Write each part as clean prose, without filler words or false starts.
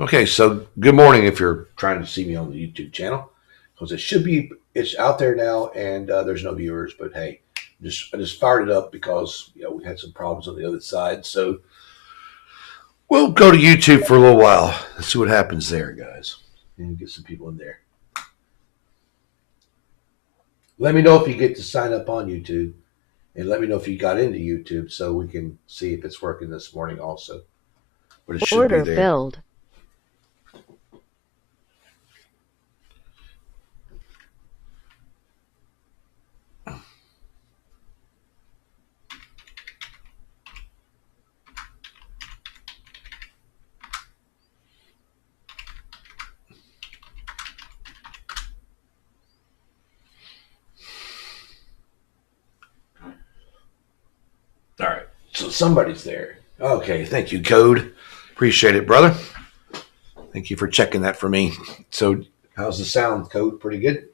Okay, so good morning if you're trying to see me on the YouTube channel, because it's out there now, and there's no viewers. But hey, I just fired it up because we had some problems on the other side. So we'll go to YouTube for a little while. Let's see what happens there, guys, and get some people in there. Let me know if you get to sign up on YouTube, and let me know if you got into YouTube so we can see if it's working this morning also. But it should be Order there. filled. All right, so somebody's there. Okay, thank you, Code. Appreciate it, brother. Thank you for checking that for me. So, how's the sound, Code? Pretty good?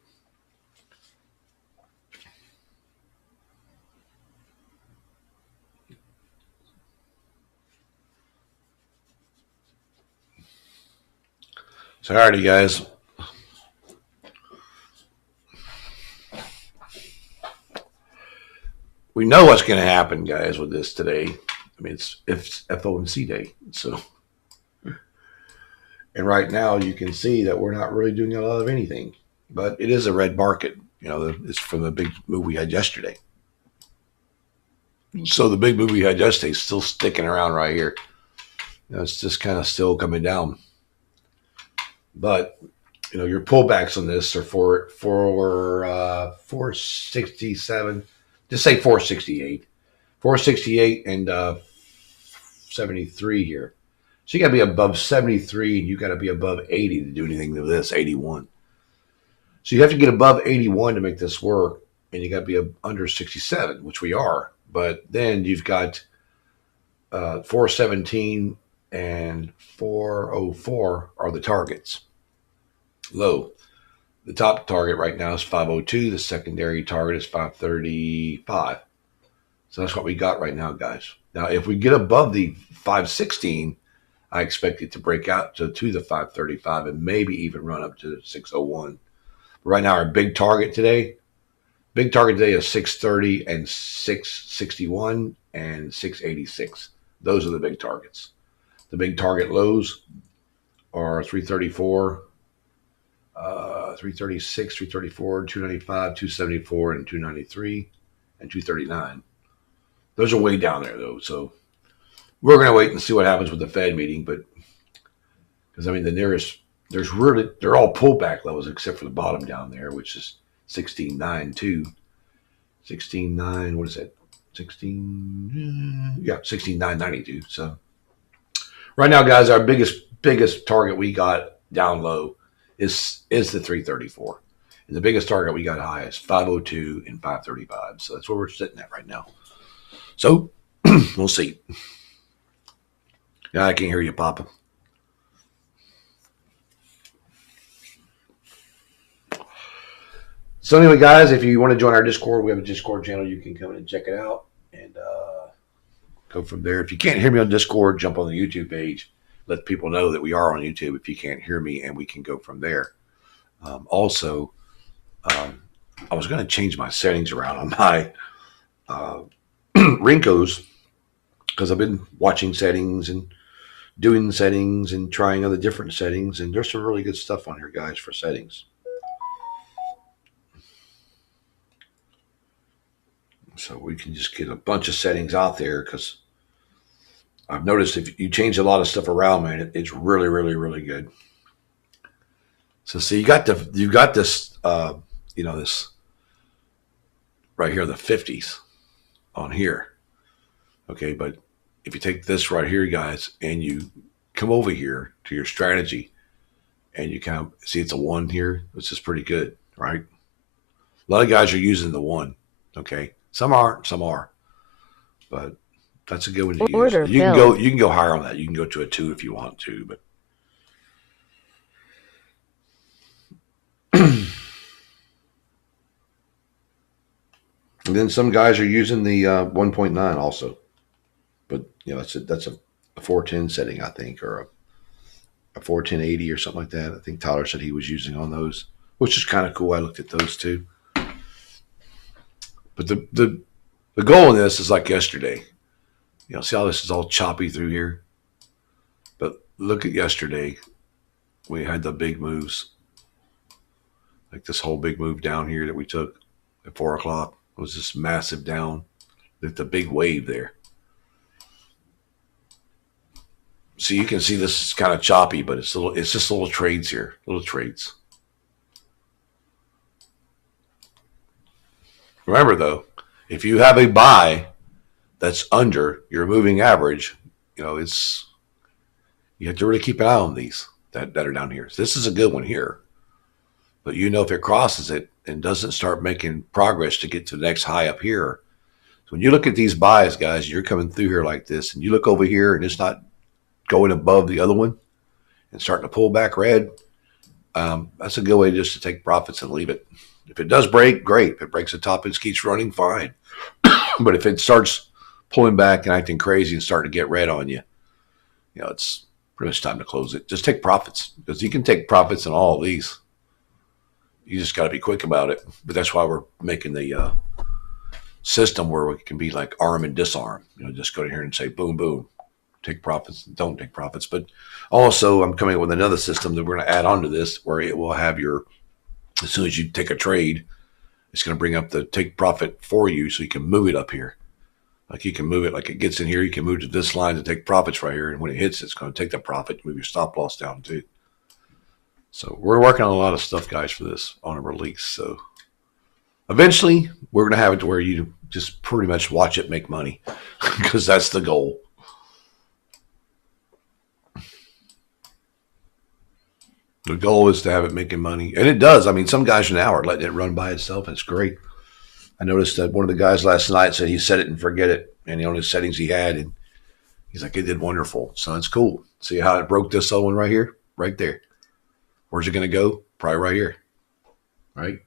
So, alrighty, guys. We know what's going to happen, guys, with this today. I mean, it's FOMC day. So, and right now you can see that we're not really doing a lot of anything, but it is a red market. It's from the big move we had yesterday. So the big move we had yesterday is still sticking around right here. It's just kind of still coming down. But your pullbacks on this are for 467. Just say 468, 468 and 73 here. So you got to be above 73, and you got to be above 80 to do anything to this. 81. So you have to get above 81 to make this work, and you got to be under 67, which we are. But then you've got 417 and 404 are the targets. Low. The top target right now is 502. The secondary target is 535. So that's what we got right now, guys. Now, if we get above the 516, I expect it to break out to the 535 and maybe even run up to 601. Right now, our big target today is 630 and 661 and 686. Those are the big targets. The big target lows are 334, 336, 334, 295, 274, and 293, and 239. Those are way down there, though. So we're going to wait and see what happens with the Fed meeting. But because, I mean, they're all pullback levels except for the bottom down there, which is 16.92. 16.9, what is that? 16.992. So right now, guys, our biggest target we got down low is the 334. And the biggest target we got high is 502 and 535. So that's where we're sitting at right now. So we'll see. Yeah, I can't hear you, Papa. So anyway, guys, if you want to join our Discord, we have a Discord channel. You can come in and check it out and go from there. If you can't hear me on Discord, jump on the YouTube page. Let people know that we are on YouTube if you can't hear me, and we can go from there. Also, I was going to change my settings around on my Rinkos because I've been watching settings and doing settings and trying other different settings, and there's some really good stuff on here, guys, for settings. So we can just get a bunch of settings out there because I've noticed if you change a lot of stuff around, man, it's really, really, really good. So see, you got this, this right here, the 50s on here. Okay, but if you take this right here, guys, and you come over here to your strategy, and you kind of see it's a 1 here, which is pretty good, right? A lot of guys are using the 1. Okay, some aren't, some are, but that's a good one to Order use. You filled. can go higher on that. You can go to a 2 if you want to, but and then some guys are using the 1.9 also, but that's a 410 setting, I think, or a 41080 or something like that. I think Tyler said he was using on those, which is kind of cool. I looked at those too. But the goal in this is like yesterday. You know, see how this is all choppy through here? But look at yesterday. We had the big moves. Like this whole big move down here that we took at 4 o'clock was this massive down. Like the big wave there. So you can see this is kind of choppy, but it's just little trades here. Little trades. Remember though, if you have a buy that's under your moving average, you know, you have to really keep an eye on these that are down here. So this is a good one here. But you know, if it crosses it and doesn't start making progress to get to the next high up here. So when you look at these buys, guys, you're coming through here like this, and you look over here and it's not going above the other one and starting to pull back red, that's a good way just to take profits and leave it. If it does break, great. If it breaks the top and keeps running, fine. But if it starts pulling back and acting crazy and starting to get red on you, you know, it's pretty much time to close it. Just take profits, because you can take profits in all of these. You just got to be quick about it. But that's why we're making the system where we can be like arm and disarm. You know, just go in here and say boom, boom, take profits, don't take profits. But also, I'm coming up with another system that we're going to add on to this, where it will have your, as soon as you take a trade, it's going to bring up the take profit for you, so you can move it up here. Like you can move it, like it gets in here, you can move to this line to take profits right here. And when it hits, it's going to take the profit, move your stop loss down too. So we're working on a lot of stuff, guys, for this on a release. So eventually we're going to have it to where you just pretty much watch it make money, because that's the goal. The goal is to have it making money. And it does. I mean, some guys now are letting it run by itself, and it's great. I noticed that one of the guys last night said he set it and forget it, and the only settings he had, and he's like, it did wonderful. So it's cool. See how it broke this other one right here? Right there. Where's it going to go? Probably right here. Right?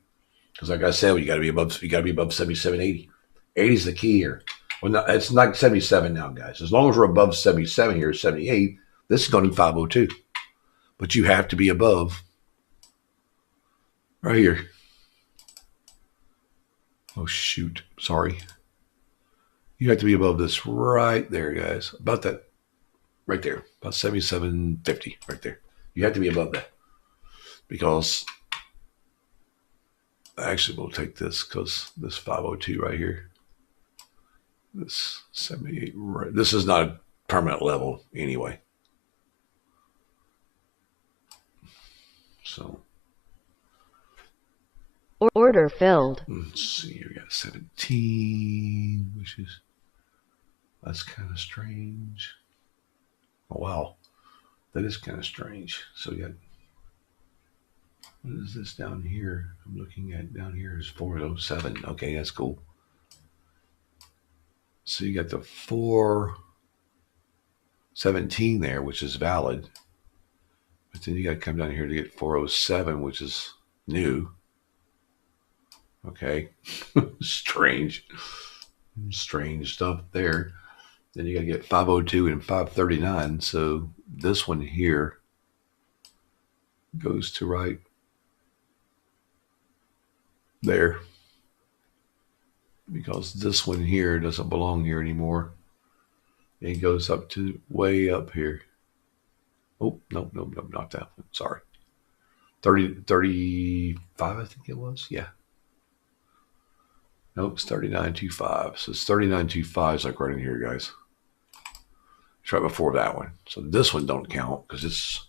Because like I said, you got to be above 77, 80. 80 is the key here. Well, no, it's not 77 now, guys. As long as we're above 77 here, 78, this is going to 502. But you have to be above right here. Oh, shoot. Sorry. You have to be above this right there, guys. About that. Right there. About 77.50 right there. You have to be above that. Because actually we'll take this, because this 502 right here. This 78 right. This is not a permanent level anyway. So. Order filled. Let's see, we got 17, which is, that's kind of strange. Oh, wow. That is kind of strange. So we got, what is this down here? I'm looking at down here is 407. Okay, that's cool. So you got the 417 there, which is valid. But then you got to come down here to get 407, which is new. Okay. Strange stuff there. Then you got to get 502 and 539. So this one here goes to right there, because this one here doesn't belong here anymore. It goes up to way up here. Oh, no, not that one. Sorry. 35, I think it was. Yeah. Nope, it's 39.25. So it's 39.25 is like right in here, guys. It's right before that one. So this one don't count because it's,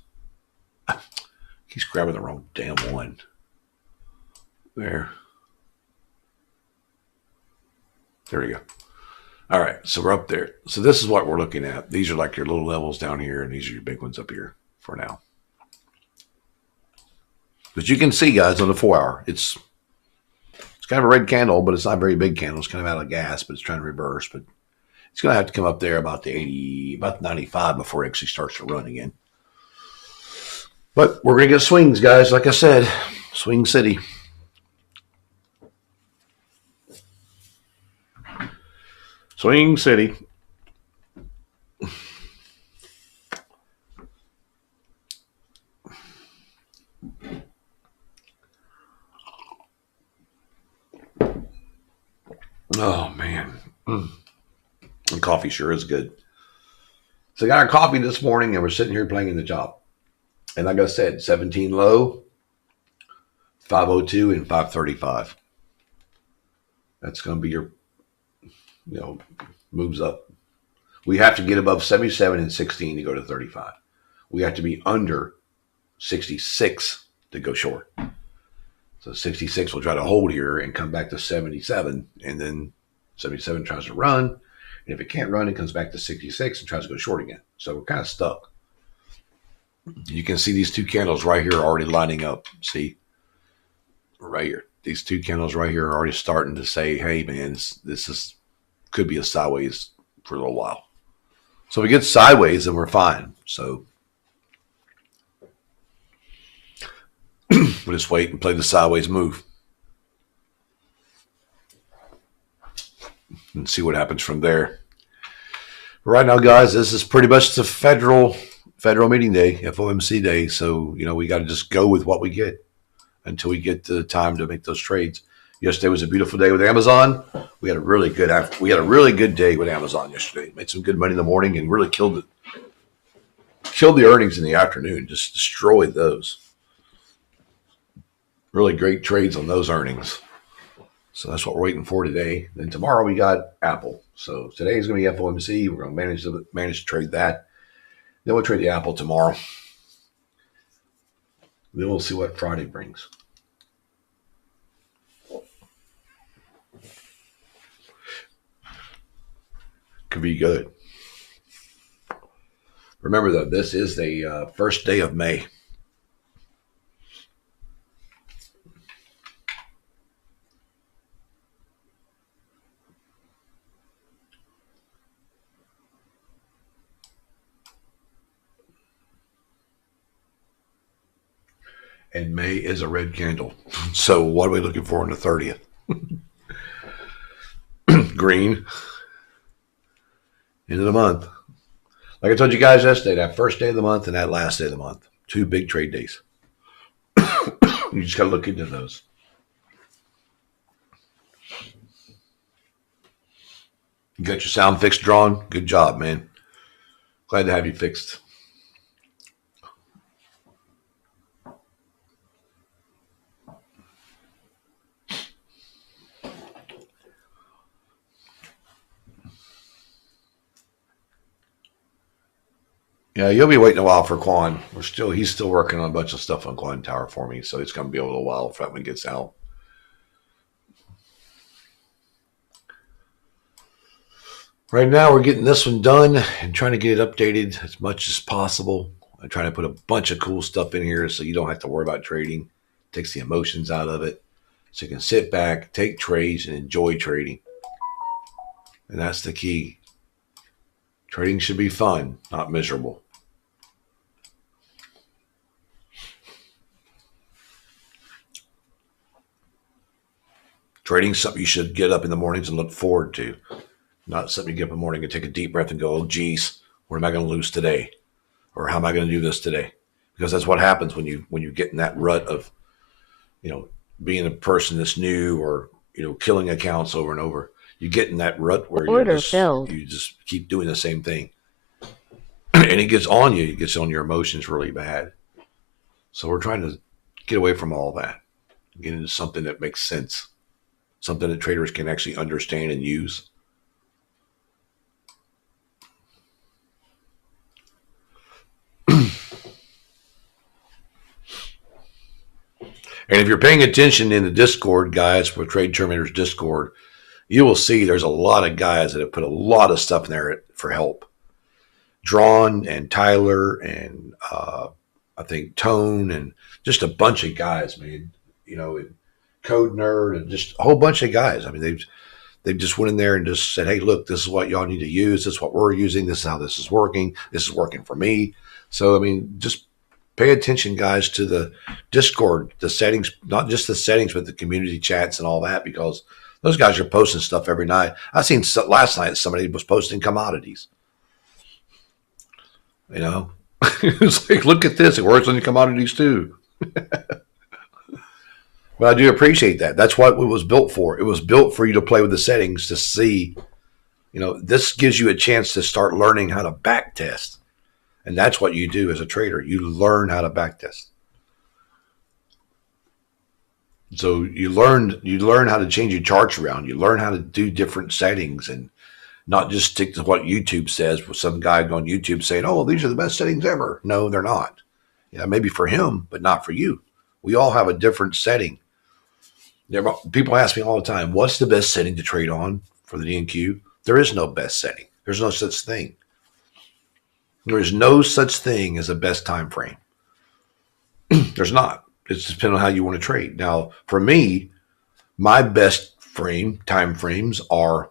he's grabbing the wrong damn one. There we go. All right, so we're up there. So this is what we're looking at. These are like your little levels down here, and these are your big ones up here for now. But you can see, guys, on the 4 hour, it's kind of a red candle, but it's not a very big candle. It's kind of out of gas, but it's trying to reverse. But it's going to have to come up there about the 80, about 95 before it actually starts to run again. But we're going to get swings, guys. Like I said, swing city. Swing city. Oh, man. And coffee sure is good. So I got our coffee this morning and we're sitting here playing in the top. And like I said, 17 low, 502 and 535. That's going to be your, moves up. We have to get above 77 and 16 to go to 35. We have to be under 66 to go short. So 66 will try to hold here and come back to 77. And then 77 tries to run. And if it can't run, it comes back to 66 and tries to go short again. So we're kind of stuck. You can see these two candles right here are already lining up. See? Right here. These two candles right here are already starting to say, hey, man, this could be a sideways for a little while. So if we get sideways, then we're fine. So we'll just wait and play the sideways move and see what happens from there. Right now, guys, this is pretty much the federal meeting day, FOMC day. So, we got to just go with what we get until we get the time to make those trades. Yesterday was a beautiful day with Amazon. We had a really good day with Amazon yesterday. Made some good money in the morning and really killed the earnings in the afternoon. Just destroyed those. Really great trades on those earnings. So that's what we're waiting for today. Then tomorrow we got Apple. So today is going to be FOMC. We're going to manage to trade that. Then we'll trade the Apple tomorrow. Then we'll see what Friday brings. Could be good. Remember, though, this is the first day of May. And May is a red candle. So what are we looking for on the 30th? Green. End of the month. Like I told you guys yesterday, that first day of the month and that last day of the month. 2 big trade days. You just got to look into those. You got your sound fixed drawn? Good job, man. Glad to have you fixed. Yeah, you'll be waiting a while for Quan. He's still working on a bunch of stuff on Quan Tower for me, so it's going to be a little while if that one gets out. Right now, we're getting this one done and trying to get it updated as much as possible. I'm trying to put a bunch of cool stuff in here so you don't have to worry about trading. It takes the emotions out of it. So you can sit back, take trades, and enjoy trading. And that's the key. Trading should be fun, not miserable. Trading is something you should get up in the mornings and look forward to. Not something you get up in the morning and take a deep breath and go, oh, geez, what am I going to lose today? Or how am I going to do this today? Because that's what happens when you get in that rut of, being a person that's new or, killing accounts over and over. You get in that rut where you just keep doing the same thing. And it gets on you. It gets on your emotions really bad. So we're trying to get away from all that. Get into something that makes sense. Something that traders can actually understand and use. And if you're paying attention in the Discord, guys, for Trade Terminators Discord, you will see there's a lot of guys that have put a lot of stuff in there for help. Drawn and Tyler and I think Tone and just a bunch of guys, man. And Code Nerd and just a whole bunch of guys. I mean, they've just went in there and just said, hey, look, this is what y'all need to use. This is what we're using. This is how this is working. This is working for me. So, I mean, just pay attention, guys, to the Discord, the settings, not just the settings, but the community chats and all that, because those guys are posting stuff every night. I seen last night somebody was posting commodities. It's like, look at this. It works on the commodities too. But I do appreciate that. That's what it was built for. It was built for you to play with the settings to see, this gives you a chance to start learning how to back test. And that's what you do as a trader. You learn how to back test. So you learn how to change your charts around. You learn how to do different settings and not just stick to what YouTube says with some guy on YouTube saying, oh, these are the best settings ever. No, they're not. Yeah, maybe for him, but not for you. We all have a different setting. People ask me all the time, what's the best setting to trade on for the DNQ? There is no best setting. There's no such thing. There is no such thing as a best time frame. There's not. It's depending on how you want to trade. Now, for me, my best time frames are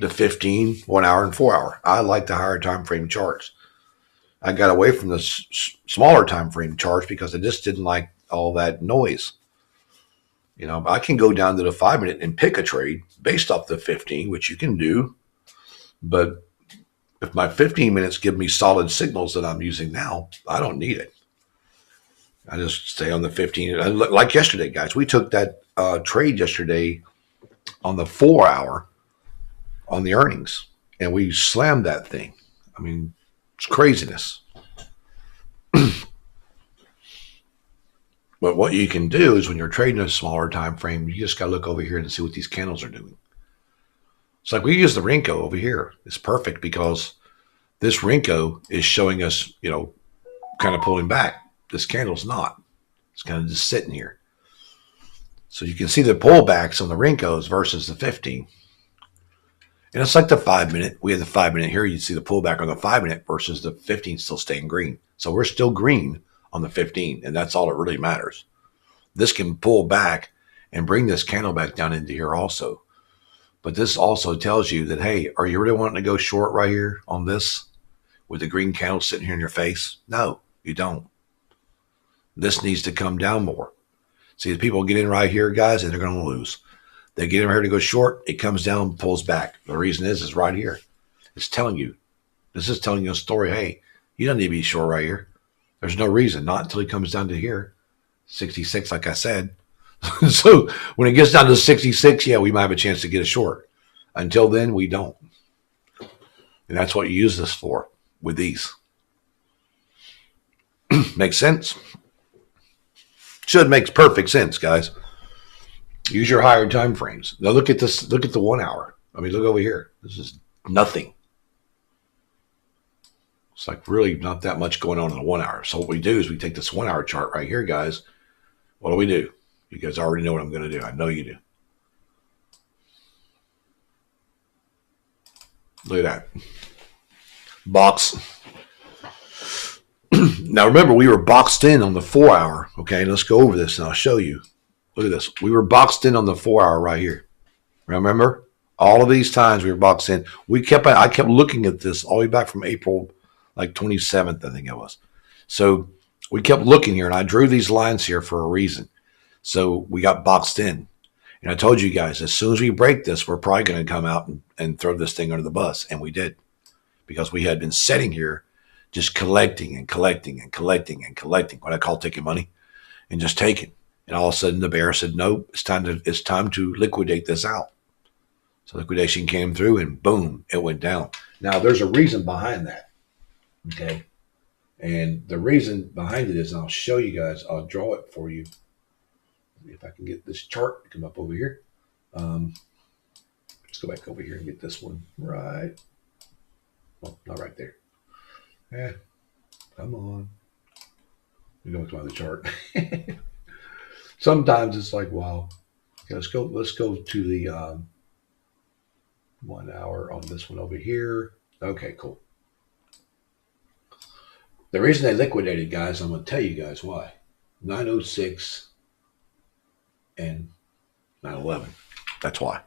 the 15, 1 hour, and 4 hour. I like the higher time frame charts. I got away from the smaller time frame charts because I just didn't like all that noise. I can go down to the 5 minute and pick a trade based off the 15, which you can do. But if my 15 minutes give me solid signals that I'm using now, I don't need it. I just stay on the 15. Like yesterday, guys, we took that trade yesterday on the 4 hour on the earnings, and we slammed that thing. I mean, it's craziness. But what you can do is when you're trading a smaller time frame, you just got to look over here and see what these candles are doing. It's like we use the Renko over here. It's perfect because this Renko is showing us, kind of pulling back. This candle's not. It's kind of just sitting here. So you can see the pullbacks on the Renkos versus the 15. And it's like the 5 minute. We have the 5 minute here. You see the pullback on the 5 minute versus the 15 still staying green. So we're still green on the 15, and that's all that really matters. This can pull back and bring this candle back down into here also. But this also tells you that, hey, are you really wanting to go short right here on this with the green candle sitting here in your face? No, you don't. This needs to come down more. See, the people get in right here, guys, and they're going to lose. They get in right here to go short. It comes down, pulls back. The reason is right here. It's telling you. This is telling you a story. Hey, you don't need to be short right here. There's no reason. Not until he comes down to here. 66, like I said. So when it gets down to 66, yeah, we might have a chance to get a short. Until then, we don't. And that's what you use this for with these. Makes sense? Should make perfect sense, guys. Use your higher time frames. Now look at this. Look at the 1 hour. I mean, look over here. This is nothing. It's like really not that much going on in the 1 hour. So what we do is we take this 1 hour chart right here, guys. What do? You guys already know what I'm going to do. I know you do. Look at that. Box. Now remember, we were boxed in on the 4 hour. Okay, let's go over this and I'll show you. Look at this. We were boxed in on the 4 hour right here. Remember? All of these times we were boxed in. I kept looking at this all the way back from April, like 27th, I think it was. So we kept looking here, and I drew these lines here for a reason. So we got boxed in. And I told you guys, as soon as we break this, we're probably going to come out and throw this thing under the bus. And we did. Because we had been sitting here just collecting and collecting and collecting and collecting, what I call taking money, and just taking. And all of a sudden the bear said, nope, it's time to liquidate this out. So liquidation came through and boom, it went down. Now there's a reason behind that. Okay. And the reason behind it is, and I'll show you guys, I'll draw it for you. If I can get this chart to come up over here. Let's go back over here and get this one right. Well, not right there. Yeah, come on. We don't come on the chart. Sometimes it's like, wow. Okay, let's go to the 1 hour on this one over here. Okay, cool. The reason they liquidated, guys, I'm going to tell you guys why. 906 and 911. That's why.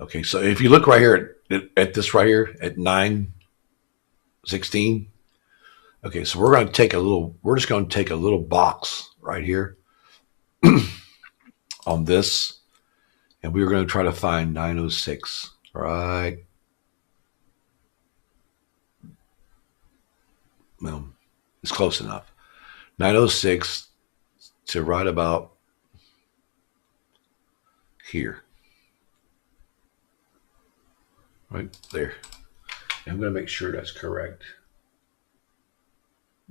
Okay, so if you look right here at this right here at 916. Okay, so we're just going to take a little box right here on this, and we're going to try to find 906, right? Well, it's close enough. 906 to right about here. Right there. I'm going to make sure that's correct.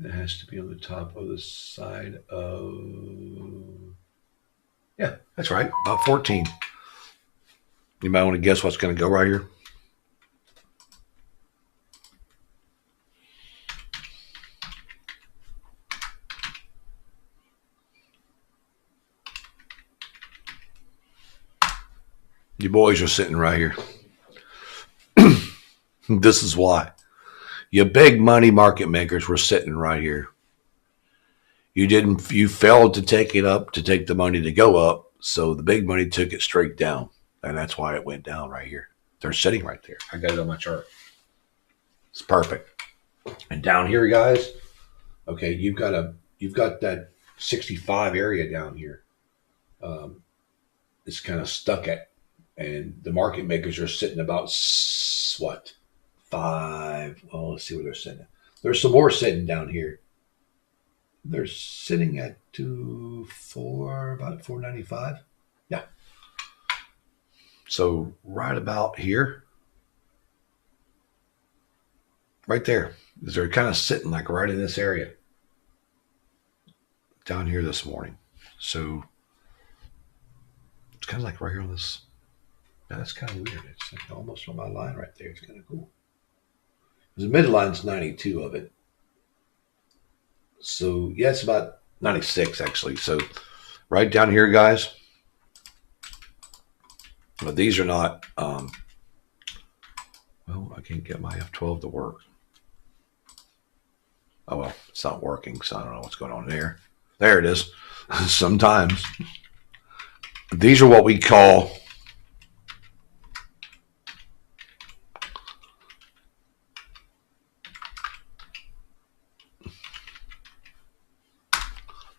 It has to be on the top of the side of, yeah, that's right, about 14. You might want to guess what's going to go right here. You boys are sitting right here. This is why. You big money market makers were sitting right here. You failed to take it up, to take the money to go up. So the big money took it straight down. And that's why it went down right here. They're sitting right there. I got it on my chart. It's perfect. And down here, guys, okay, you've got that 65 area down here. It's kind of stuck at, and the market makers are sitting about what? 5. Oh, let's see where they're sitting. There's some more sitting down here. They're sitting at about 495. Yeah. So right about here, right there, they're kind of sitting like right in this area down here this morning. So it's kind of like right here on this. Yeah, that's kind of weird. It's like almost on my line right there. It's kind of cool. The midline's 92 of it. So yeah, it's about 96 actually. So right down here, guys. But these are not, well, I can't get my F12 to work. Oh, well, it's not working, so I don't know what's going on there. There it is. Sometimes. These are what we call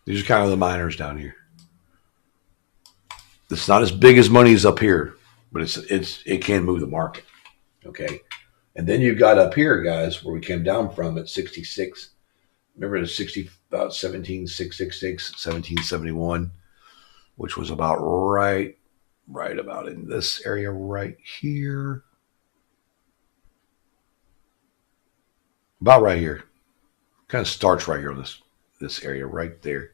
these are kind of the miners down here. It's not as big as money's up here, but it can move the market. Okay. And then you've got up here, guys, where we came down from at 66. Remember the 60, about 17,666, 1771, which was about right about in this area right here. About right here. Kind of starts right here on this area right there.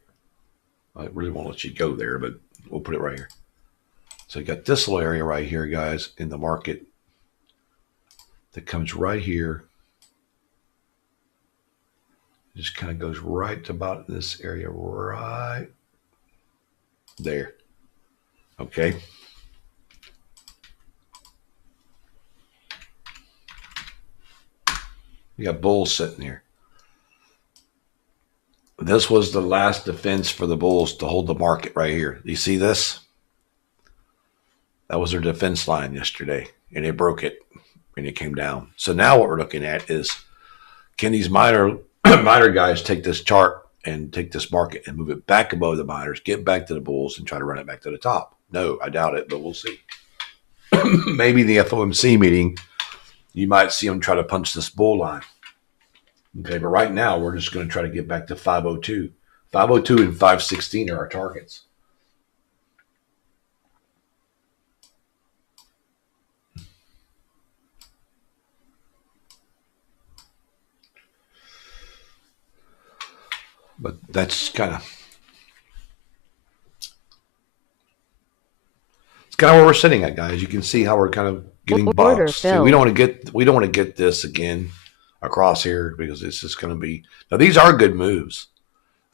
I really won't let you go there, but we'll put it right here. So you got this little area right here, guys, in the market that comes right here. It just kind of goes right to about this area right there. Okay. You got bulls sitting here. This was the last defense for the bulls to hold the market right here. You see this? That was their defense line yesterday, and they broke it, and it came down. So now what we're looking at is, can these minor guys take this chart and take this market and move it back above the miners, get back to the bulls, and try to run it back to the top? No, I doubt it, but we'll see. Maybe the FOMC meeting, you might see them try to punch this bull line. Okay, but right now we're just going to try to get back to 502. 502 and 516 are our targets. But that's kind of where we're sitting at, guys. You can see how we're kind of getting boxed. So we don't want to get this again across here, because this is going to be, now these are good moves.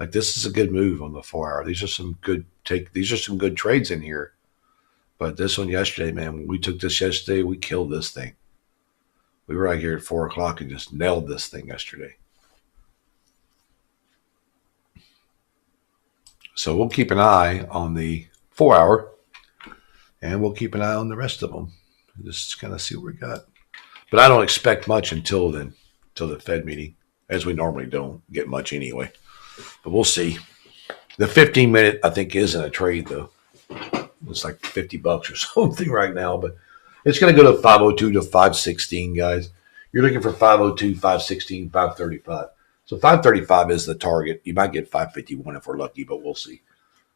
Like this is a good move on the 4 hour. These are some good trades in here. But this one yesterday, man, when we took this yesterday, we killed this thing. We were right here at 4 o'clock and just nailed this thing yesterday. So we'll keep an eye on the 4 hour, and we'll keep an eye on the rest of them. Just kind of see what we got. But I don't expect much until then, till the Fed meeting, as we normally don't get much anyway. But we'll see. The 15-minute, I think, isn't a trade, though. It's like $50 or something right now, but it's going to go to 502 to 516, guys. You're looking for 502, 516, 535. So 535 is the target. You might get 551 if we're lucky, but we'll see.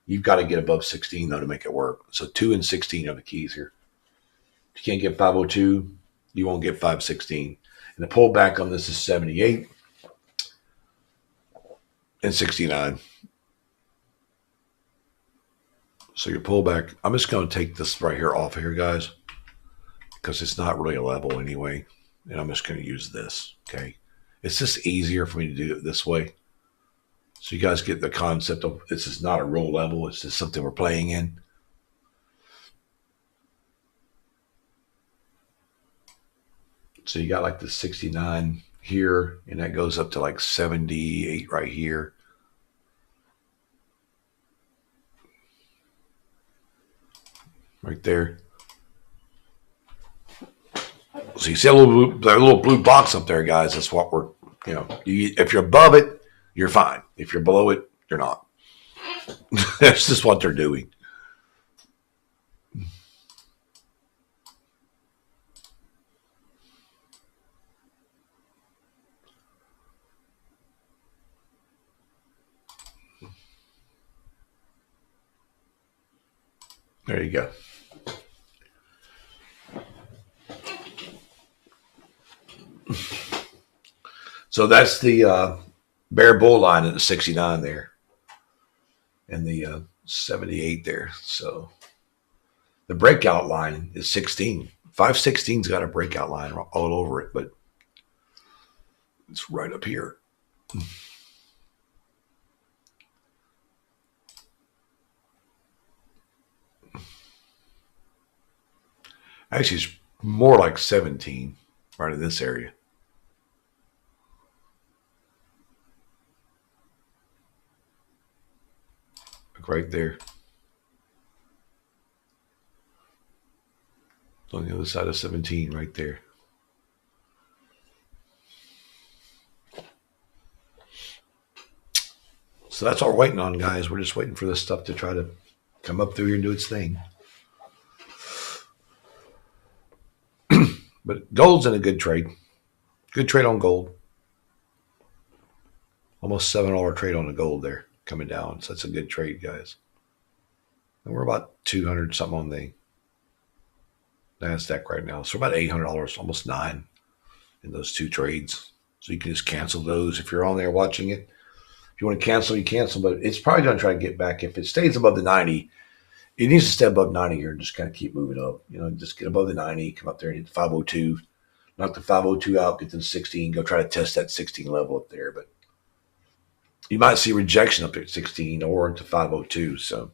You've got to get above 16 though to make it work. So 2 and 16 are the keys here. If you can't get 502, you won't get 516. And the pullback on this is 78 and 69. So your pullback, I'm just going to take this right here off of here, guys, because it's not really a level anyway. And I'm just going to use this, okay? It's just easier for me to do it this way. So you guys get the concept of this is not a real level. It's just something we're playing in. So you got like the 69 here, and that goes up to like 78 right here. Right there. So you see that little blue box up there, guys. That's what we're, if you're above it, you're fine. If you're below it, you're not. That's just what they're doing. There you go. So that's the bear bull line at the 69 there, and the 78 there. So the breakout line is 16. 516's got a breakout line all over it, but it's right up here. Actually, it's more like 17 right in this area. Like right there. On the other side of 17 right there. So that's all we're waiting on, guys. We're just waiting for this stuff to try to come up through here and do its thing. But gold's in a good trade. Good trade on gold. Almost $7 trade on the gold there coming down. So that's a good trade, guys. And we're about 200 something on the NASDAQ right now. So about $800, almost $9 in those two trades. So you can just cancel those if you're on there watching it. If you want to cancel, you cancel. But it's probably going to try to get back. If it stays above the 90, it needs to stay above 90 here and just kind of keep moving up. Just get above the 90, come up there and hit the 502. Knock the 502 out, get to the 16, go try to test that 16 level up there. But you might see rejection up there at 16 or to 502. So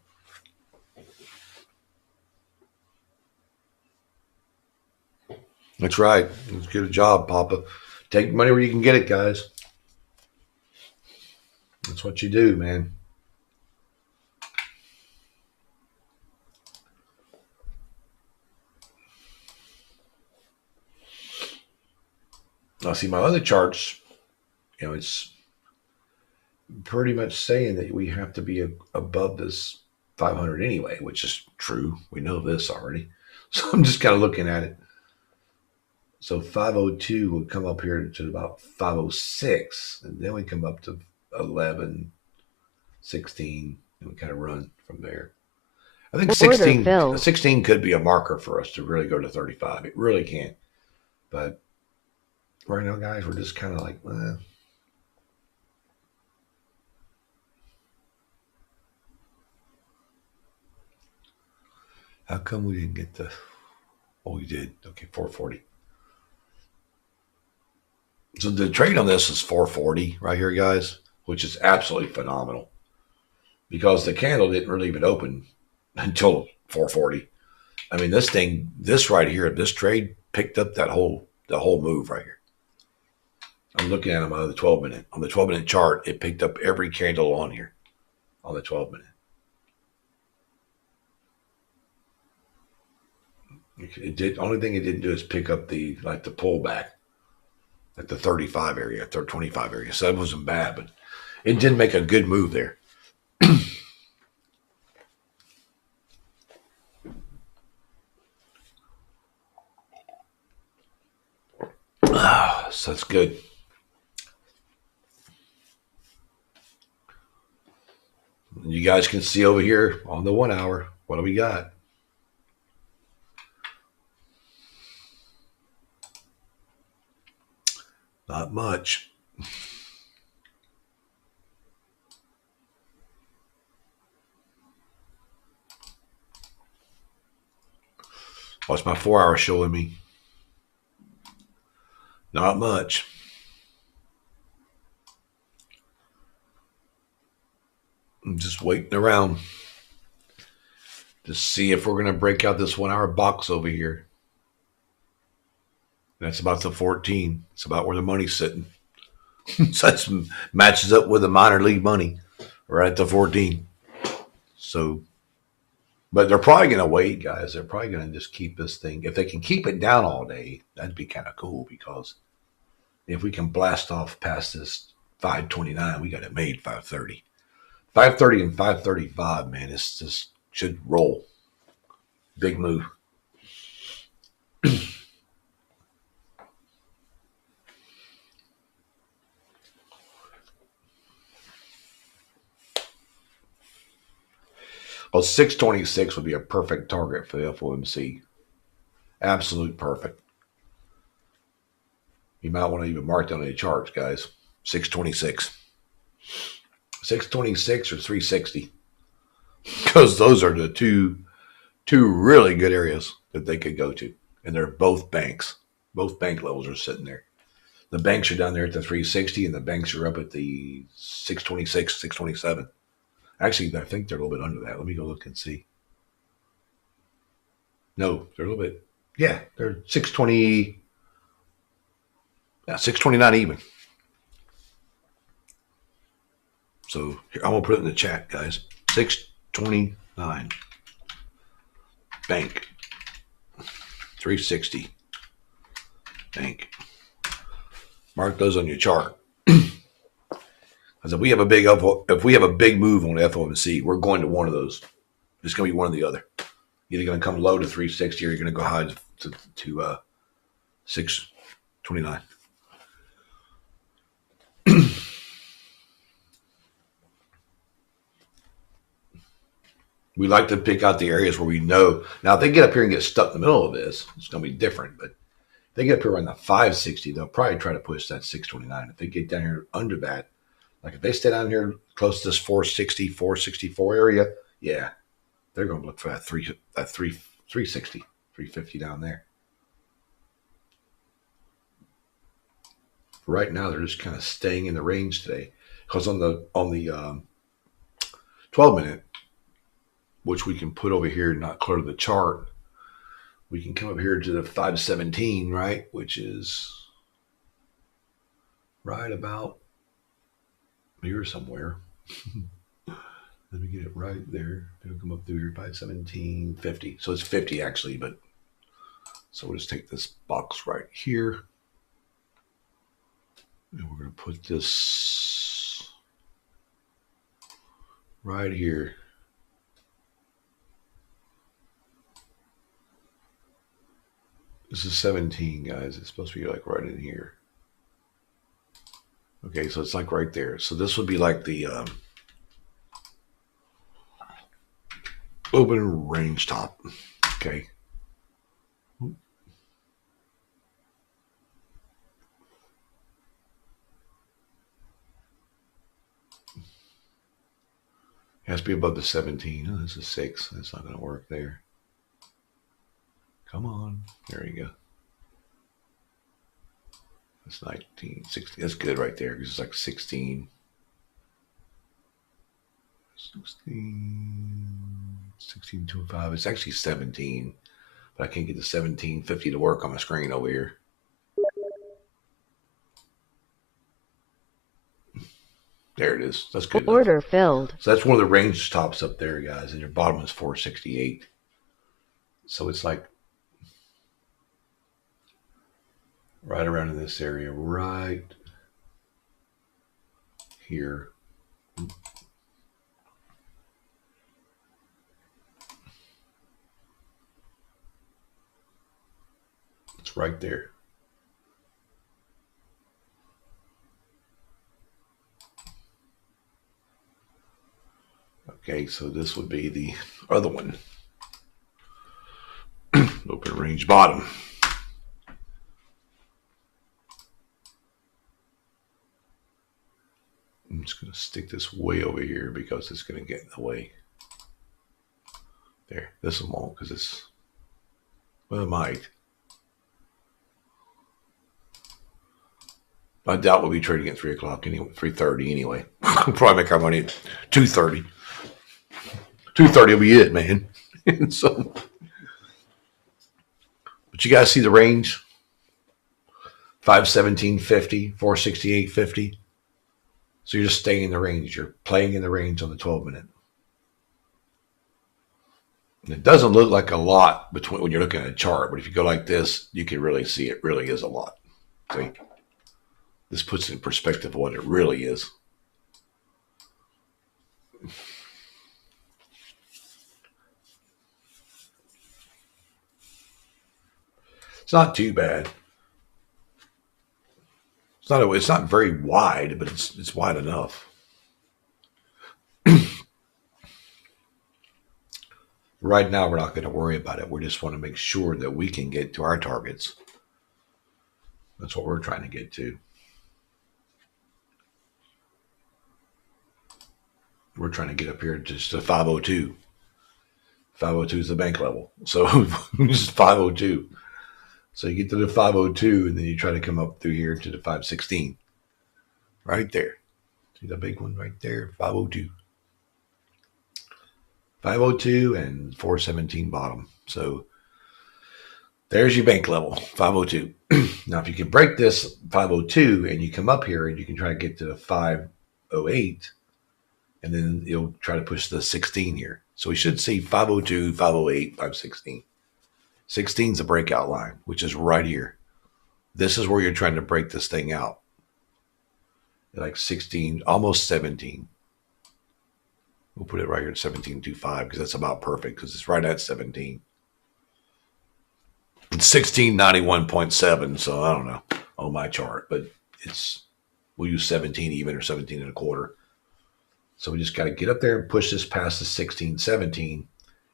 that's right. Let's get a job, Papa. Take money where you can get it, guys. That's what you do, man. Now, see, my other charts, it's pretty much saying that we have to be above this 500 anyway, which is true. We know this already. So I'm just kind of looking at it. So 502 would come up here to about 506, and then we come up to 11, 16, and we kind of run from there. I think 16 could be a marker for us to really go to 35. It really can. But right now, guys, we're just kind of like, how come we didn't get the, we did. Okay, 440. So the trade on this is 440 right here, guys, which is absolutely phenomenal because the candle didn't really even open until 440. I mean, this right here, this trade picked up the whole move right here. I'm looking at them on the 12 minute. On the 12-minute chart, it picked up every candle on here on the 12 minute. It did. Only thing it didn't do is pick up the pullback at the 35 area, 25 area. So it wasn't bad, but it did make a good move there. So that's good. You guys can see over here on the 1 hour, what do we got? Not much. What's my 4 hour showing me? Not much. I'm just waiting around to see if we're going to break out this 1 hour box over here. That's about the 14. It's about where the money's sitting. So that matches up with the minor league money right at the 14. So, but they're probably going to wait, guys. They're probably going to just keep this thing. If they can keep it down all day, that'd be kind of cool, because if we can blast off past this 529, we got it made 530. 530 and 535, man, this just should roll. Big move. Well, 626 would be a perfect target for the FOMC. Absolute perfect. You might want to even mark down any charts, guys. 626. 626 or 360. Because those are the two really good areas that they could go to. And they're both banks. Both bank levels are sitting there. The banks are down there at the 360, and the banks are up at the 626, 627. Actually, I think they're a little bit under that. Let me go look and see. No, they're a little bit. Yeah, they're 620. Yeah, 629 even. So here, I'm going to put it in the chat, guys. 629. Bank. 360. Bank. Mark those on your chart. Because if we have a big move on the FOMC, we're going to one of those. It's going to be one or the other. You're either going to come low to 360 or you're going to go high to 629. We like to pick out the areas where we know. Now, if they get up here and get stuck in the middle of this, it's going to be different. But if they get up here around the 560, they'll probably try to push that 629. If they get down here under that, like if they stay down here close to this 460, 464 area, yeah, they're going to look for that 360, 350 down there. Right now, they're just kind of staying in the range today, because on the 12-minute, which we can put over here, not clear to the chart, we can come up here to the 517, right, which is right about here somewhere. Let me get it right there. It'll come up through here, 517.50. So it's 50 actually, but so we'll just take this box right here. And we're going to put this right here. This is 17, guys. It's supposed to be like right in here. Okay, so it's like right there. So this would be like the open range top. Okay. It has to be above the 17. Oh, this is 6. That's not going to work there. Come on. There you go. That's 19, 16. That's good right there, because it's like 16. 16.25. It's actually 17, but I can't get the 17.50 to work on my screen over here. There it is. That's good. Order enough. Filled. So that's one of the range tops up there, guys. And your bottom is 468. So it's like right around in this area, right here. It's right there. Okay, so this would be the other one. Open range bottom. I'm just going to stick this way over here because it's going to get in the way. There, this one won't because it's, well, it might. I doubt we'll be trading at 3 o'clock anyway, 3:30 anyway. We'll probably make our money at 2:30. 2:30 will be it, man. So, but you guys see the range? 517.50, 468.50. So you're just staying in the range. You're playing in the range on the 12-minute. And it doesn't look like a lot between when you're looking at a chart, but if you go like this, you can really see it really is a lot. See? This puts it in perspective of what it really is. It's not too bad. It's not very wide, but it's wide enough. Right now, we're not going to worry about it. We just want to make sure that we can get to our targets. That's what we're trying to get to. We're trying to get up here just to 502. 502 is the bank level. So just 502. So you get to the 502 and then you try to come up through here to the 516. Right there. See the big one right there? 502. 502 and 417 bottom. So there's your bank level, 502. Now, if you can break this 502 and you come up here and you can try to get to the 508, and then you'll try to push the 16 here. So we should see 502, 508, 516. 16 is the breakout line, which is right here. This is where you're trying to break this thing out. Like 16, almost 17. We'll put it right here at 17.25 because that's about perfect because it's right at 17. It's 1691.7, so I don't know on my chart, but we'll use 17 even or 17 and a quarter. So we just got to get up there and push this past the 16, 17,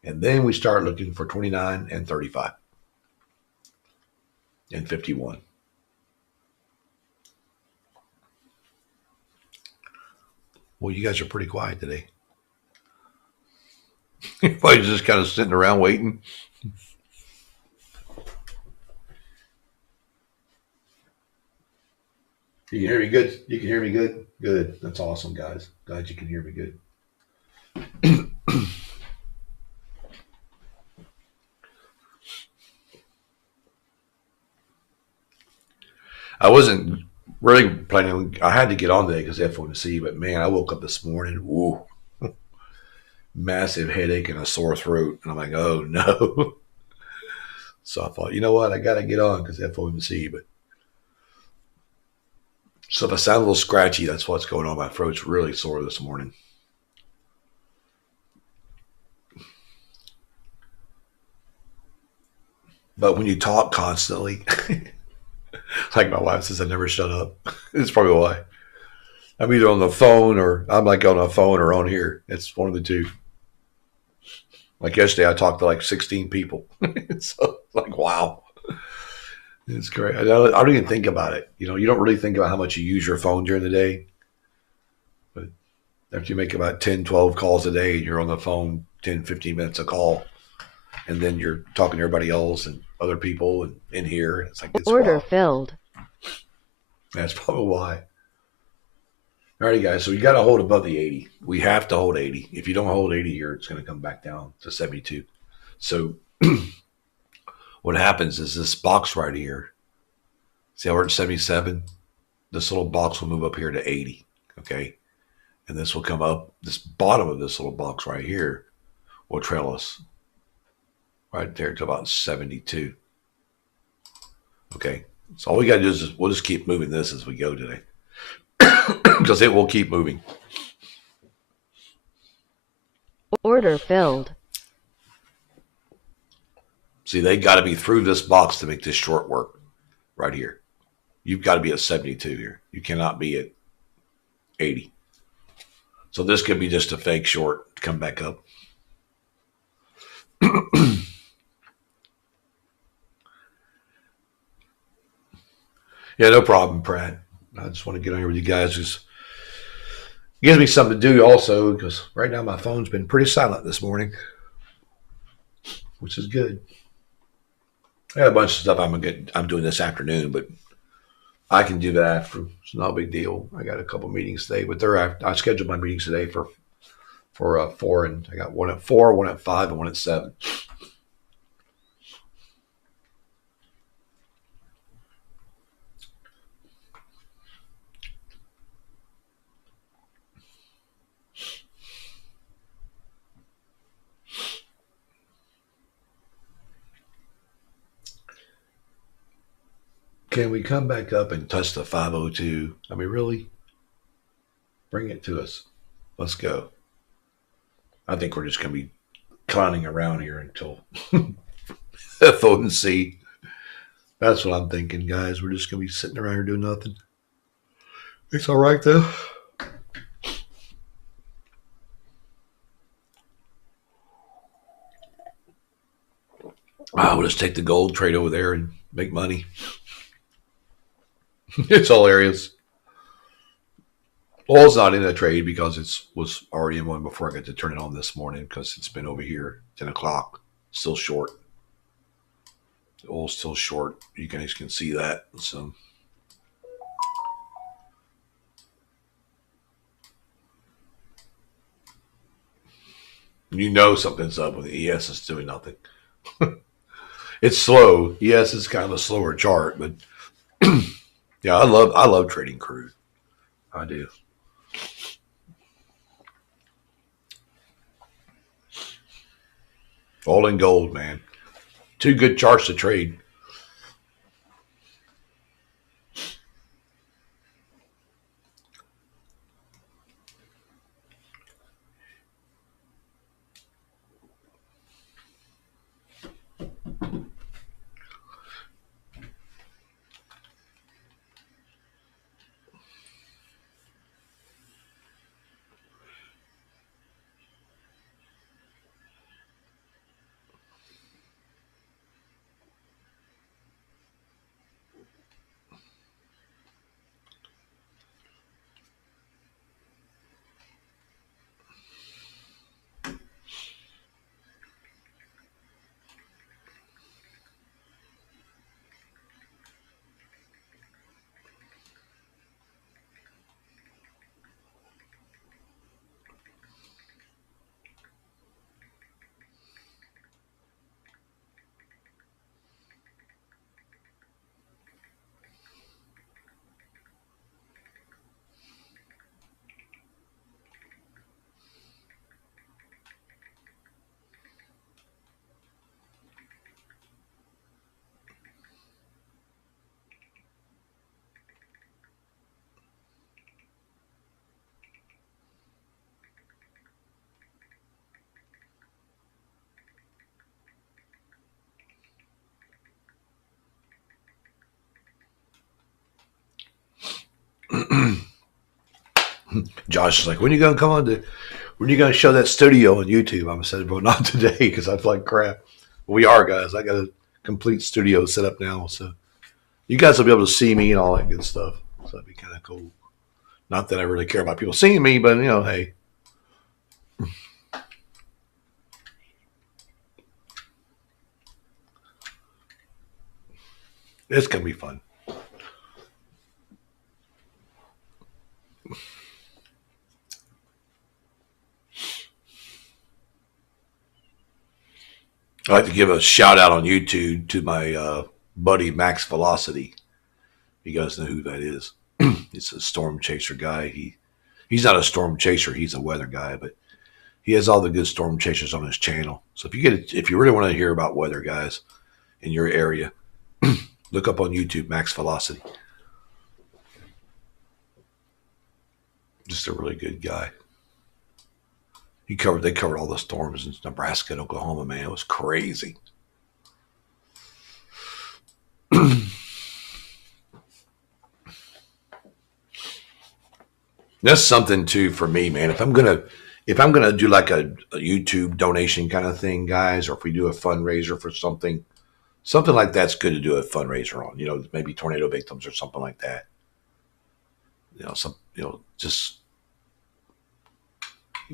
and then we start looking for 29 and 35 and 51. Well, you guys are pretty quiet today. Everybody's just kind of sitting around waiting. You can hear me good? You can hear me good? Good. That's awesome, guys. Glad you can hear me good. I wasn't really planning. I had to get on today because FOMC, but man, I woke up this morning. Ooh, massive headache and a sore throat, and I'm like, oh no. So I thought, you know what? I got to get on because FOMC. But so if I sound a little scratchy, that's what's going on. My throat's really sore this morning. But when you talk constantly, like my wife says, I never shut up. It's probably why. I'm either on the phone or I'm like on a phone or on here. It's one of the two. Like yesterday, I talked to like 16 people. So like, wow. It's great. I don't even think about it. You know, you don't really think about how much you use your phone during the day. But after you make about 10, 12 calls a day, and you're on the phone 10, 15 minutes a call, and then you're talking to everybody else and other people and in here. It's like, it's order wild. filled. That's probably why. Alrighty, guys. So you got to hold above the 80. We have to hold 80. If you don't hold 80 here, it's going to come back down to 72. So what happens is this box right here. See how we're at 77? This little box will move up here to 80. Okay. And this will come up. This bottom of this little box right here will trail us right there to about 72. Okay. So all we got to do is we'll just keep moving this as we go today. Because it will keep moving. Order filled. See, they got to be through this box to make this short work right here. You've got to be at 72 here. You cannot be at 80. So this could be just a fake short to come back up. Yeah, no problem, Pratt. I just want to get on here with you guys. Just gives me something to do also, because right now my phone's been pretty silent this morning, which is good. I got a bunch of stuff I'm doing this afternoon, but I can do that after. It's not a big deal. I got a couple meetings today, but I scheduled my meetings today for 4, and I got one at 4, one at 5, and one at 7. Can we come back up and touch the 502? I mean, really? Bring it to us. Let's go. I think we're just going to be clowning around here until FOMC. That's what I'm thinking, guys. We're just going to be sitting around here doing nothing. It's all right, though. We'll just take the gold, trade over there, and make money. It's all areas. Oil's not in a trade because it was already in one before I got to turn it on this morning because it's been over here 10 o'clock. Still short. The oil's still short. You guys can see that. So you know something's up when the ES is doing nothing. It's slow. ES is kind of a slower chart, but yeah, I love trading crude. I do. All in gold, man. 2 good charts to trade. Josh is like, when are you going to come on to, when are you going to show that studio on YouTube? I'm said, well, not today because I feel like crap. We are, guys. I got a complete studio set up now. So you guys will be able to see me and all that good stuff. So that'd be kind of cool. Not that I really care about people seeing me, but, hey. It's going to be fun. I'd like to give a shout out on YouTube to my buddy Max Velocity. You guys know who that is. He's a storm chaser guy. He's not a storm chaser. He's a weather guy, but he has all the good storm chasers on his channel. So if you really want to hear about weather, guys, in your area, look up on YouTube Max Velocity. Just a really good guy. They covered all the storms in Nebraska and Oklahoma, man. It was crazy. That's something too for me, man. If I'm gonna do like a YouTube donation kind of thing, guys, or if we do a fundraiser for something like that's good to do a fundraiser on. Maybe tornado victims or something like that. Just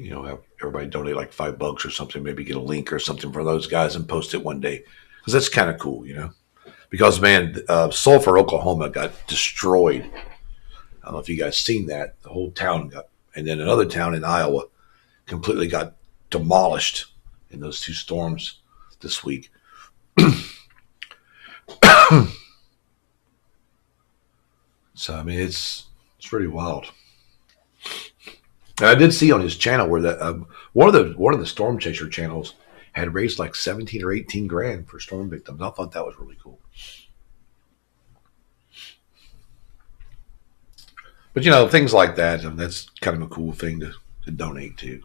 have everybody donate like $5 or something. Maybe get a link or something for those guys and post it one day because that's kind of cool. Because man, Sulphur, Oklahoma got destroyed. I don't know if you guys seen that. The whole town got, and then another town in Iowa completely got demolished in those two storms this week. So I mean, it's pretty wild. And I did see on his channel where that one of the storm chaser channels had raised like 17 or 18 grand for storm victims. I thought that was really cool. But things like that, and that's kind of a cool thing to donate to.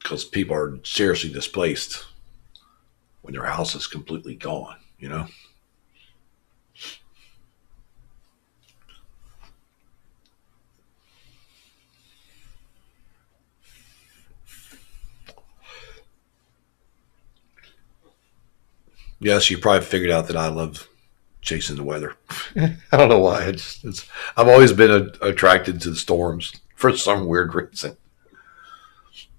Because people are seriously displaced when their house is completely gone. Yes, you probably figured out that I love chasing the weather. I don't know why. I've always been attracted to the storms for some weird reason.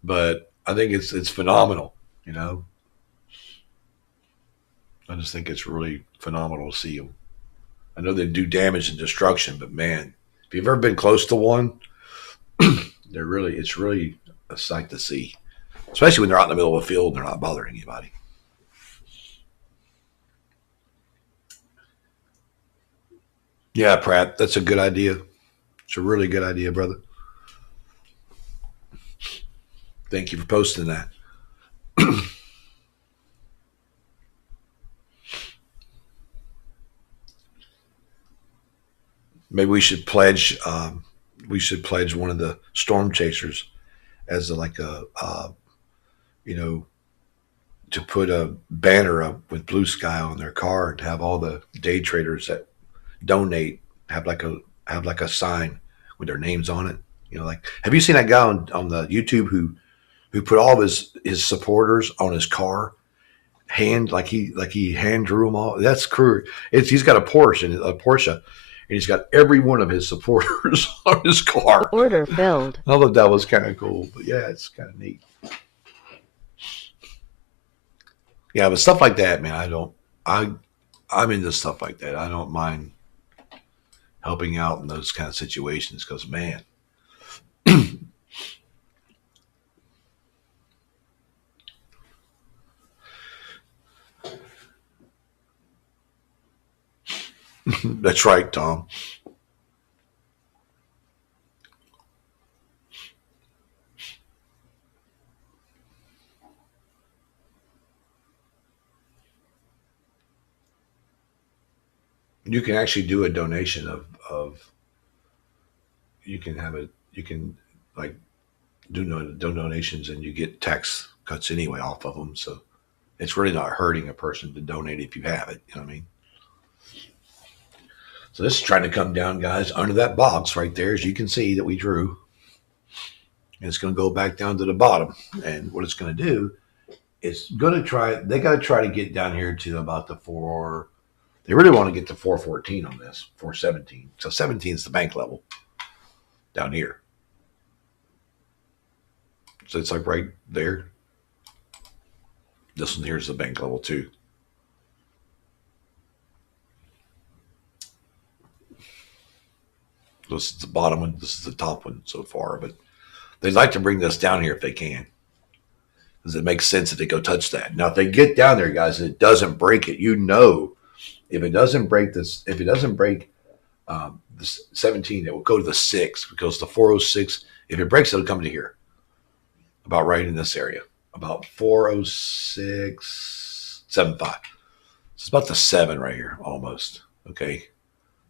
But I think it's phenomenal. You know, I just think it's really phenomenal to see them. I know they do damage and destruction, but man, if you've ever been close to one, it's really a sight to see, especially when they're out in the middle of a field and they're not bothering anybody. Yeah, Pratt, that's a good idea. It's a really good idea, brother. Thank you for posting that. Maybe we should pledge. We should pledge one of the storm chasers as you know, to put a banner up with blue sky on their car and have all the day traders that donate have like a sign with their names on it. Like, have you seen that guy on the YouTube who put all of his supporters on his car like he hand drew them all? That's cool. He's got a Porsche, and he's got every one of his supporters on his car. Order filled. I thought that was kind of cool, but yeah, it's kind of neat. Yeah, but stuff like that, man, I'm into stuff like that. I don't mind helping out in those kind of situations because, man, that's right, Tom. You can actually do a donation of you can have it. You can like do donations and you get tax cuts anyway off of them. So it's really not hurting a person to donate if you have it. You know what I mean? So this is trying to come down, guys, under that box right there, as you can see that we drew. And it's going to go back down to the bottom. And what it's going to do is they got to try to get down here to about the four. They really want to get to 414 on this, 417. So 17 is the bank level down here. So it's like right there. This one here is the bank level too. This is the bottom one. This is the top one so far. But they'd like to bring this down here if they can. Because it makes sense if they go touch that. Now, if they get down there, guys, and it doesn't break it, if it doesn't break this, if it doesn't break the 17, it will go to the 6 because the 406, if it breaks, it'll come to here. About right in this area. About 406.75. It's about the 7 right here, almost. Okay.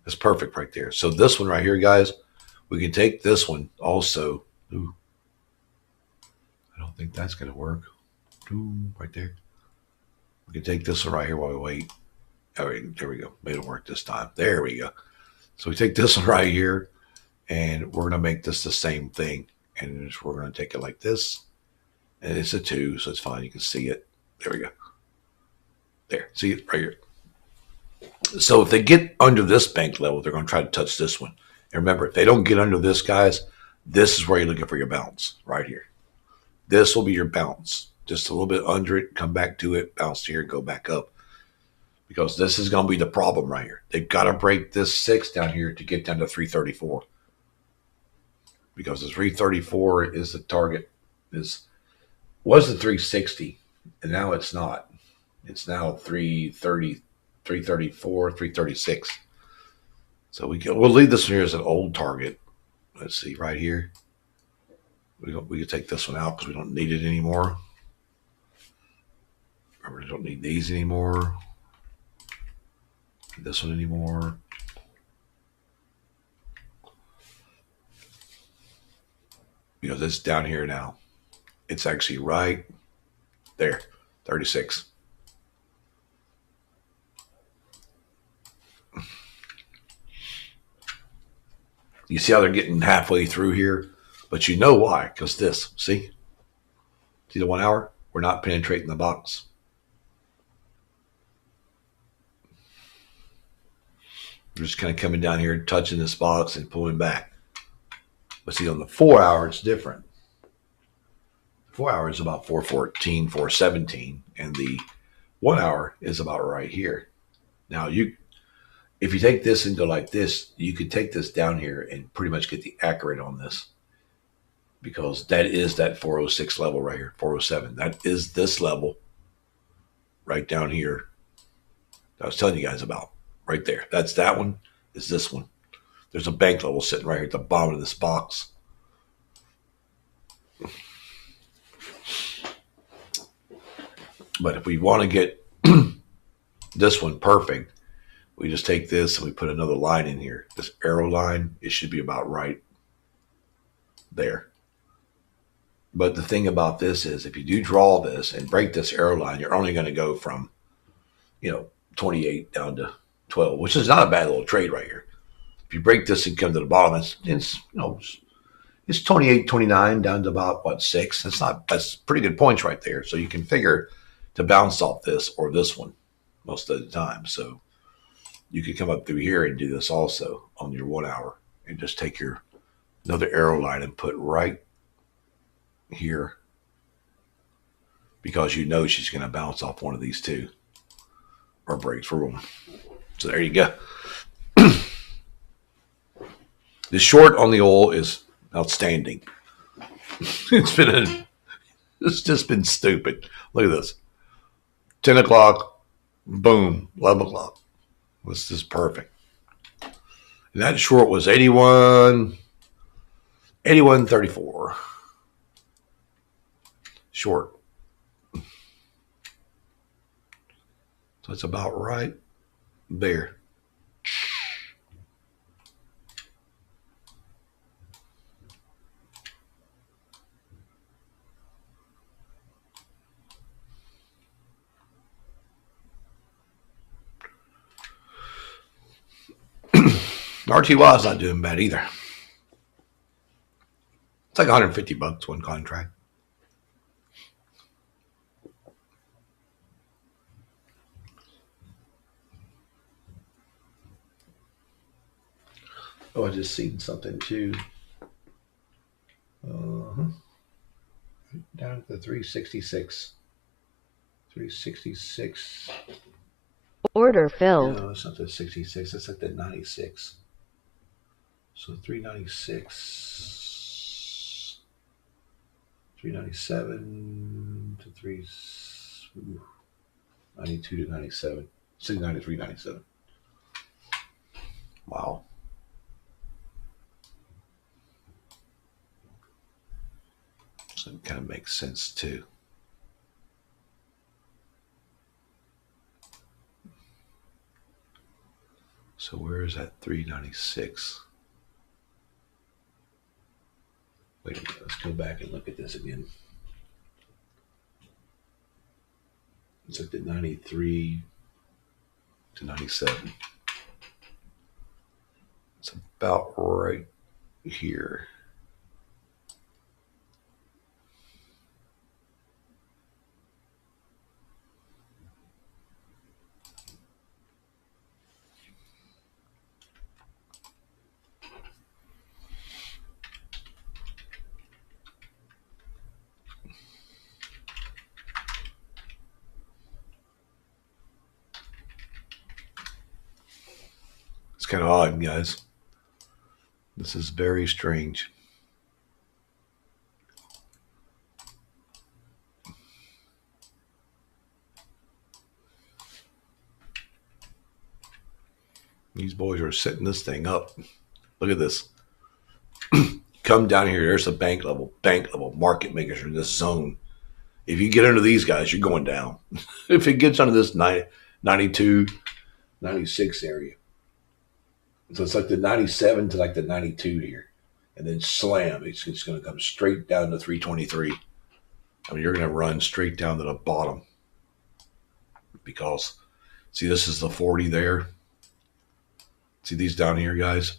That's perfect right there. So this one right here, guys, we can take this one also. Ooh, I don't think that's going to work. Ooh, right there. We can take this one right here while we wait. All right, there we go. Made it work this time. There we go. So we take this one right here, and we're going to make this the same thing. And we're going to take it like this. And it's a 2, so it's fine. You can see it. There we go. There. See it right here. So if they get under this bank level, they're going to try to touch this one. And remember, if they don't get under this, guys, this is where you're looking for your bounce right here. This will be your bounce. Just a little bit under it, come back to it, bounce here, go back up. Because this is going to be the problem right here. They've got to break this 6 down here to get down to 334. Because the 334 is the target. Was the 360, and now it's not. It's now 330, 334, 336. So we'll leave this one here as an old target. Let's see right here. We can take this one out because we don't need it anymore. Remember, we don't need these anymore. This one anymore. Because it's down here now. It's actually right there, 36. You see how they're getting halfway through here? But you know why, because this, see the 1 hour? We're not penetrating the box. We're just kind of coming down here, touching this box and pulling back. But see, on the 4 hour, it's different. 4 hours is about 414, 417, and the 1 hour is about right here. Now, if you take this and go like this, you could take this down here and pretty much get the accurate on this, because that is that 406 level right here, 407. That is this level right down here that I was telling you guys about right there. That's that one, is this one. There's a bank level sitting right here at the bottom of this box. But if we want to get this one perfect, we just take this and we put another line in here. This arrow line, it should be about right there. But the thing about this is, if you do draw this and break this arrow line, you're only going to go from, 28 down to 12, which is not a bad little trade right here. If you break this and come to the bottom, it's 28, 29 down to about 6. That's pretty good points right there. So you can figure to bounce off this or this one most of the time. So you could come up through here and do this also on your 1 hour and just take your another arrow line and put right here, because she's going to bounce off one of these two or break through them. So there you go. The short on the oil is outstanding. It's just been stupid. Look at this. 10 o'clock, boom, 11 o'clock. This is perfect. And that short was 81.34. Short. So it's about right there. RTY is not doing bad either. It's like $150 one contract. Oh, I just seen something too. Down at the 366. 366. Order filled. No, it's not the 66. It's like the 96. So 396, 397 to 92 to 97, 693, 97. Wow. So it kind of makes sense too. So where is that 396? Wait a minute, let's go back and look at this again. It's like the 93 to 97. about right here. It's kind of odd, guys. This is very strange. These boys are setting this thing up. Look at this. Come down here. There's the bank level market makers in this zone. If you get under these guys, you're going down. If it gets under this 92, 96 area. So it's like the 97 to like the 92 here. And then slam. It's going to come straight down to 323. I mean, you're going to run straight down to the bottom. Because, see, this is the 40 there. See these down here, guys?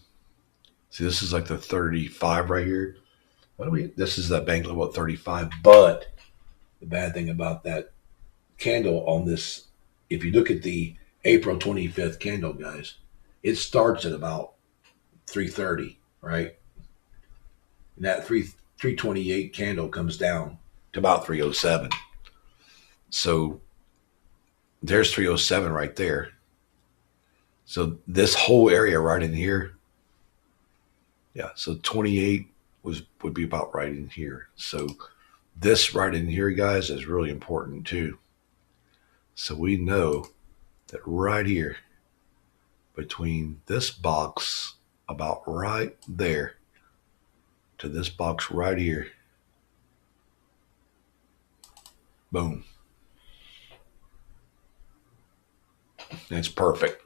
See, this is like the 35 right here. This is that bank level at 35. But the bad thing about that candle on this, if you look at the April 25th candle, guys, it starts at about 330, right? And that 328 candle comes down to about 307. So there's 307 right there. So this whole area right in here, yeah, so 28 would be about right in here. So this right in here, guys, is really important too. So we know that right here, between this box about right there to this box right here, boom. That's perfect.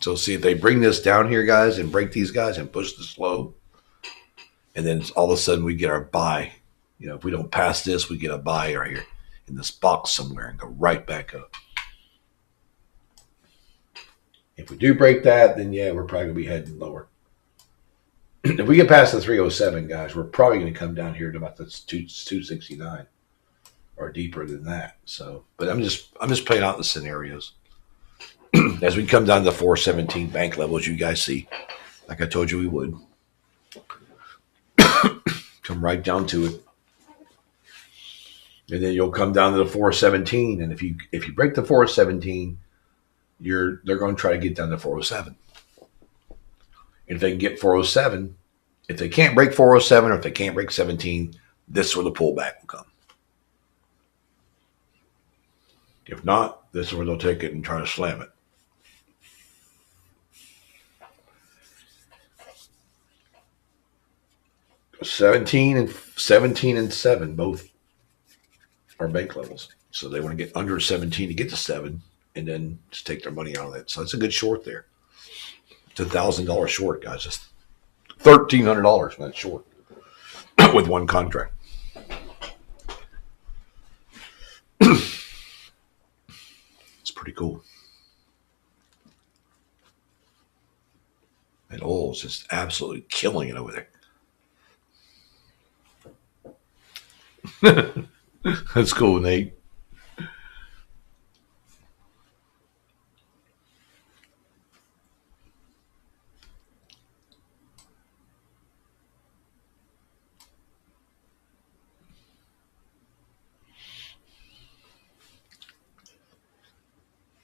So see, if they bring this down here, guys, and break these guys and push the slow, and then all of a sudden we get our buy. You know, if we don't pass this, we get a buy right here in this box somewhere and go right back up. If we do break that, then yeah, we're probably going to be heading lower. If we get past the 307, guys, we're probably going to come down here to about the 269 or deeper than that. So, but I'm just playing out the scenarios. As we come down to the 417 bank levels, you guys see, like I told you we would. Come right down to it. And then you'll come down to the 417. And if you break the 417, they're going to try to get down to 407. And if they can get 407, if they can't break 407 or if they can't break 17, this is where the pullback will come. If not, this is where they'll take it and try to slam it. Seventeen and 7 both are bank levels. So they want to get under 17 to get to 7 and then just take their money out of that. So that's a good short there. It's $1,000 short, guys. It's $1,300 for that short with one contract. It's pretty cool. And oil's just absolutely killing it over there. That's cool, Nate.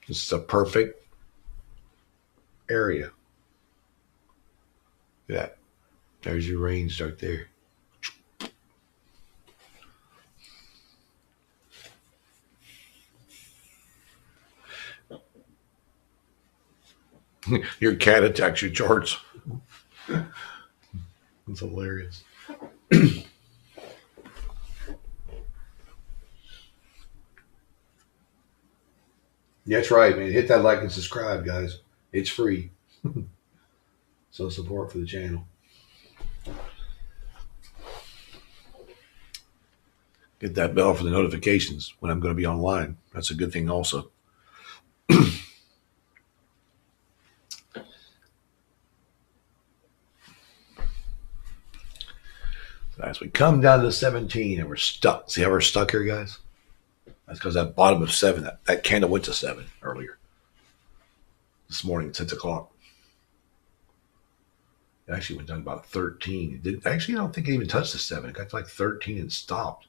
This is a perfect area. Yeah. There's your range right there. Your cat attacks your charts. That's hilarious. That's right, man. Hit that like and subscribe, guys. It's free. So support for the channel. Get that bell for the notifications when I'm going to be online. That's a good thing also. As we come down to 17 and we're stuck. See how we're stuck here, guys? That's because that bottom of 7, that candle went to 7 earlier. This morning at 6 o'clock. It actually went down to about 13. Actually, I don't think it even touched the 7. It got to like 13 and stopped.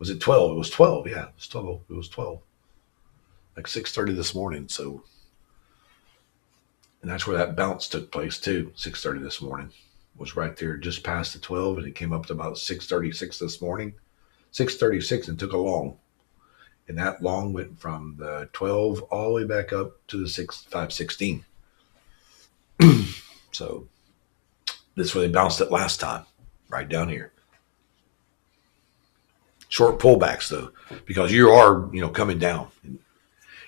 Was it 12? It was 12. Yeah, it was 12. It was 12. Like 6:30 this morning. So, and that's where that bounce took place too. 6:30 this morning was right there, just past the 12, and it came up to about 6:36 this morning. 6:36 and took a long, and that long went from the 12 all the way back up to the 516. So this is where they bounced it last time, right down here. Short pullbacks though, because you are coming down,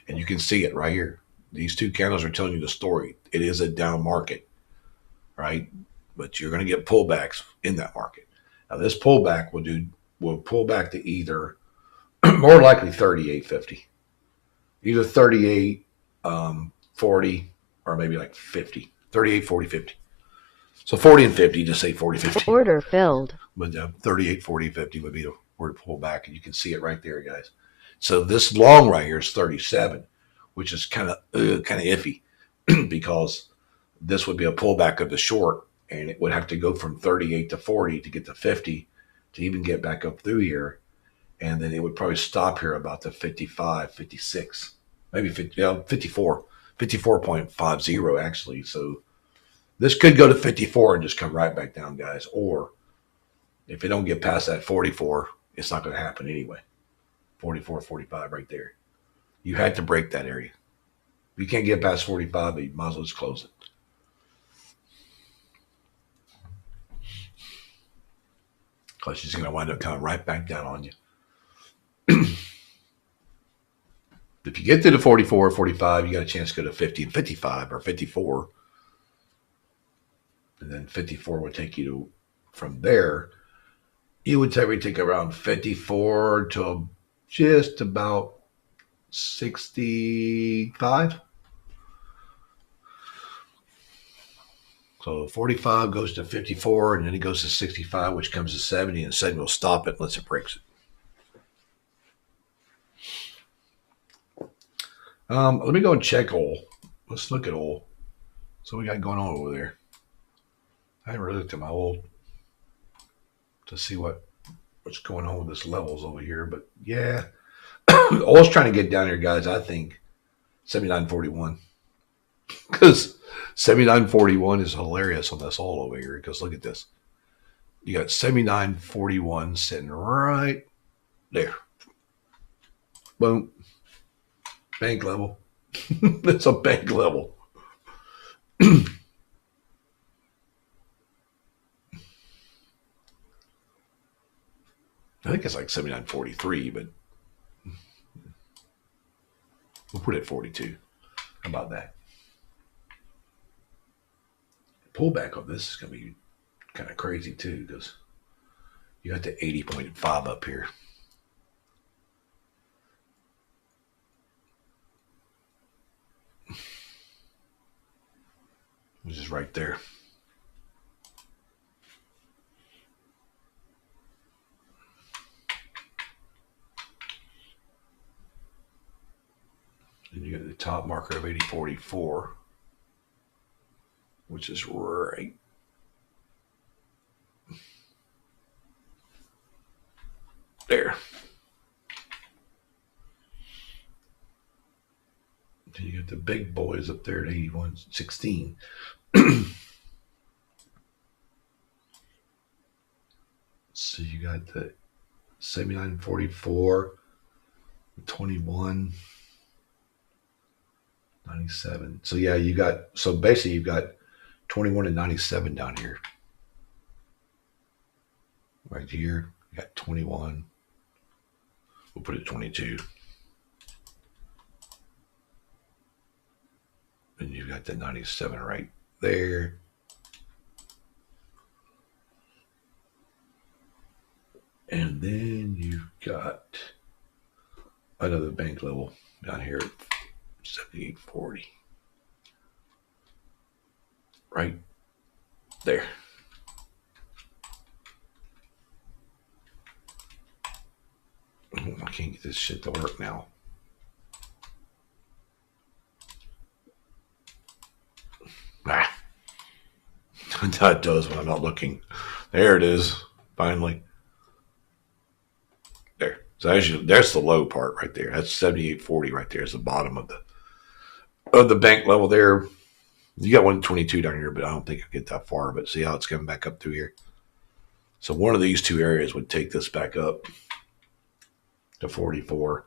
and you can see it right here. These two candles are telling you the story. It is a down market, right? But you're going to get pullbacks in that market. Now this pullback will pull back to either more likely 38.50, either 38, 40, or maybe like 50, 38, 40, 50. So 40 and 50, just say 40, 50. Order filled. But 38, 40, 50 would be the word pull back, and you can see it right there, guys. So this long right here is 37, which is kind of iffy because this would be a pullback of the short, and it would have to go from 38 to 40 to get to 50 to even get back up through here. And then it would probably stop here about the 55, 56, maybe 54, 54.50 actually. So this could go to 54 and just come right back down, guys. Or if it don't get past that 44, it's not going to happen anyway. 44, 45 right there. You had to break that area. You can't get past 45, but you might as well just close it. Because she's going to wind up coming right back down on you. If you get to the 44 or 45, you got a chance to go to 50 and 55 or 54. And then 54 would take you to, from there, you would take around 54 to just about 65. So 45 goes to 54, and then it goes to 65, which comes to 70, and 70 will stop it unless it breaks it. Let me go and check oil. Let's look at oil. So we got going on over there. I haven't really looked at my oil to see what's going on with this levels over here, but yeah, oil's trying to get down here, guys. I think 79.41, because 79.41 is hilarious on this oil over here. Because look at this, you got 79.41 sitting right there. Boom. Bank level. That's a bank level. I think it's like 79.43, but we'll put it at 42. How about that? Pullback on this is going to be kind of crazy too, because you got the 80.5 up here. Which is right there. And you got the top marker of 80.44, which is right there. Then you got the big boys up there at 81.16. So you got the 79.44, 21, 97. So yeah, basically you've got 21 and 97 down here. Right here, you got 21. We'll put it 22. And you've got the 97 right there. And then you've got another bank level down here at 78.40. Right there. I can't get this shit to work now. Ah. That does when I'm not looking. There it is. Finally. There. So actually, that's the low part right there. That's 78.40 right there. Is the bottom of the bank level there. You got 122 down here, but I don't think I get that far. But see how it's coming back up through here. So one of these two areas would take this back up to 44.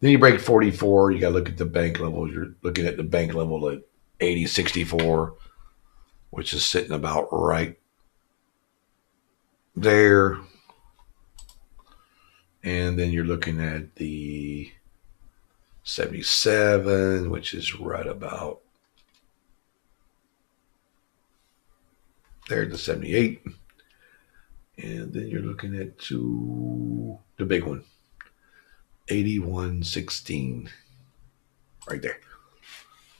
Then you break 44. You got to look at the bank level. You're looking at the bank level at 80.64, which is sitting about right there. And then you're looking at the 77, which is right about there, the 78. And then you're looking at the big one, 81.16, right there.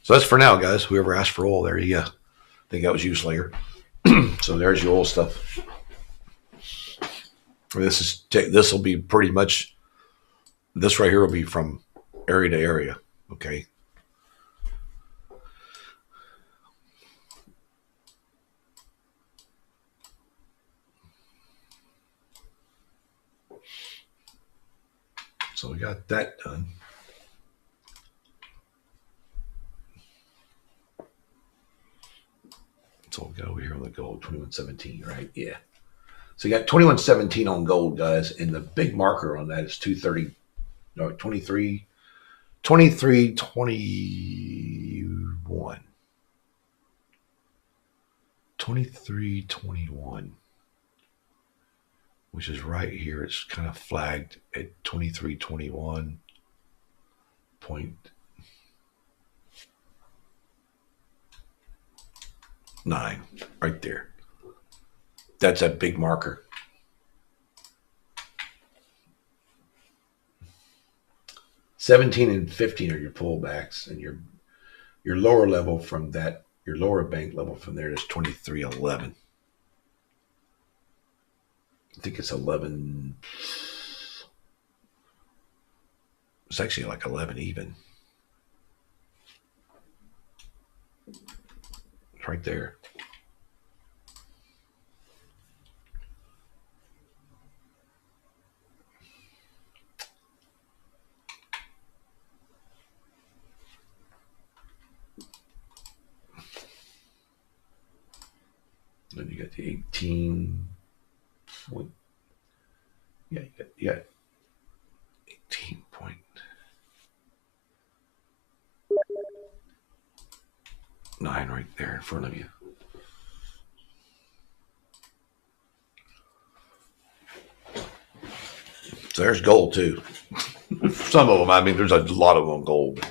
So that's for now, guys. Whoever asked for oil, there you go. I think that was you, Slayer. So there's your oil stuff. This will be pretty much, this right here will be from area to area. Okay. So we got that done. So we'll go over here on the gold, 21.17, right? Yeah. So you got 21.17 on gold, guys, and the big marker on that is 230, no, 23.21. 23.21, which is right here. It's kind of flagged at 23.21.9, right there. That's a big marker. $17 and $15 are your pullbacks, and your lower level from that, your lower bank level from there is 23.11. I think it's 11. It's actually like 11 even. It's right there. Then you got the 18 point. Yeah, you got 18 point. Nine right there in front of you. So there's gold too. Some of them, I mean, there's a lot of them on gold.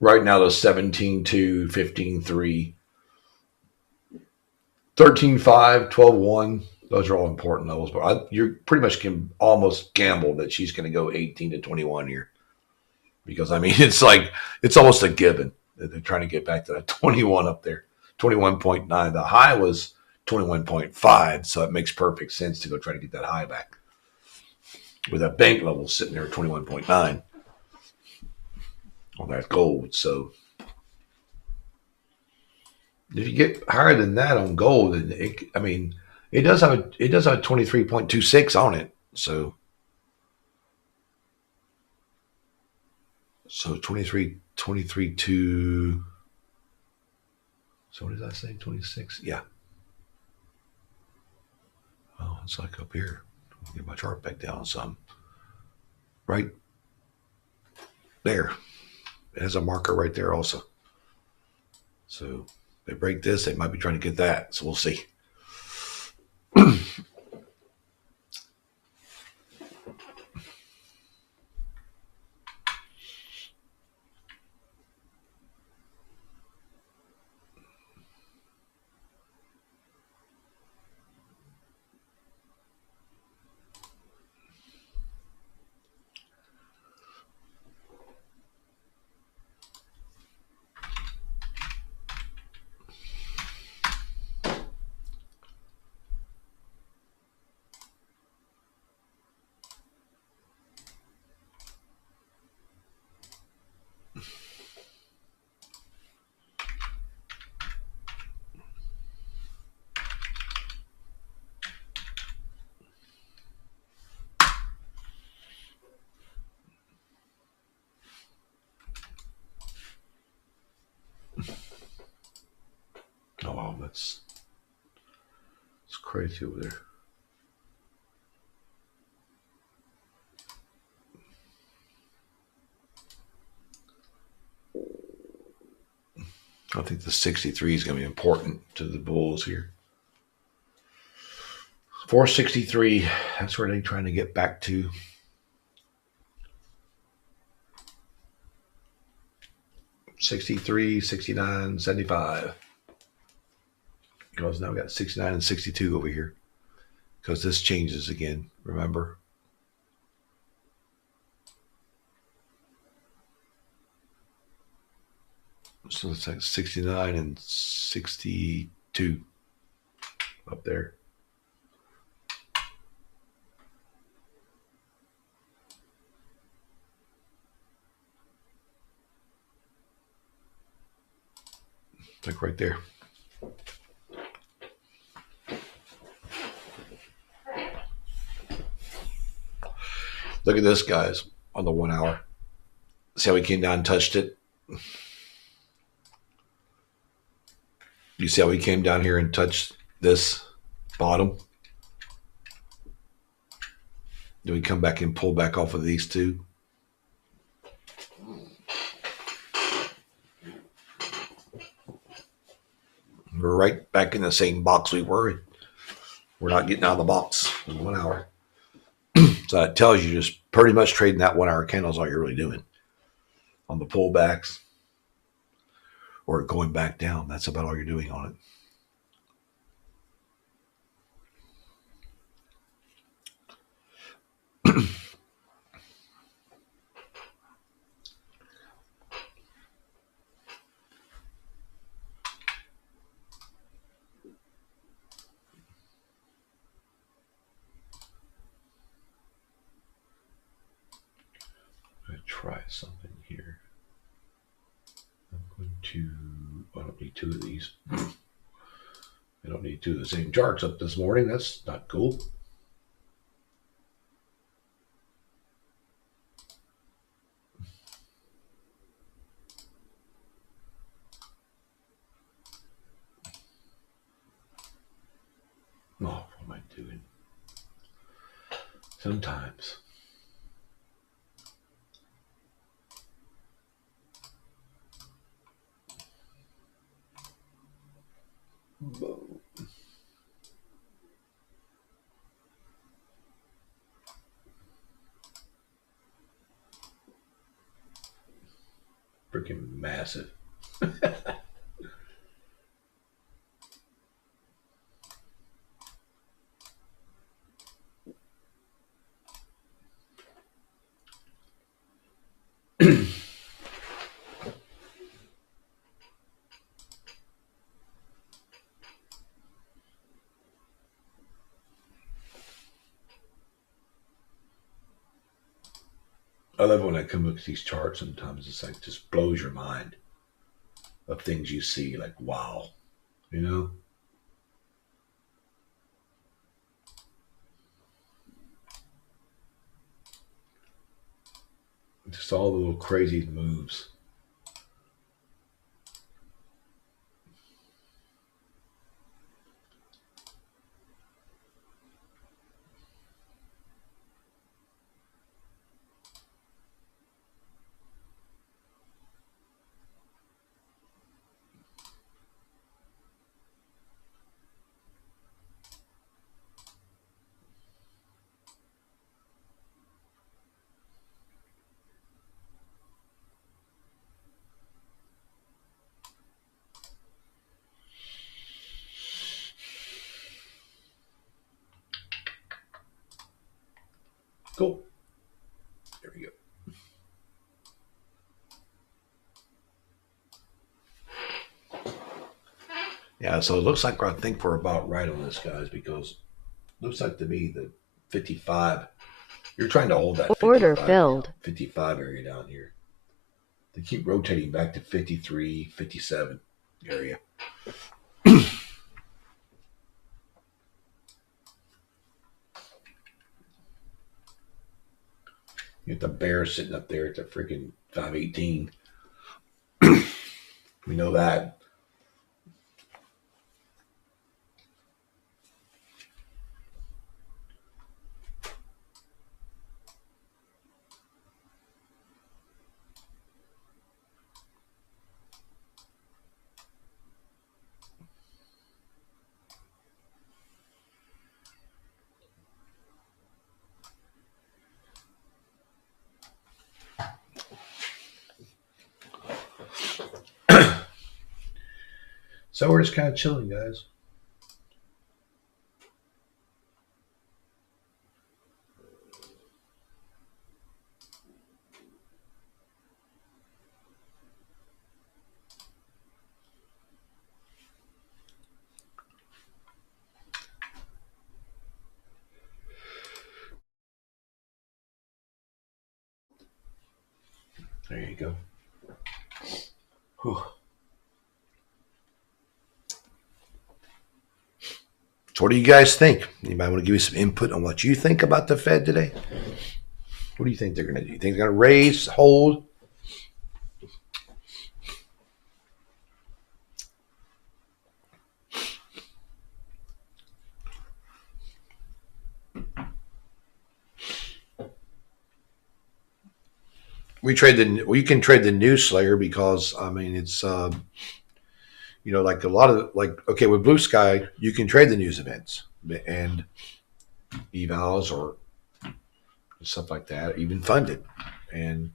Right now, those 17.2, 15.3, 13.5, 12.1, those are all important levels. But you pretty much can almost gamble that she's going to go 18 to 21 here. Because, I mean, it's almost a given that they're trying to get back to that 21 up there, 21.9. The high was 21.5, so it makes perfect sense to go try to get that high back. With that bank level sitting there at 21.9 on that gold. So if you get higher than that on gold, and it does have a 23.26 on it. So 23.2. So what did I say? 26? Yeah. Oh, it's like up here. I'll get my chart back down some. Right there. It has a marker right there also. So if they break this, they might be trying to get that. So we'll see. It's crazy over there. I think the 63 is going to be important to the bulls here. 463, that's where they're trying to get back to. $63, $69, $75. Because now we got 69 and 62 over here. Because this changes again, remember? So it's like 69 and 62 up there. Like right there. Look at this, guys, on the 1 hour. See how he came down and touched it? You see how he came down here and touched this bottom? Then we come back and pull back off of these two. We're right back in the same box we were. We're not getting out of the box in 1 hour. So that tells you just pretty much trading that 1 hour candle is all you're really doing. On the pullbacks or going back down, that's about all you're doing on it. Try something here. I'm going to, I don't need two of these. I don't need two of the same charts up this morning. That's not cool. Oh, what am I doing? Sometimes. Freaking massive. I love when I come look at these charts sometimes. It's like just blows your mind of things you see. Like, wow, you know? Just all the little crazy moves. Cool. There we go. Yeah, so it looks like I think we're about right on this, guys, because it looks like to me that 55, you're trying to hold that 55, Order filled. 55 area down here. They keep rotating back to 53, 57 area. You get the bear sitting up there at the freaking 518. We know that. So we're just kind of chilling, guys. There you go. Whew. So what do you guys think? Anybody want to give me some input on what you think about the Fed today? What do you think they're going to do? You think they're going to raise, hold? We can trade the news slayer because I mean it's like a lot of okay, with Blue Sky you can trade the news events and evals or stuff like that, even funded, and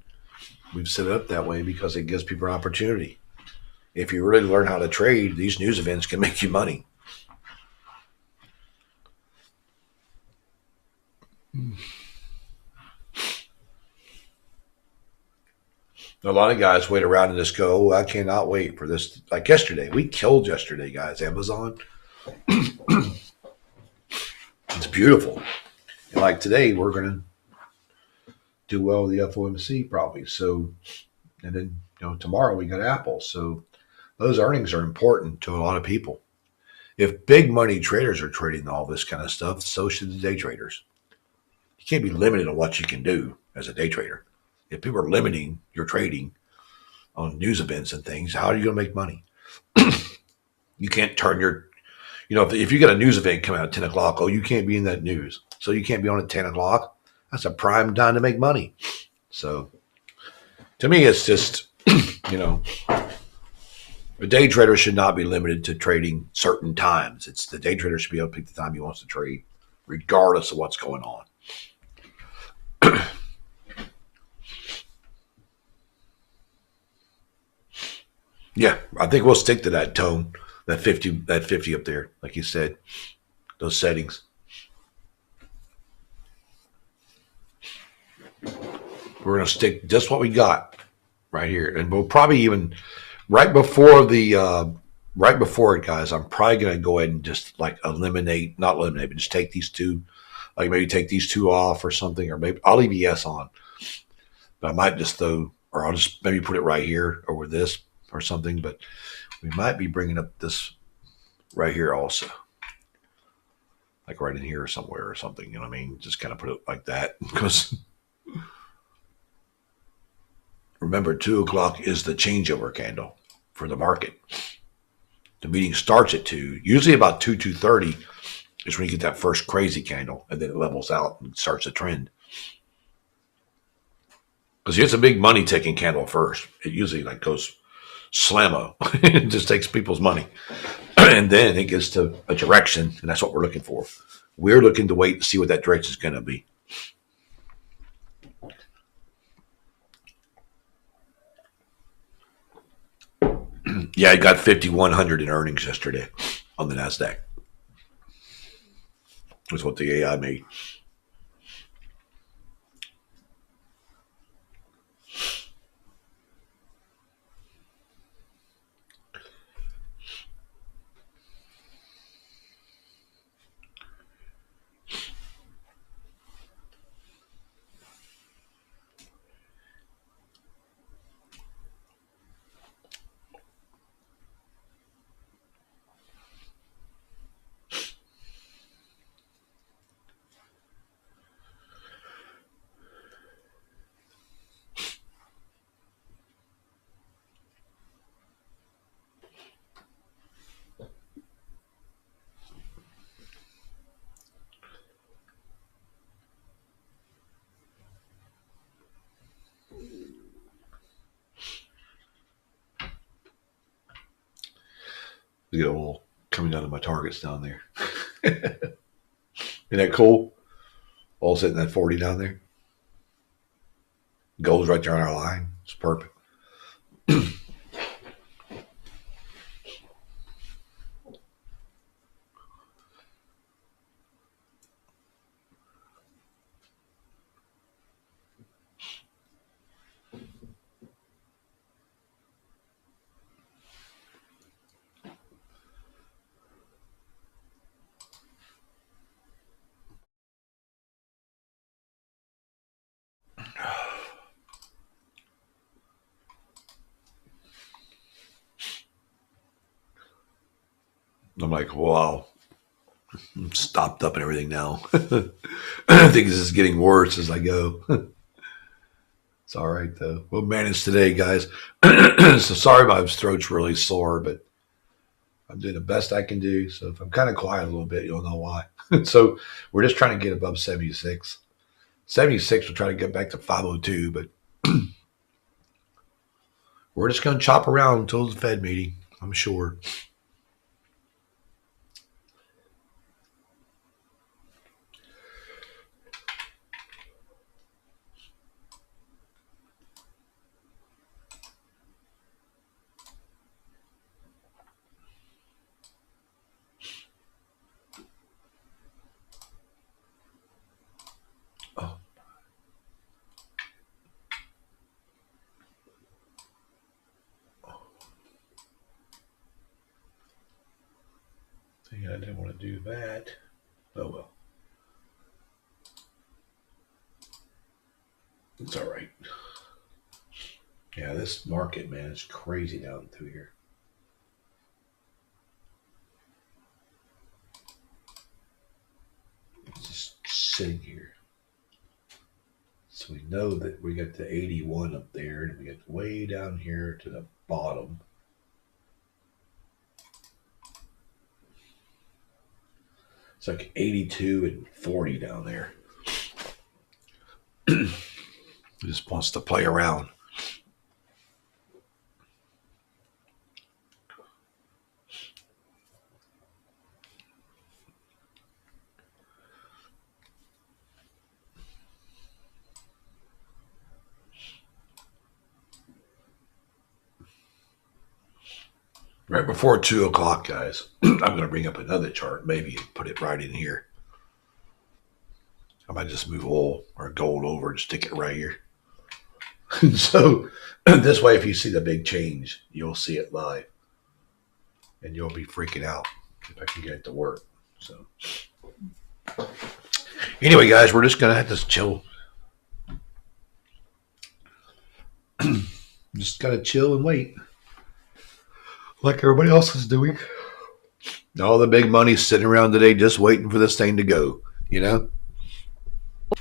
we've set it up that way because it gives people an opportunity. If you really learn how to trade, these news events can make you money. A lot of guys wait around and just go, oh, I cannot wait for this. Like yesterday, we killed yesterday, guys. Amazon. It's beautiful. And like today, we're going to do well with the FOMC probably. So, and then, tomorrow we got Apple. So those earnings are important to a lot of people. If big money traders are trading all this kind of stuff, so should the day traders. You can't be limited on what you can do as a day trader. If people are limiting your trading on news events and things, how are you going to make money? You can't turn your, if you get a news event come out at 10 o'clock, you can't be in that news. So you can't be on at 10 o'clock. That's a prime time to make money. So to me, it's just, a day trader should not be limited to trading certain times. It's the day trader should be able to pick the time he wants to trade, regardless of what's going on. Yeah, I think we'll stick to that tone, that 50 up there, like you said, those settings. We're gonna stick just what we got right here, and we'll probably even right before it, guys. I'm probably gonna go ahead and just like not eliminate, but just take these two, like maybe take these two off or something, or maybe I'll leave ES on, but I might just or I'll just maybe put it right here over this or something. But we might be bringing up this right here also, like right in here somewhere or something. You know what I mean? Just kind of put it like that because remember, 2 o'clock is the changeover candle for the market. The meeting starts at 2. Usually about 2:30 is when you get that first crazy candle, and then it levels out and starts a trend. Because it's a big money taking candle first. It usually like goes slammo. It just takes people's money. And then it gets to a direction, and that's what we're looking for. We're looking to wait to see what that direction is going to be. Yeah, I got 5,100 in earnings yesterday on the NASDAQ. That's what the AI made. Look at all coming down to my targets down there. Isn't that cool? All sitting at 40 down there. Gold's right there on our line. It's perfect. I'm like, wow, I'm stopped up and everything now. I think this is getting worse as I go. It's all right, though. We'll manage today, guys. So sorry my throat's really sore, but I'm doing the best I can do. So if I'm kind of quiet a little bit, you'll know why. So we're just trying to get above 76. 76, we'll try to get back to 502, but we're just going to chop around until the Fed meeting, I'm sure. Oh, I didn't want to do that. Oh, well. It's all right. Yeah, this market, man, is crazy down through here. It's just sitting here. So we know that we got the 81 up there, and we get way down here to the bottom. It's like 82 and 40 down there. Just wants to play around. Right before 2 o'clock, guys, I'm going to bring up another chart, maybe put it right in here. I might just move oil or gold over and stick it right here. So this way, if you see the big change, you'll see it live. And you'll be freaking out if I can get it to work. So anyway, guys, we're just going to have to chill. Just got to chill and wait. Like everybody else is doing. All the big money's sitting around today just waiting for this thing to go, you know?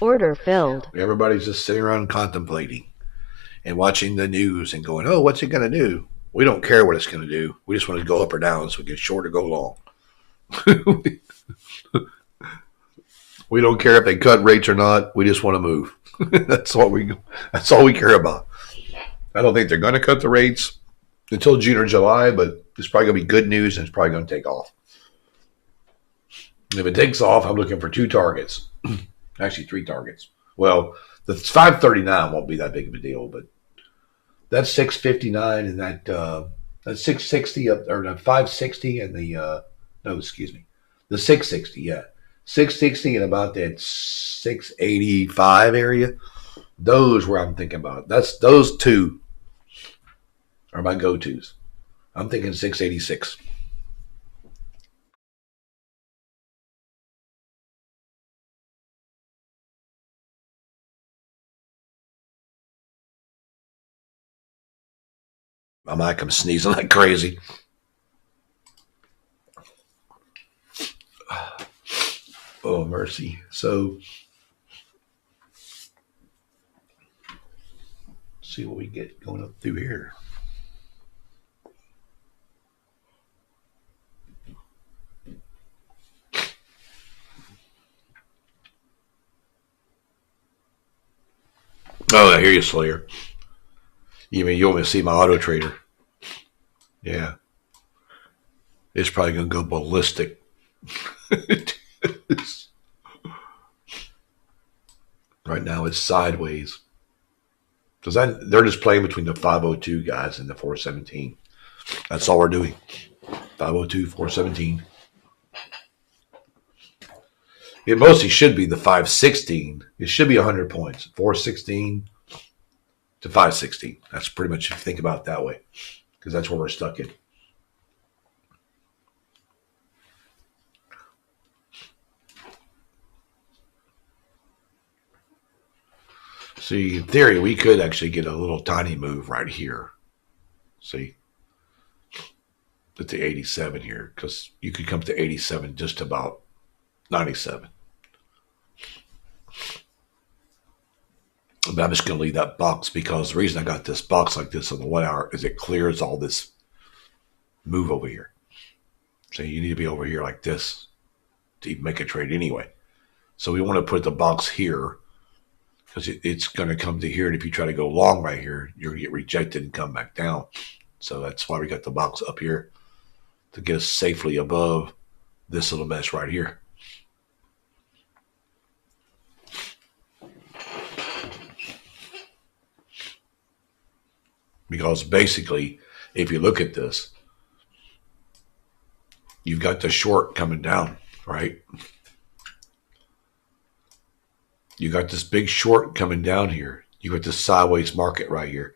Order filled. Everybody's just sitting around contemplating and watching the news and going, oh, what's it going to do? We don't care what it's going to do. We just want to go up or down so we can short or go long. We don't care if they cut rates or not. We just want to move. That's all we care about. I don't think they're going to cut the rates until June or July, but it's probably going to be good news and it's probably going to take off. If it takes off, I'm looking for 2 targets. Actually, 3 targets. Well, the 539 won't be that big of a deal, but that's 659 and that's 660 up, or the 560 and the the 660, yeah. 660 and about that 685 area. Those where I'm thinking about. That's those 2 are my go-tos. I'm thinking 686. I'm like I'm sneezing like crazy. Oh, mercy. So see what we get going up through here. Oh, I hear you, Slayer. You mean you want me to see my auto trader? Yeah. It's probably going to go ballistic. Right now it's sideways. Because they're just playing between the 502 guys and the 417. That's all we're doing. 502, 417. It mostly should be the 516. It should be 100 points. 416 to 516. That's pretty much, if you think about it that way. Because that's where we're stuck in. See, in theory, we could actually get a little tiny move right here. See? at the 87 here, because you could come to 87 just about 97. But I'm just going to leave that box, because the reason I got this box like this on the 1 hour is it clears all this move over here. So you need to be over here like this to even make a trade anyway. So we want to put the box here, because it's going to come to here. And if you try to go long right here, you're going to get rejected and come back down. So that's why we got the box up here, to get us safely above this little mess right here. Because basically, if you look at this, you've got the short coming down, right? You got this big short coming down here. You got this sideways market right here.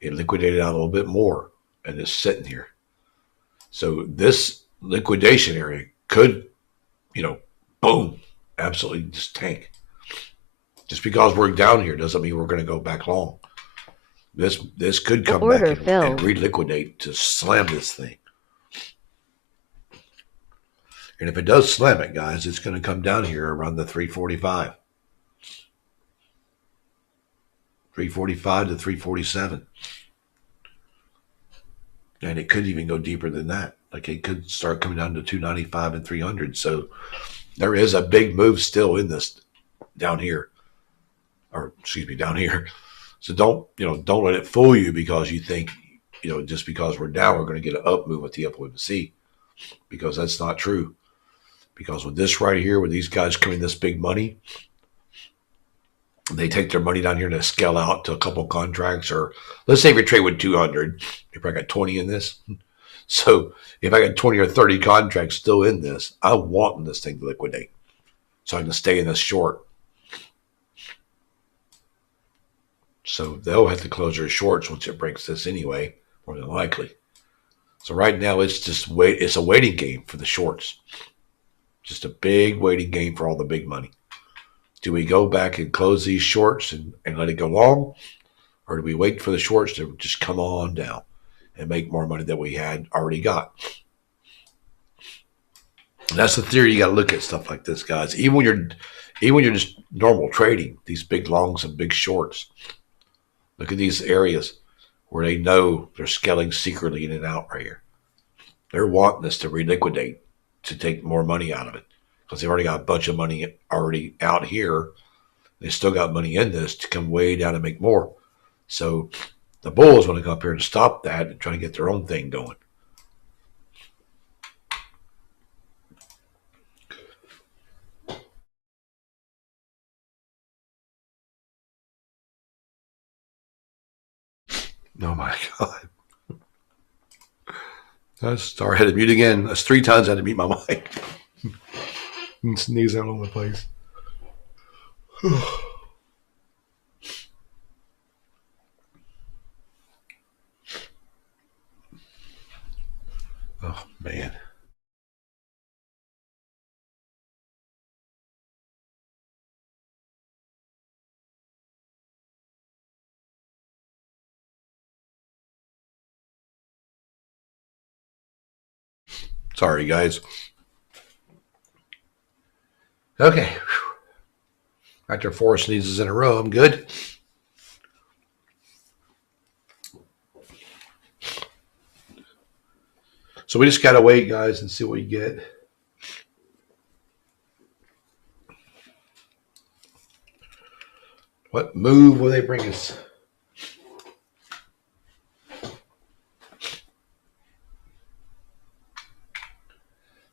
It liquidated out a little bit more, and it's sitting here. So this liquidation area could, boom, absolutely just tank. Just because we're down here doesn't mean we're going to go back long. This could come back and reliquidate to slam this thing. And if it does slam it, guys, it's going to come down here around the 345. 345 to 347. And it could even go deeper than that. Like it could start coming down to 295 and 300. So there is a big move still in this down here. Or excuse me, down here. So don't let it fool you, because you think, just because we're down, we're going to get an up move with the FOMC, because that's not true. Because with this right here, with these guys coming this big money, they take their money down here to scale out to a couple contracts. Or let's say if you trade with 200, if I got 20 in this. So if I got 20 or 30 contracts still in this, I want this thing to liquidate, so I can stay in this short. So they'll have to close their shorts once it breaks this anyway, more than likely. So right now it's just it's a waiting game for the shorts. Just a big waiting game for all the big money. Do we go back and close these shorts and let it go long? Or do we wait for the shorts to just come on down and make more money than we had already got? And that's the theory. You got to look at stuff like this, guys. Even when you're just normal trading, these big longs and big shorts. Look at these areas where they know they're scaling secretly in and out right here. They're wanting this to reliquidate, to take more money out of it, because they've already got a bunch of money already out here. They still got money in this to come way down and make more. So the bulls want to come up here and stop that and try to get their own thing going. Oh my God. Sorry, I had to mute again. That's 3 times I had to mute my mic. And sneeze all over the place. Oh, man. Sorry, guys. Okay. After 4 sneezes in a row, I'm good. So we just got to wait, guys, and see what we get. What move will they bring us?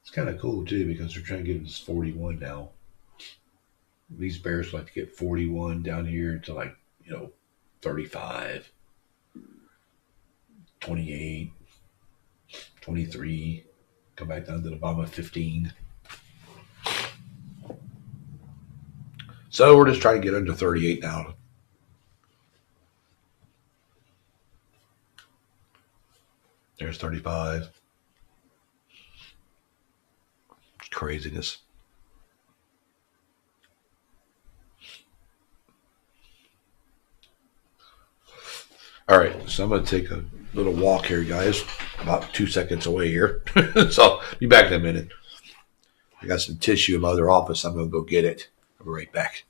It's kind of cool, too, because they're trying to get us 41 now. These bears like to get 41 down here to 35, 28, 23, come back down to the bottom of 15. So we're just trying to get under 38 now. There's 35. It's craziness. All right, so I'm going to take a little walk here, guys. About 2 seconds away here. So I'll be back in a minute. I got some tissue in my other office. I'm going to go get it. I'll be right back.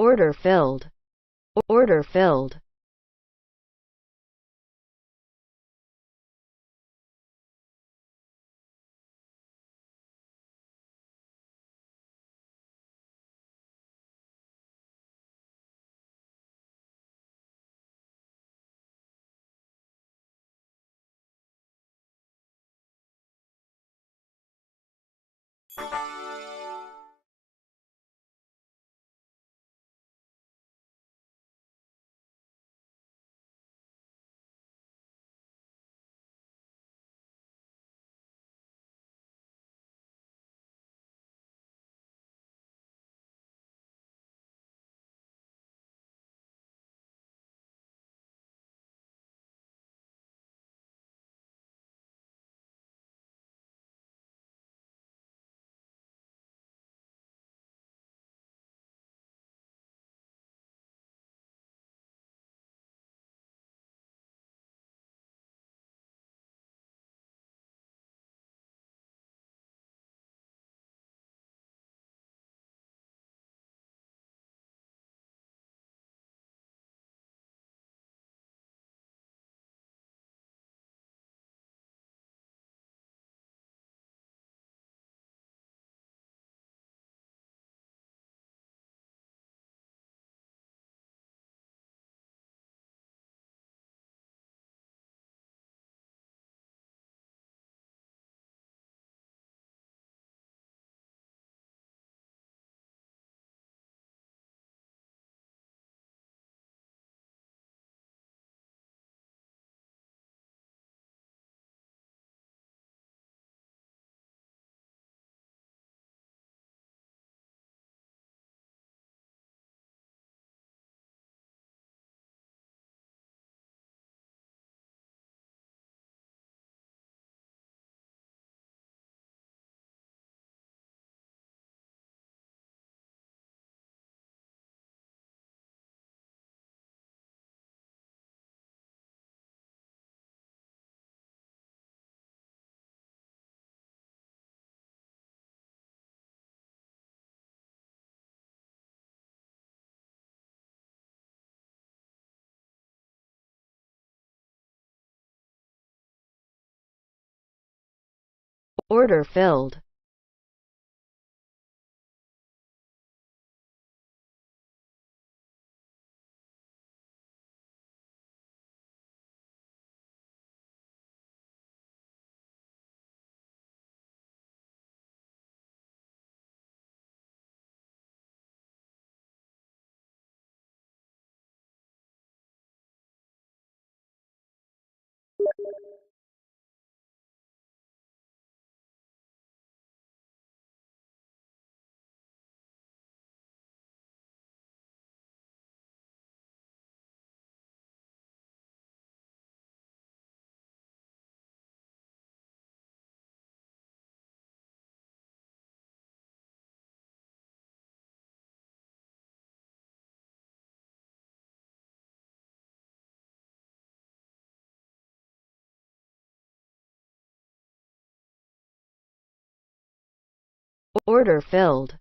Order filled. Order filled. Order filled. Order filled.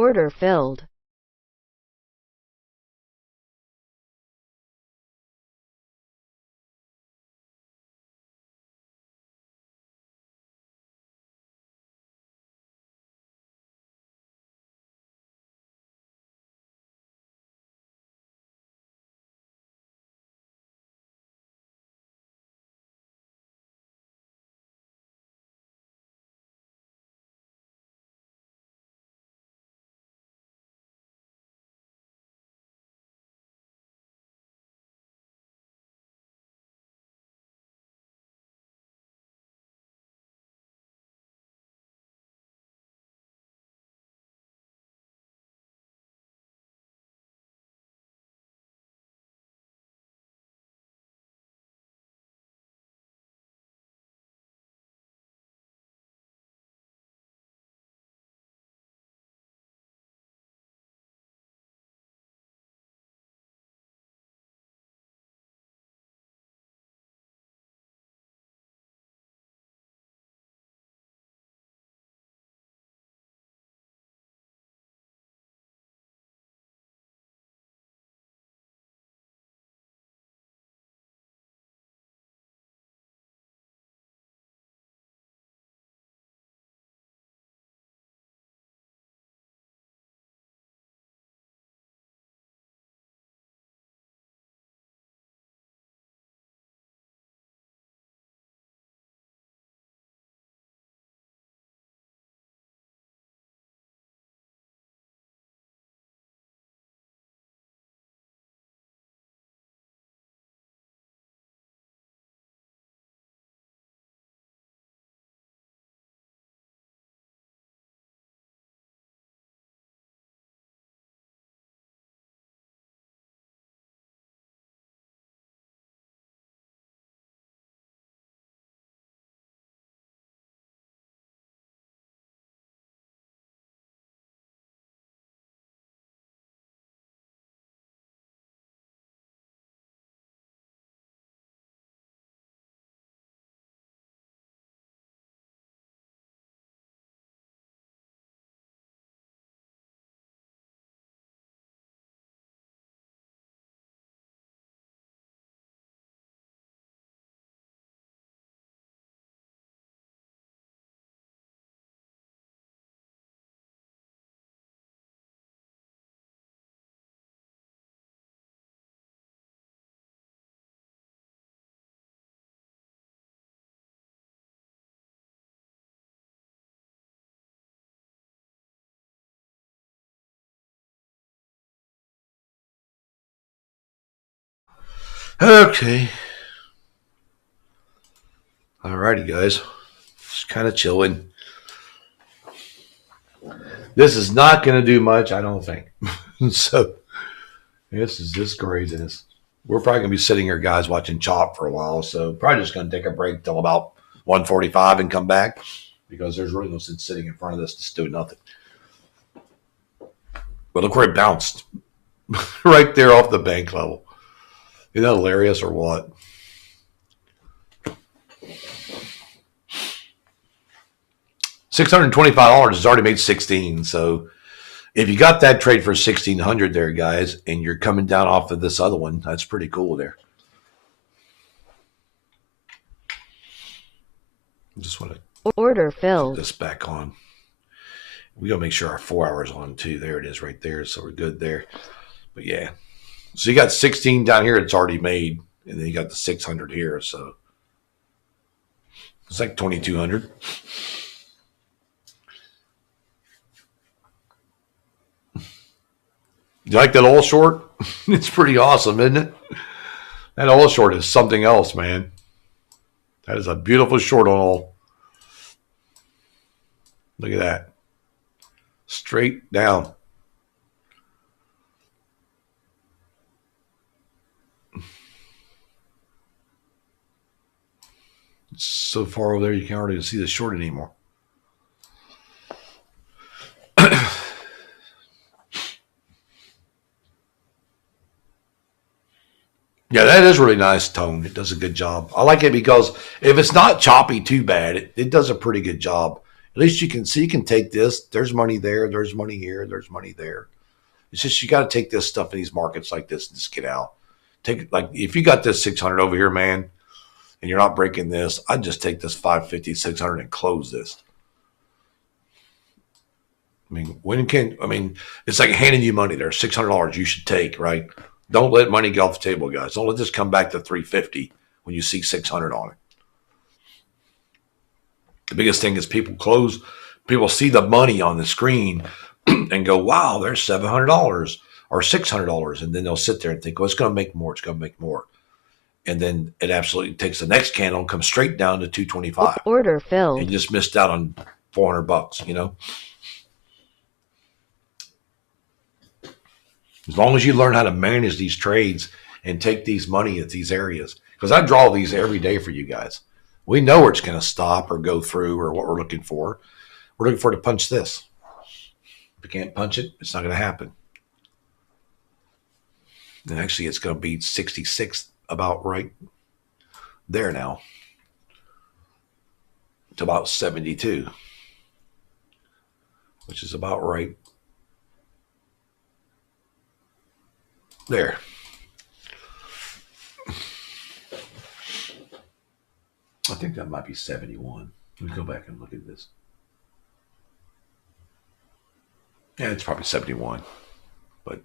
Order filled. Okay. Alrighty, guys. Just kind of chilling. This is not going to do much, I don't think. So this is just craziness. We're probably going to be sitting here, guys, watching Chop for a while. So probably just going to take a break till about 1:45 and come back because there's really no sense sitting in front of this just doing nothing. But look where it bounced. Right there off the bank level. Isn't that hilarious or what? $625 has already made 16. So if you got that trade for 1,600 there, guys, and you're coming down off of this other one, that's pretty cool there. I just want to Order put filled. this back on. We got to make sure our 4 hours on too. There it is right there. So we're good there. But yeah. So you got 16 down here. It's already made. And then you got the 600 here. So it's like 2,200. You like that oil short? It's pretty awesome, isn't it? That oil short is something else, man. That is a beautiful short on oil. Look at that. Straight down. It's so far over there you can't hardly see the short anymore. Yeah, that is really nice tone. It does a good job. I like it because if it's not choppy too bad, it does a pretty good job. At least you can see, you can take this. There's money there. There's money here. There's money there. It's just you got to take this stuff in these markets like this and just get out. Take it, like if you got this 600 over here, man, and you're not breaking this, I'd just take this 550, 600 and close this. I mean, it's like handing you money. There's $600 you should take, right? Don't let money get off the table, guys. Don't let this come back to 350 when you see 600 on it. The biggest thing is people see the money on the screen and go, wow, there's $700 or $600. And then they'll sit there and think, well, it's going to make more. It's going to make more. And then it absolutely takes the next candle and comes straight down to 225. Order filled. And you just missed out on $400, you know? As long as you learn how to manage these trades and take these money at these areas, because I draw these every day for you guys. We know where it's going to stop or go through or what we're looking for. We're looking for it to punch this. If you can't punch it, it's not going to happen. And actually, it's going to be 66 about right there now. It's about 72, which is about right there. I think that might be 71. Let me go back and look at this. Yeah, it's probably 71. But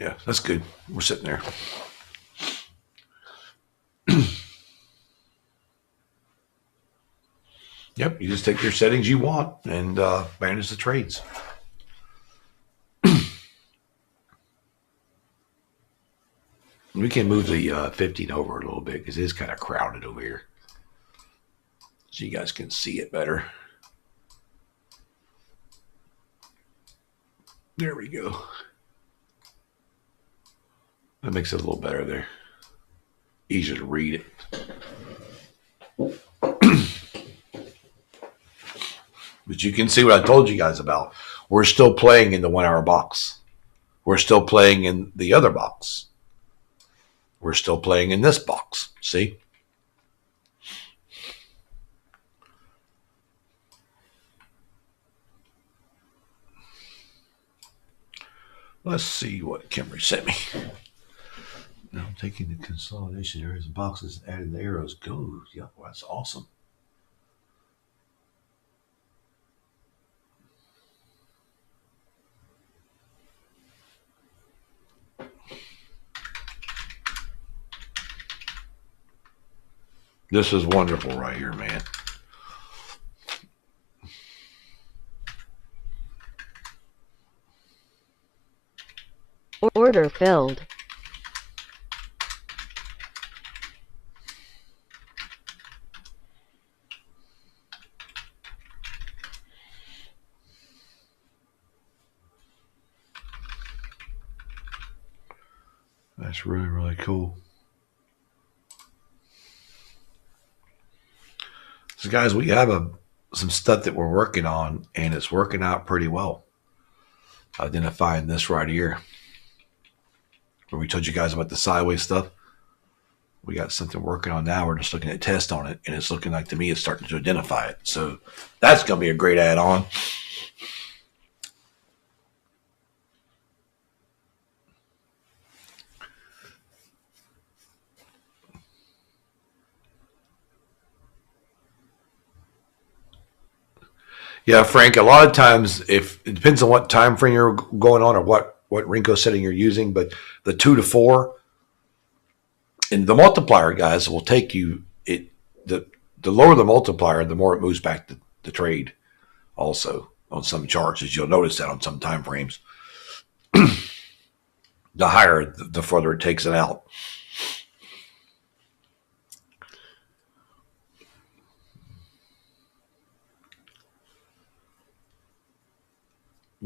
yeah, that's good. We're sitting there. Yep, you just take your settings you want and manage the trades. We can move the 15 over a little bit because it is kind of crowded over here. So you guys can see it better. There we go. That makes it a little better there. Easier to read it. But you can see what I told you guys about. We're still playing in the 1 hour box. We're still playing in the other box. We're still playing in this box. See? Let's see what Kimberly sent me. Now I'm taking the consolidation areas and boxes and adding the arrows. Go. Yeah, well, that's awesome. This is wonderful right here, man. Order filled. That's really, really cool. So guys, we have some stuff that we're working on, and it's working out pretty well. Identifying this right here. Where we told you guys about the sideways stuff. We got something working on now. We're just looking at test on it, and it's looking like to me it's starting to identify it. So that's going to be a great add-on. Yeah, Frank, a lot of times, if it depends on what time frame you're going on or what Renko setting you're using, but the 2 to 4 and the multiplier, guys, will take you, the lower the multiplier, the more it moves back the trade also on some charts, as you'll notice that on some time frames. The higher, the further it takes it out.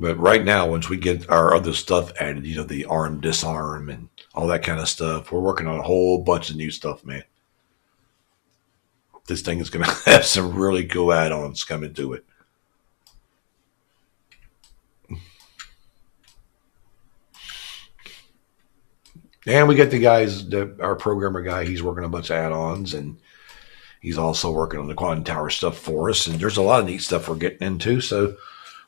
But right now, once we get our other stuff added, you know, the arm, disarm, and all that kind of stuff, we're working on a whole bunch of new stuff, man. This thing is going to have some really cool add-ons coming to it. And we got the guys, our programmer guy, he's working on a bunch of add-ons, and He's also working on the quantum tower stuff for us, and there's a lot of neat stuff we're getting into. So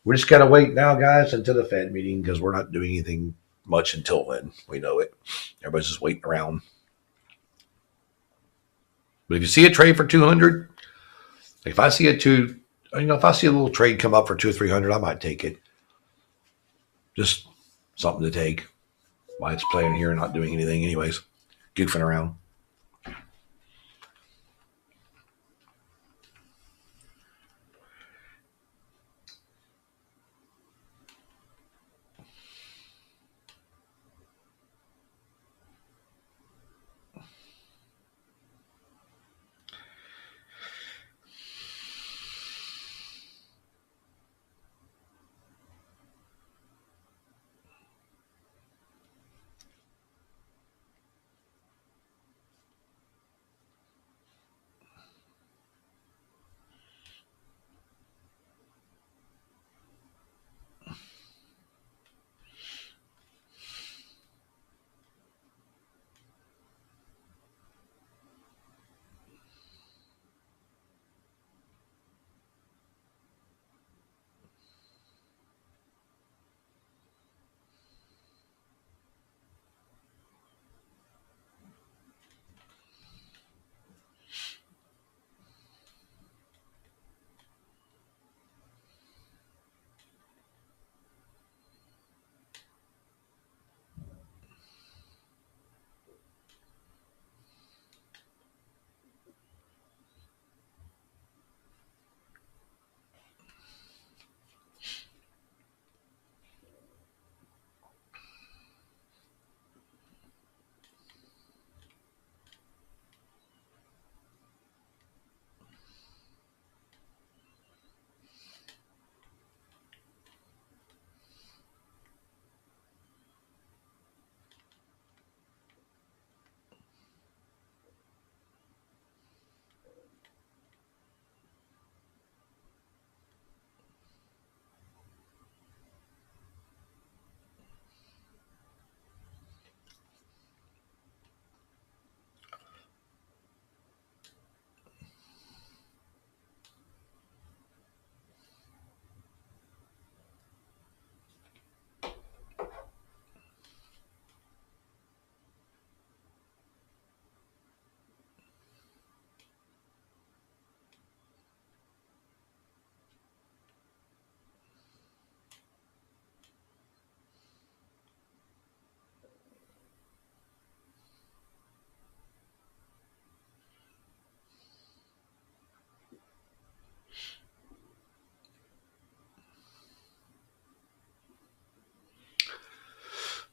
we just gotta wait now, guys, until the Fed meeting because we're not doing anything much until then. We know it. Everybody's just waiting around. But if you see a trade for 200, if I see if I see a little trade come up for 200 or 300, I might take it. Just something to take. Why it's playing here and not doing anything, anyways, goofing around.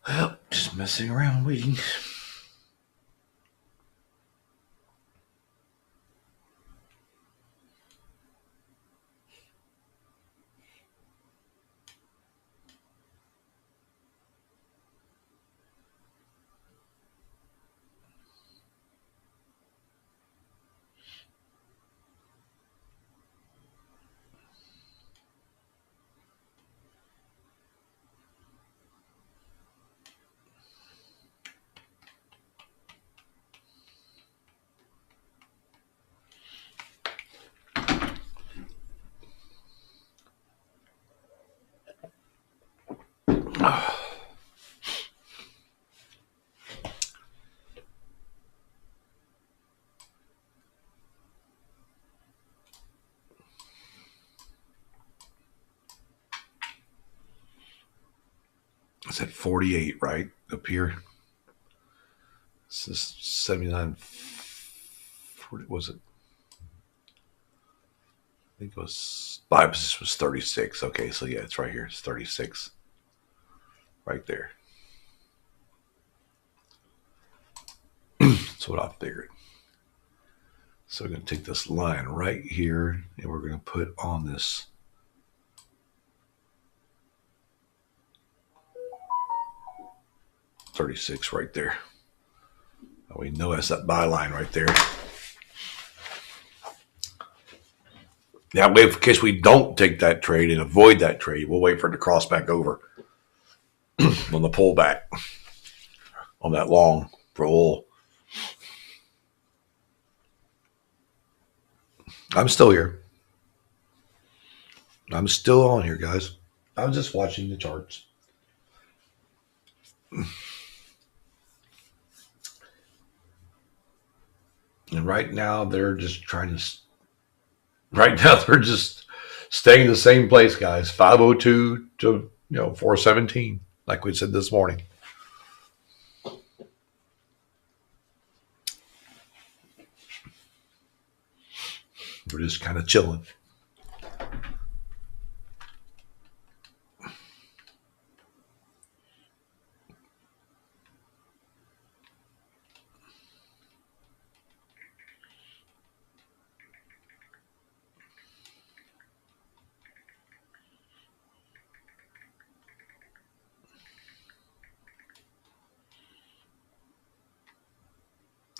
Well, just messing around waiting. It's at 48, right? Up here. This is 79. What was it? I think it was this was 36. Okay, so yeah, it's right here. It's 36. Right there. That's what I figured. So we're going to take this line right here and we're going to put on this $36 right there. We know that's that buy line right there. That way, in case we don't take that trade and avoid that trade, we'll wait for it to cross back over on the pullback on that long for oil. I'm still here. I'm still on here, guys. I was just watching the charts. And right now, they're just trying to. Right now, they're just staying in the same place, guys. 502 to 417, like we said this morning. We're just kind of chilling.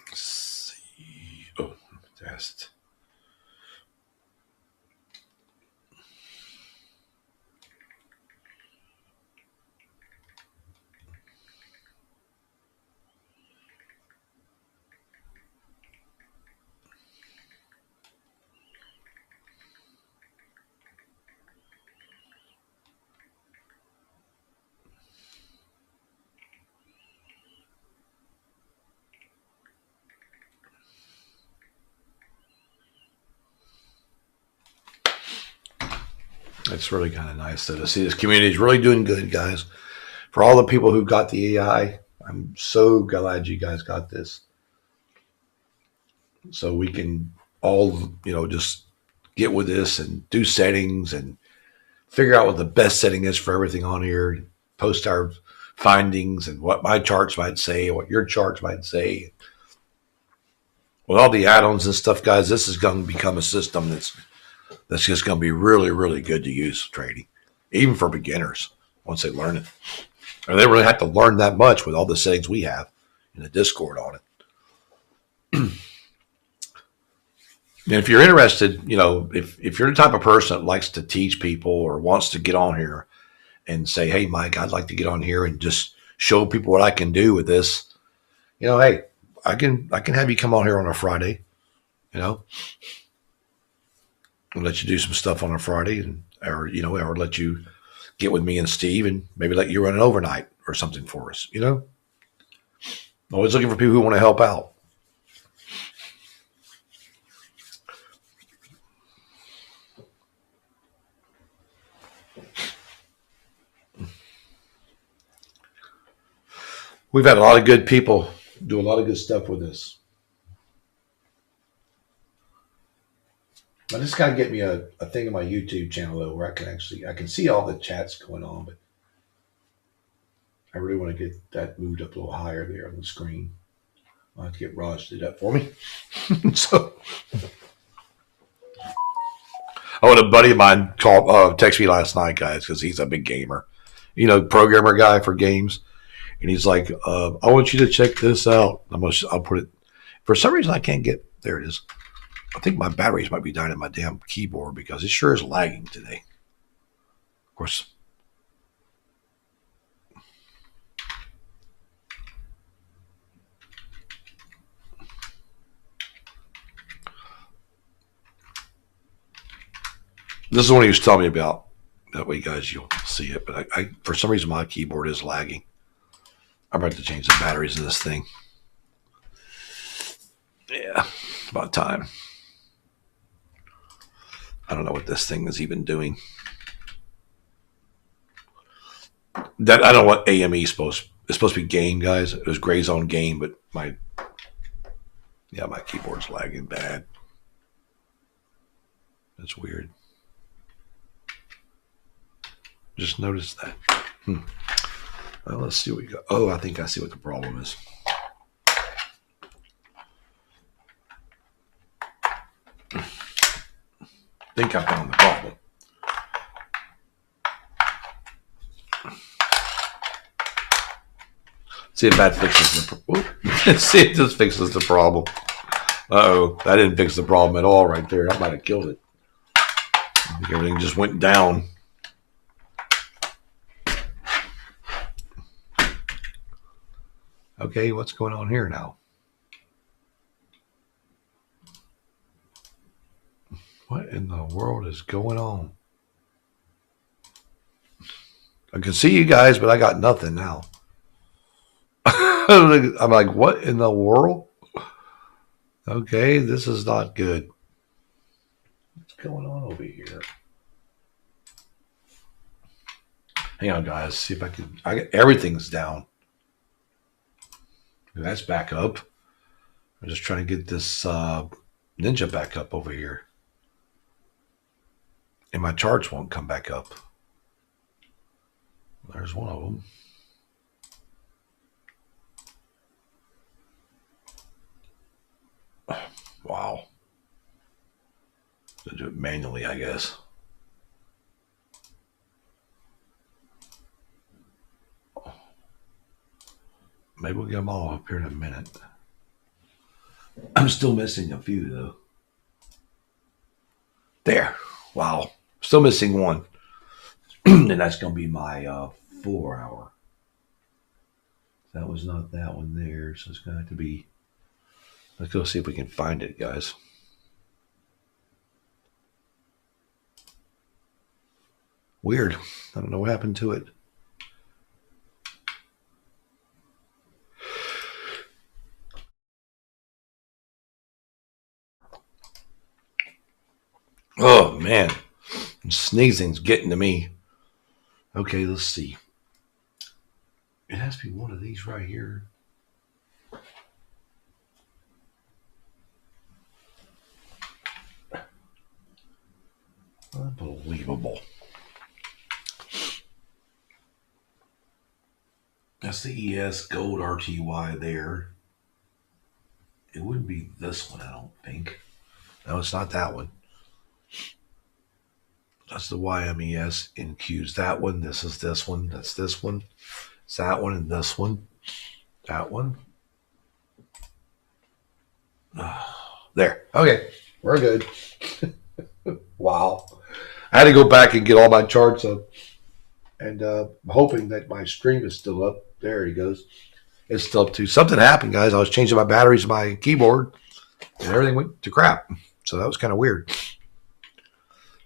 Let's see. Oh, test. It's really kind of nice to see this community is really doing good, guys. For all the people who got the AI, I'm so glad you guys got this. So we can all, just get with this and do settings and figure out what the best setting is for everything on here, post our findings and what my charts might say, what your charts might say. With all the add-ons and stuff, guys, this is going to become a system that's just going to be really, really good to use trading, even for beginners once they learn it. And they really have to learn that much with all the settings we have in the Discord on it. And if you're interested, if you're the type of person that likes to teach people or wants to get on here and say, hey, Mike, I'd like to get on here and just show people what I can do with this, hey, I can have you come on here on a Friday, and let you do some stuff on a Friday, or let you get with me and Steve and maybe let you run an overnight or something for us. Always looking for people who want to help out. We've had a lot of good people do a lot of good stuff with this. I just got to get me a thing on my YouTube channel though, where I can see all the chats going on, but I really want to get that moved up a little higher there on the screen. I'll have to get Raj to do that for me. So, a buddy of mine text me last night, guys, because he's a big gamer, programmer guy for games. And he's like, I want you to check this out. I'll put it. For some reason, I can't get, there it is. I think my batteries might be dying in my damn keyboard because it sure is lagging today. Of course. This is the one he was telling me about. That way, guys, you'll see it. But I for some reason, my keyboard is lagging. I'm about to change the batteries in this thing. Yeah, about time. I don't know what this thing is even doing. That I don't know what AME is supposed. It's supposed to be game, guys. It was Gray Zone game, but my keyboard's lagging bad. That's weird. Just noticed that. Well, let's see what we got. Oh, I think I see what the problem is. I think I found the problem. See if that fixes the see if this fixes the problem. Uh-oh, that didn't fix the problem at all right there. That might have killed it. I think everything just went down. Okay, what's going on here now? What in the world is going on? I can see you guys, but I got nothing now. I'm like, what in the world? Okay, this is not good. What's going on over here? Hang on, guys. See if I can. Everything's down. That's back up. I'm just trying to get this ninja back up over here. And my charts won't come back up. There's one of them. Wow. I'll do it manually, I guess. Maybe we'll get them all up here in a minute. I'm still missing a few, though. There. Wow. Still missing one. And that's going to be my 4 hour. That was not that one there. So it's going to have to be. Let's go see if we can find it, guys. Weird. I don't know what happened to it. Oh, man. Sneezing's getting to me. Okay, let's see. It has to be one of these right here. Unbelievable. That's the ES Gold RTY there. It wouldn't be this one, I don't think. No, it's not that one. That's the YMES NQs. That one. This is this one. That's this one. It's that one and this one. That one. There. Okay. We're good. Wow. I had to go back and get all my charts up. And I'm hoping that my stream is still up. There he goes. It's still up too. Something happened, guys. I was changing my batteries in my keyboard and everything went to crap. So that was kind of weird.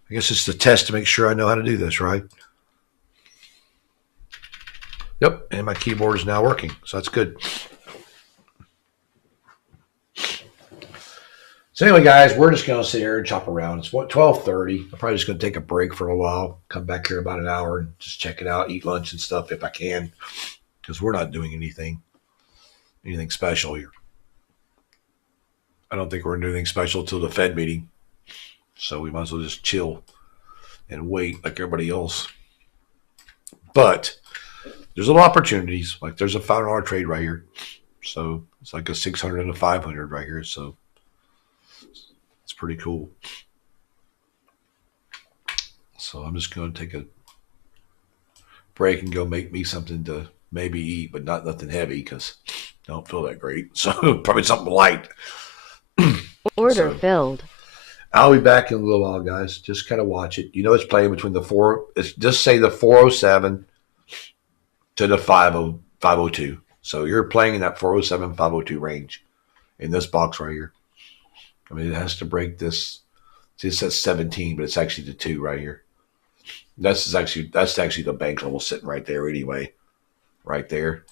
I guess it's a test to make sure I know how to do this, right? Yep, and my keyboard is now working, so that's good. So anyway, guys, we're just going to sit here and chop around. It's what 12:30. I'm probably just going to take a break for a while, come back here about an hour and just check it out, eat lunch and stuff if I can, because we're not doing anything special here. I don't think we're going to do anything special till the Fed meeting, so we might as well just chill and wait like everybody else. But there's little opportunities. Like there's a $5 trade right here. So it's like a 600 and a 500 right here. So it's pretty cool. So I'm just going to take a break and go make me something to maybe eat, but not nothing heavy because I don't feel that great. So probably something light. Order filled. I'll be back in a little while, guys. Just kind of watch it. You know, it's playing between the four. It's just say the 407 to the 502. So you're playing in that 407, 502 range in this box right here. I mean, it has to break this. See, it says 17, but it's actually the 2 right here. That's actually the bank level sitting right there anyway, right there.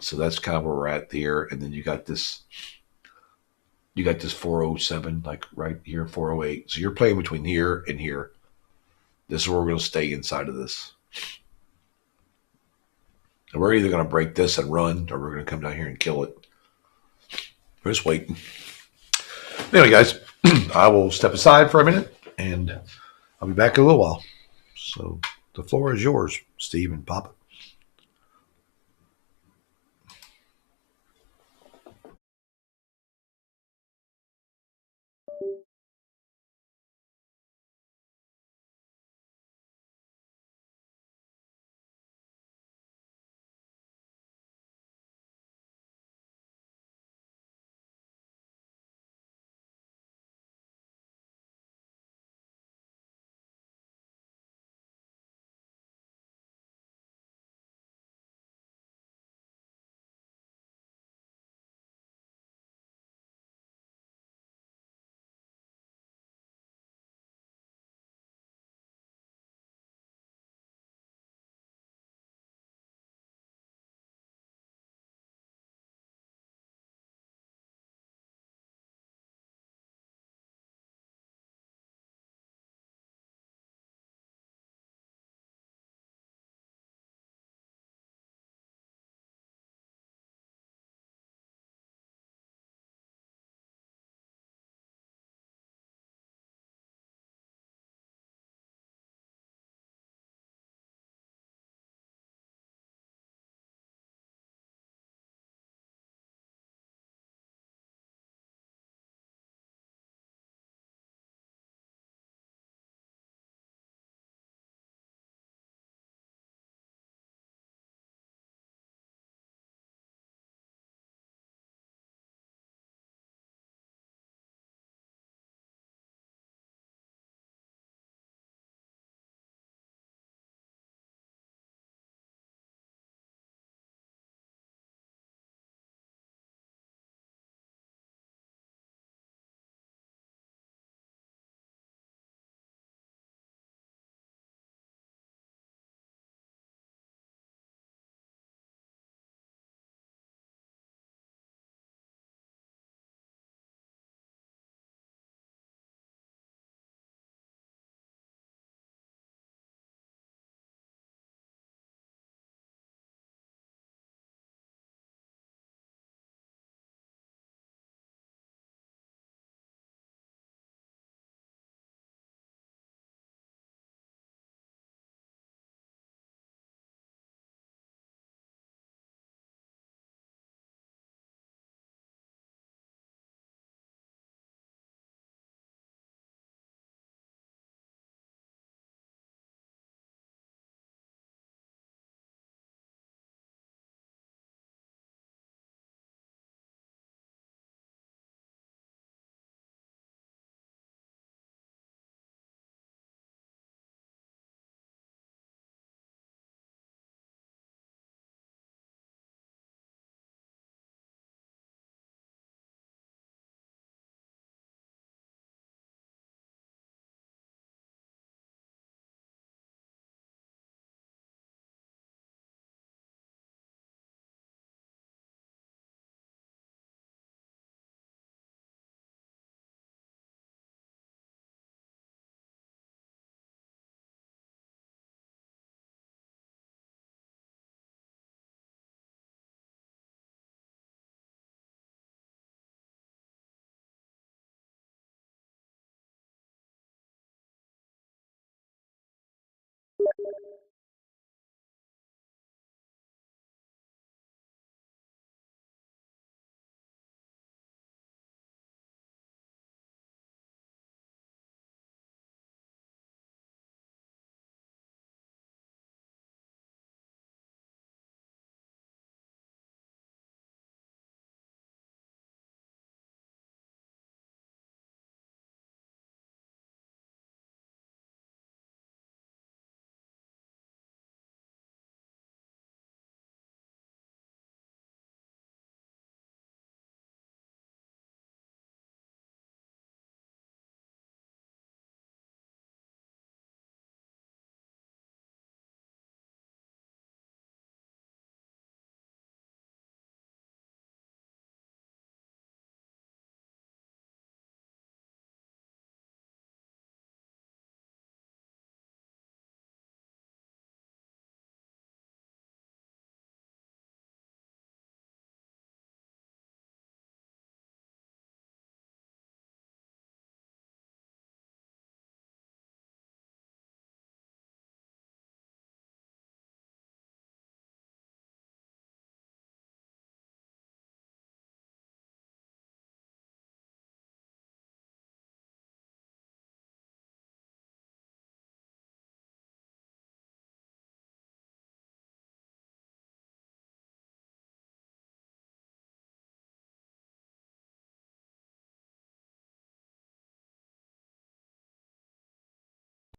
So that's kind of where we're at there. And then you got this 407, like right here, 408. So you're playing between here and here. This is where we're going to stay inside of this. And we're either going to break this and run, or we're going to come down here and kill it. We're just waiting. Anyway, guys, I will step aside for a minute, and I'll be back in a little while. So the floor is yours, Steve and Papa.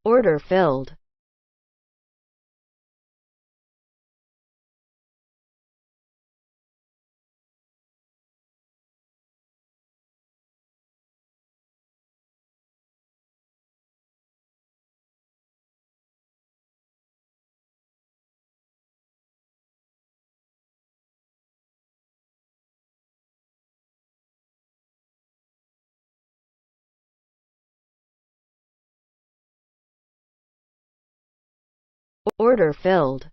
Order filled. Order filled.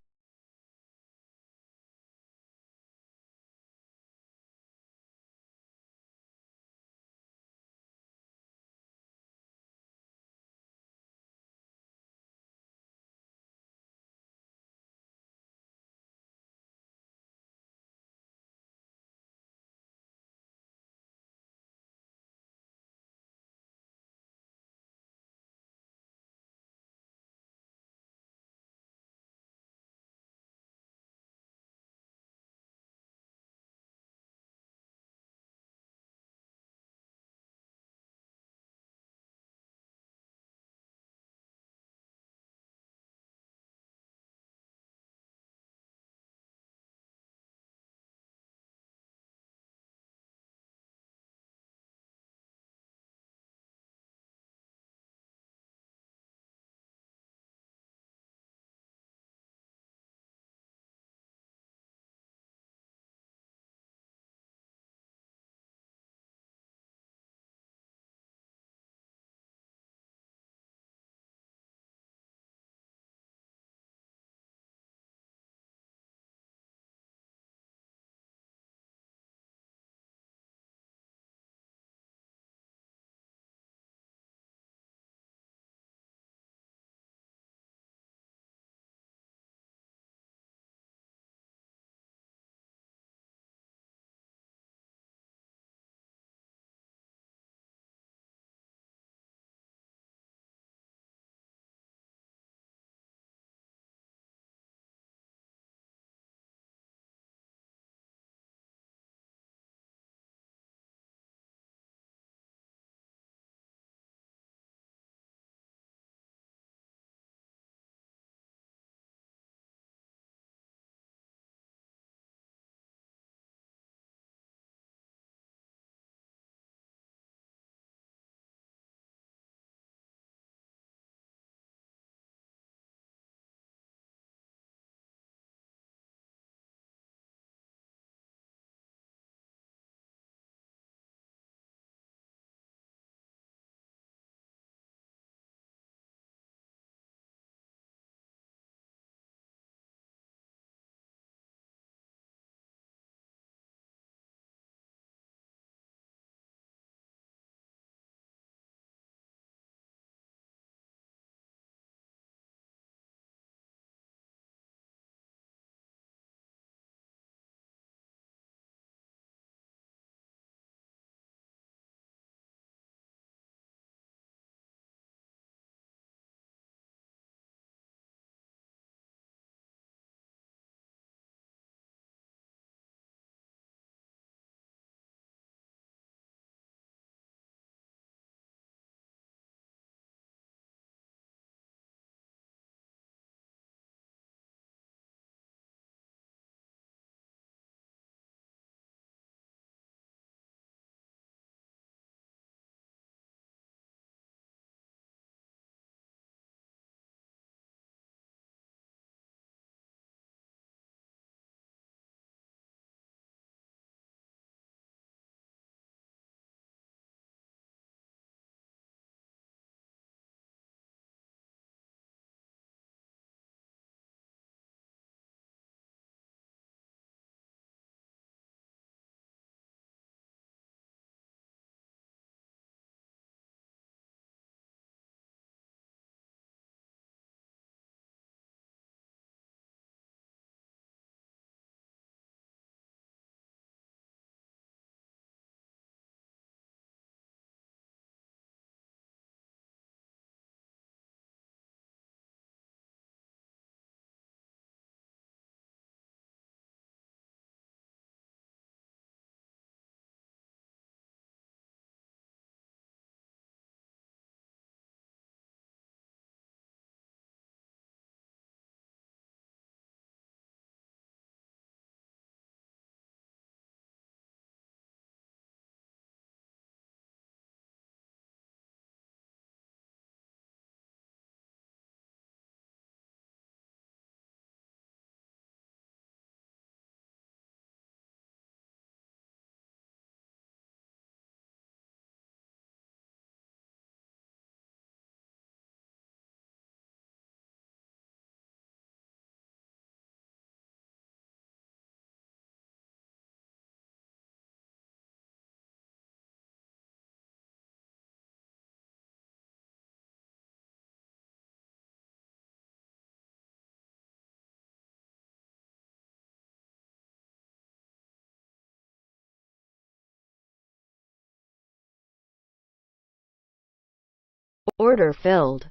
Order filled.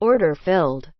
Order filled.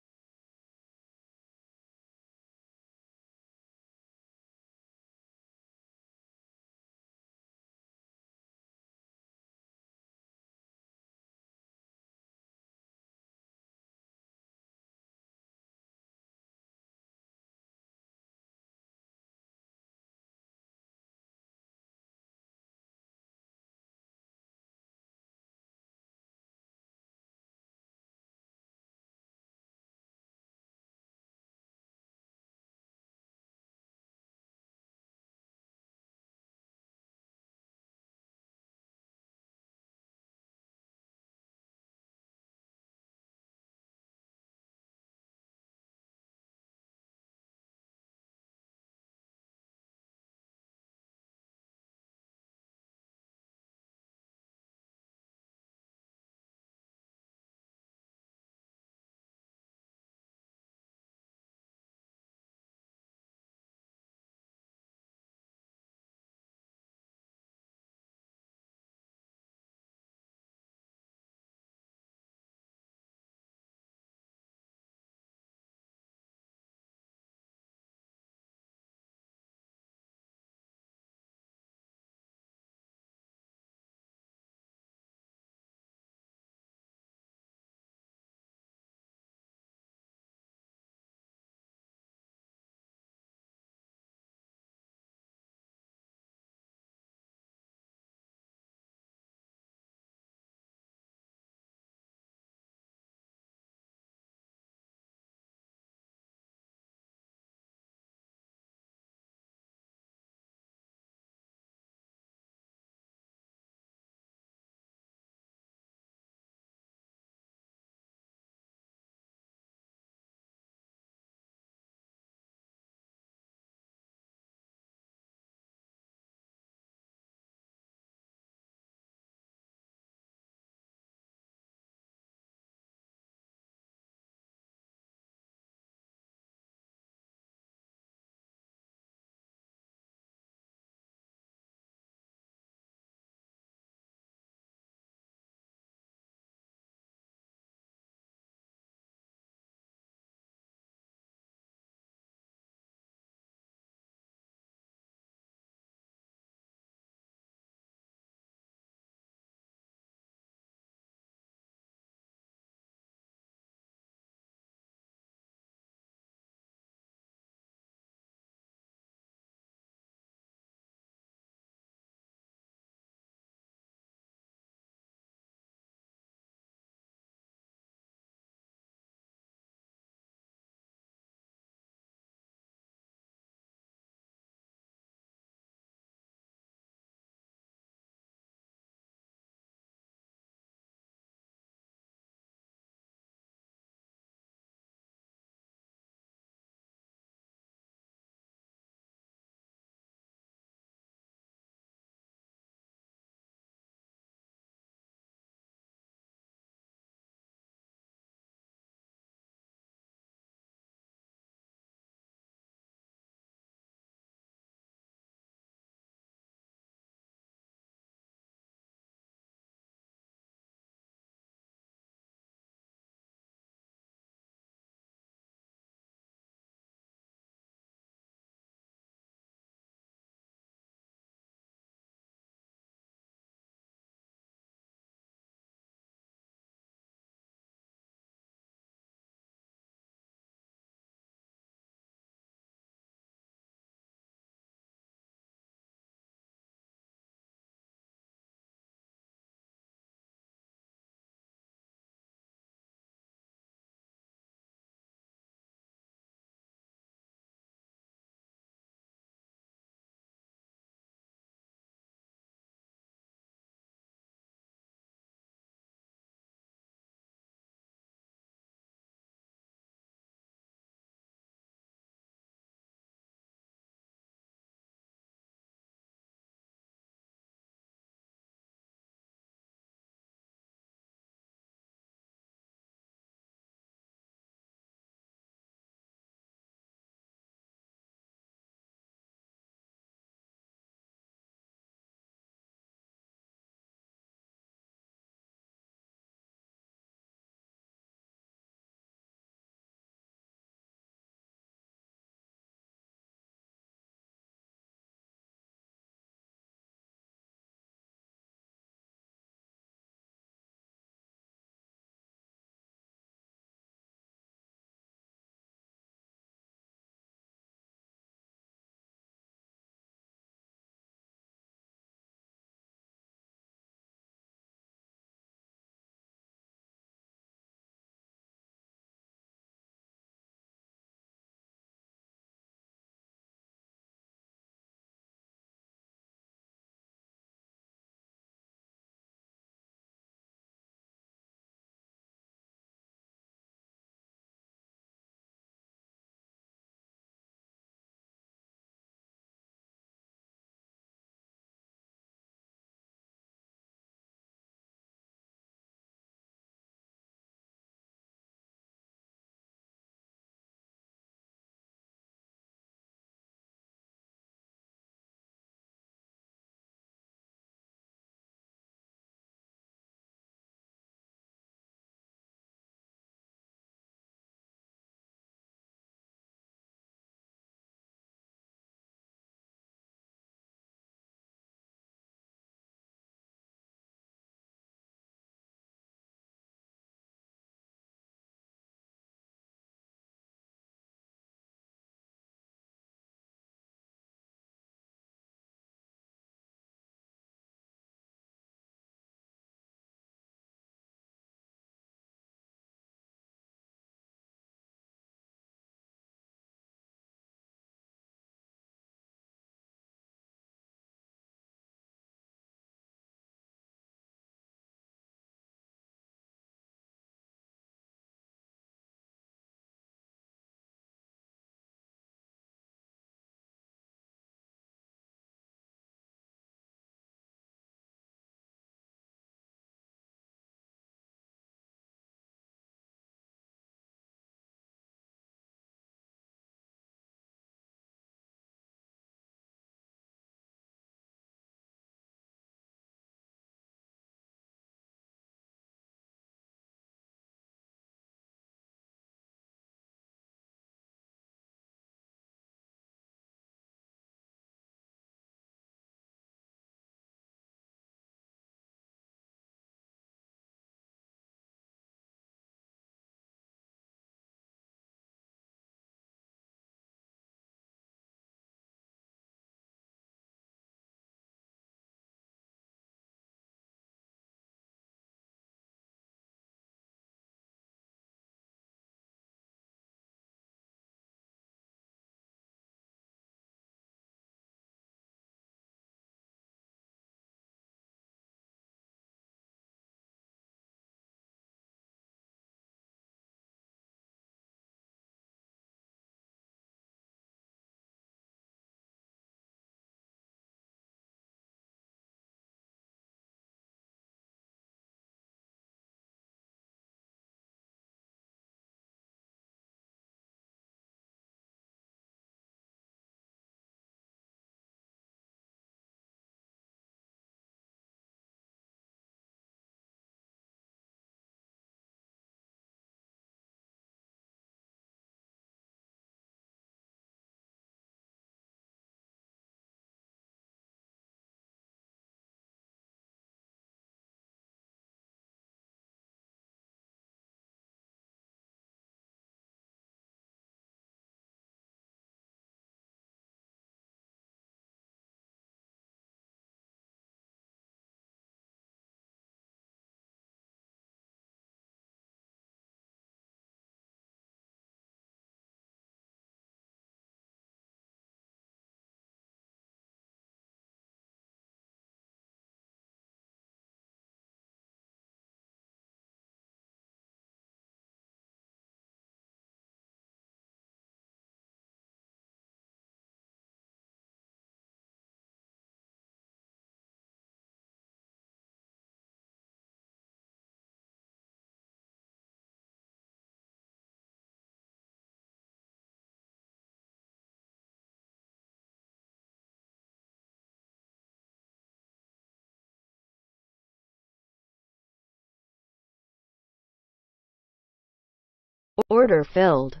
Order filled.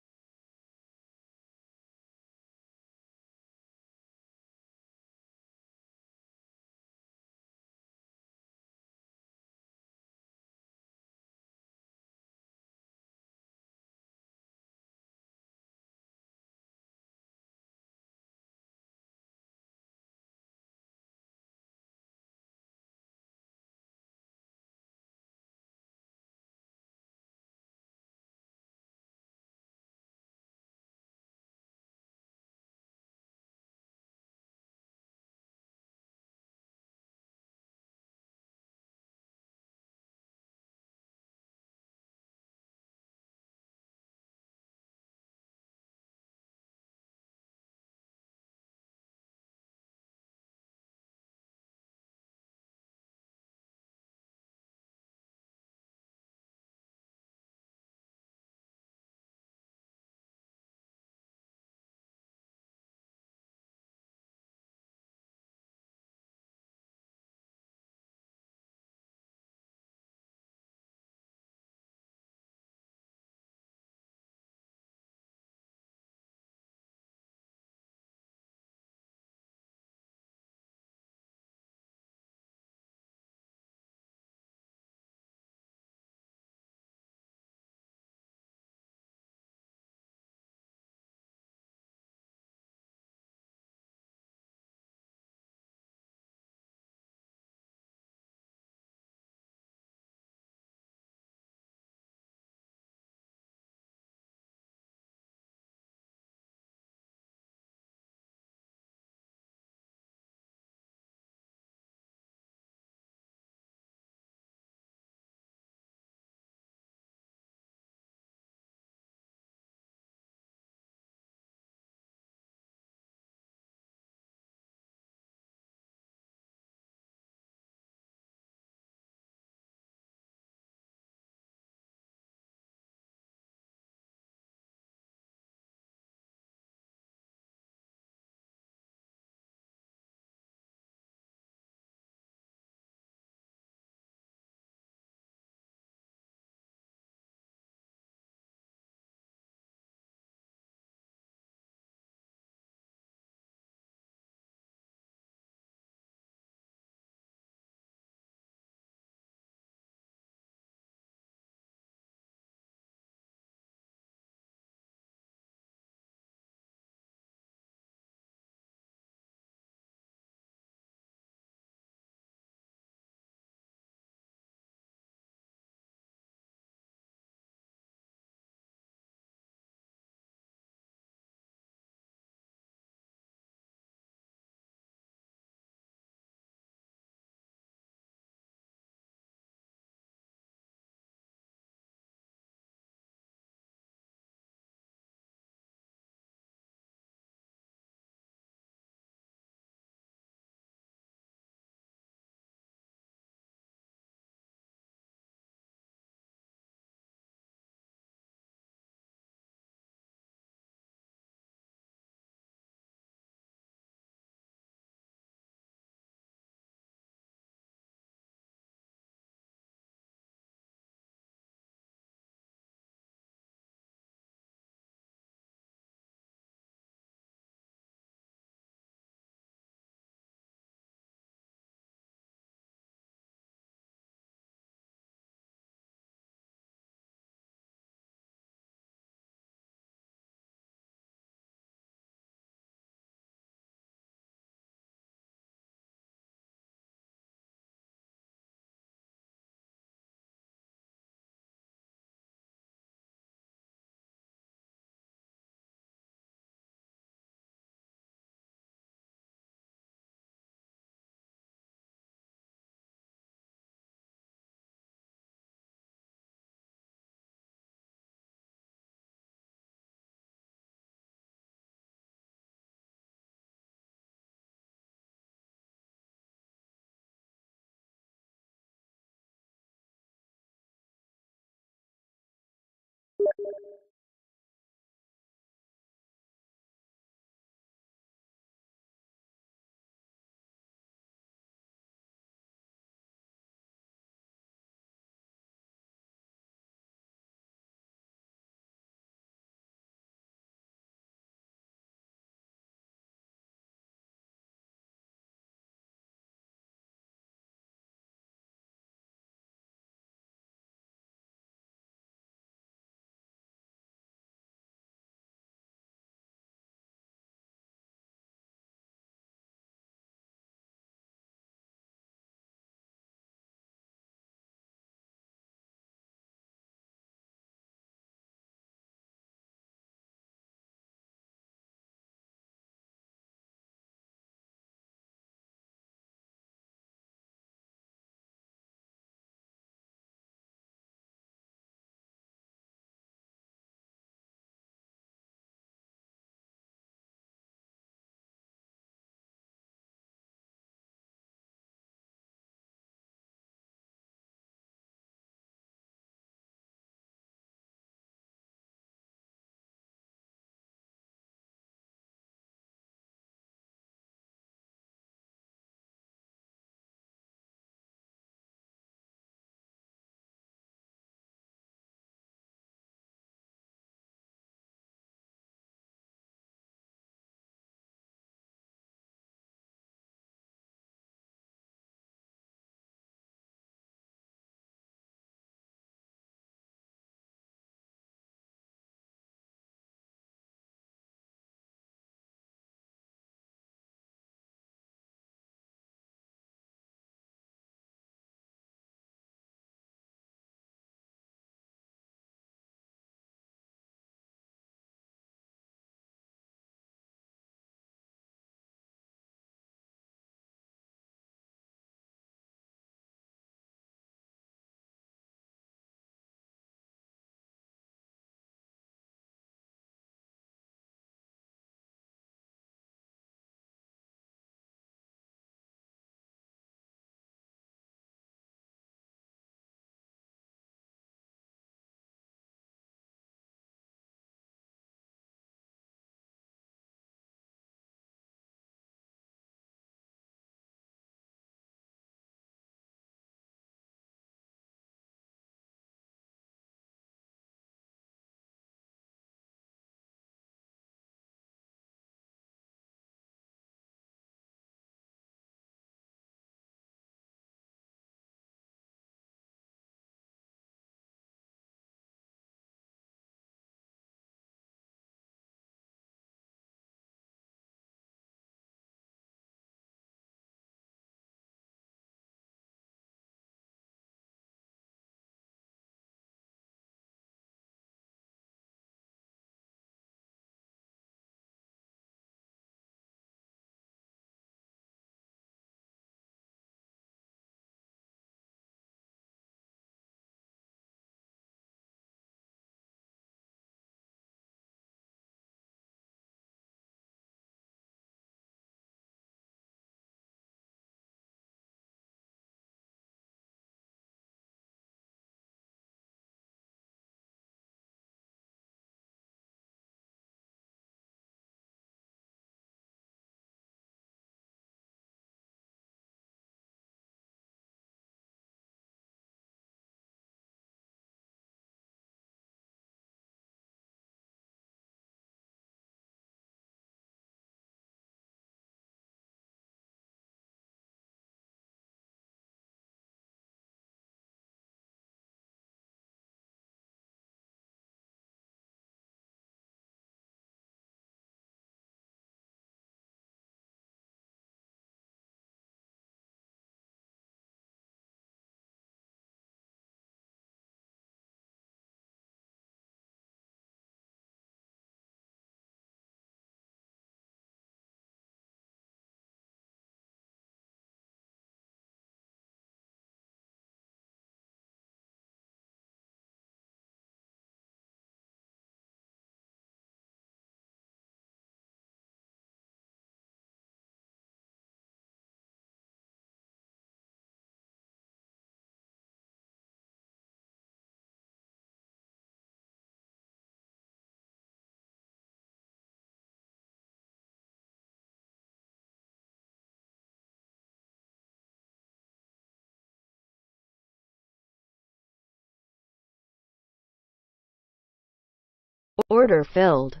Order filled.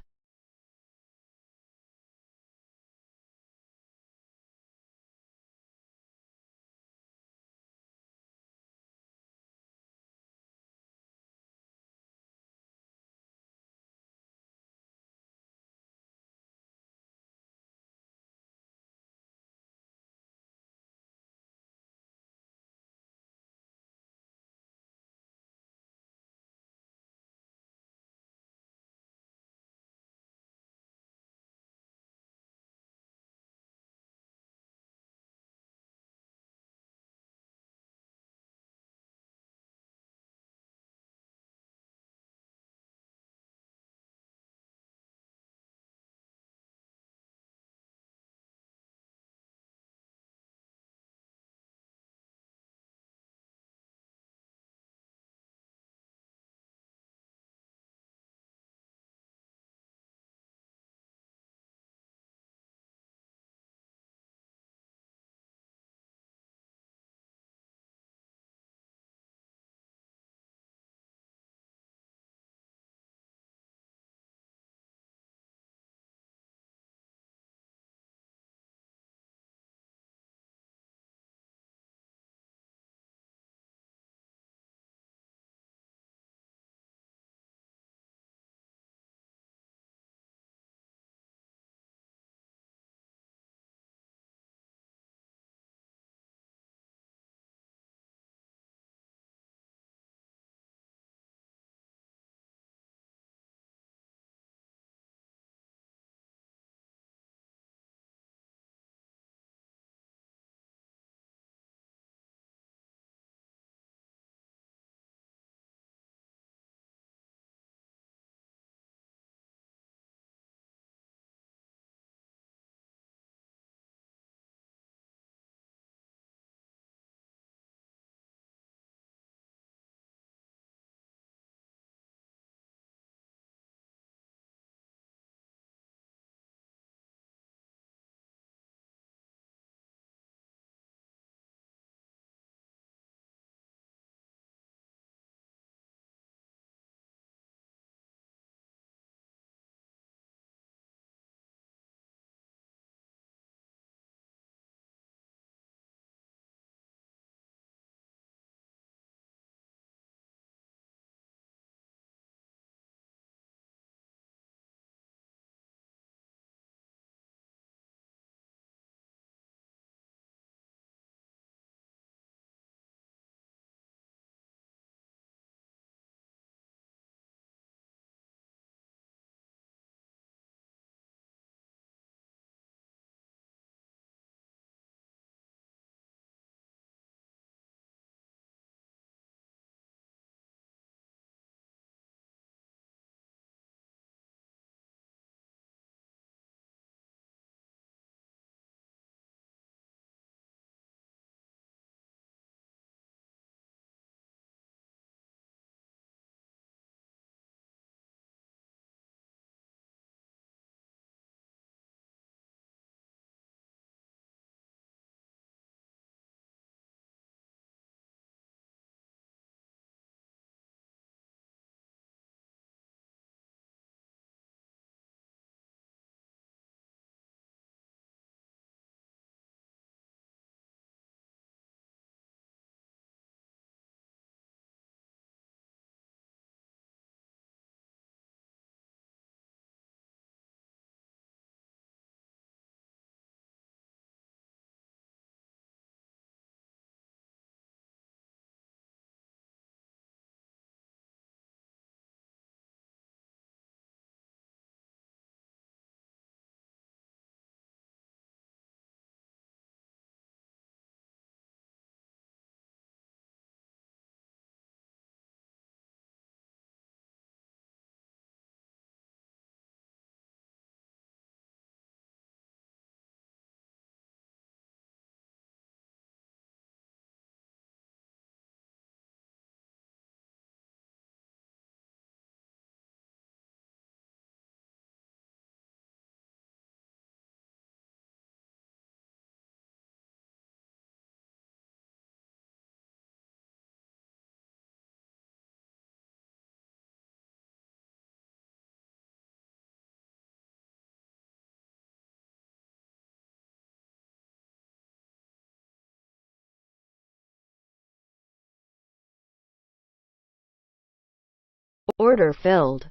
Order filled.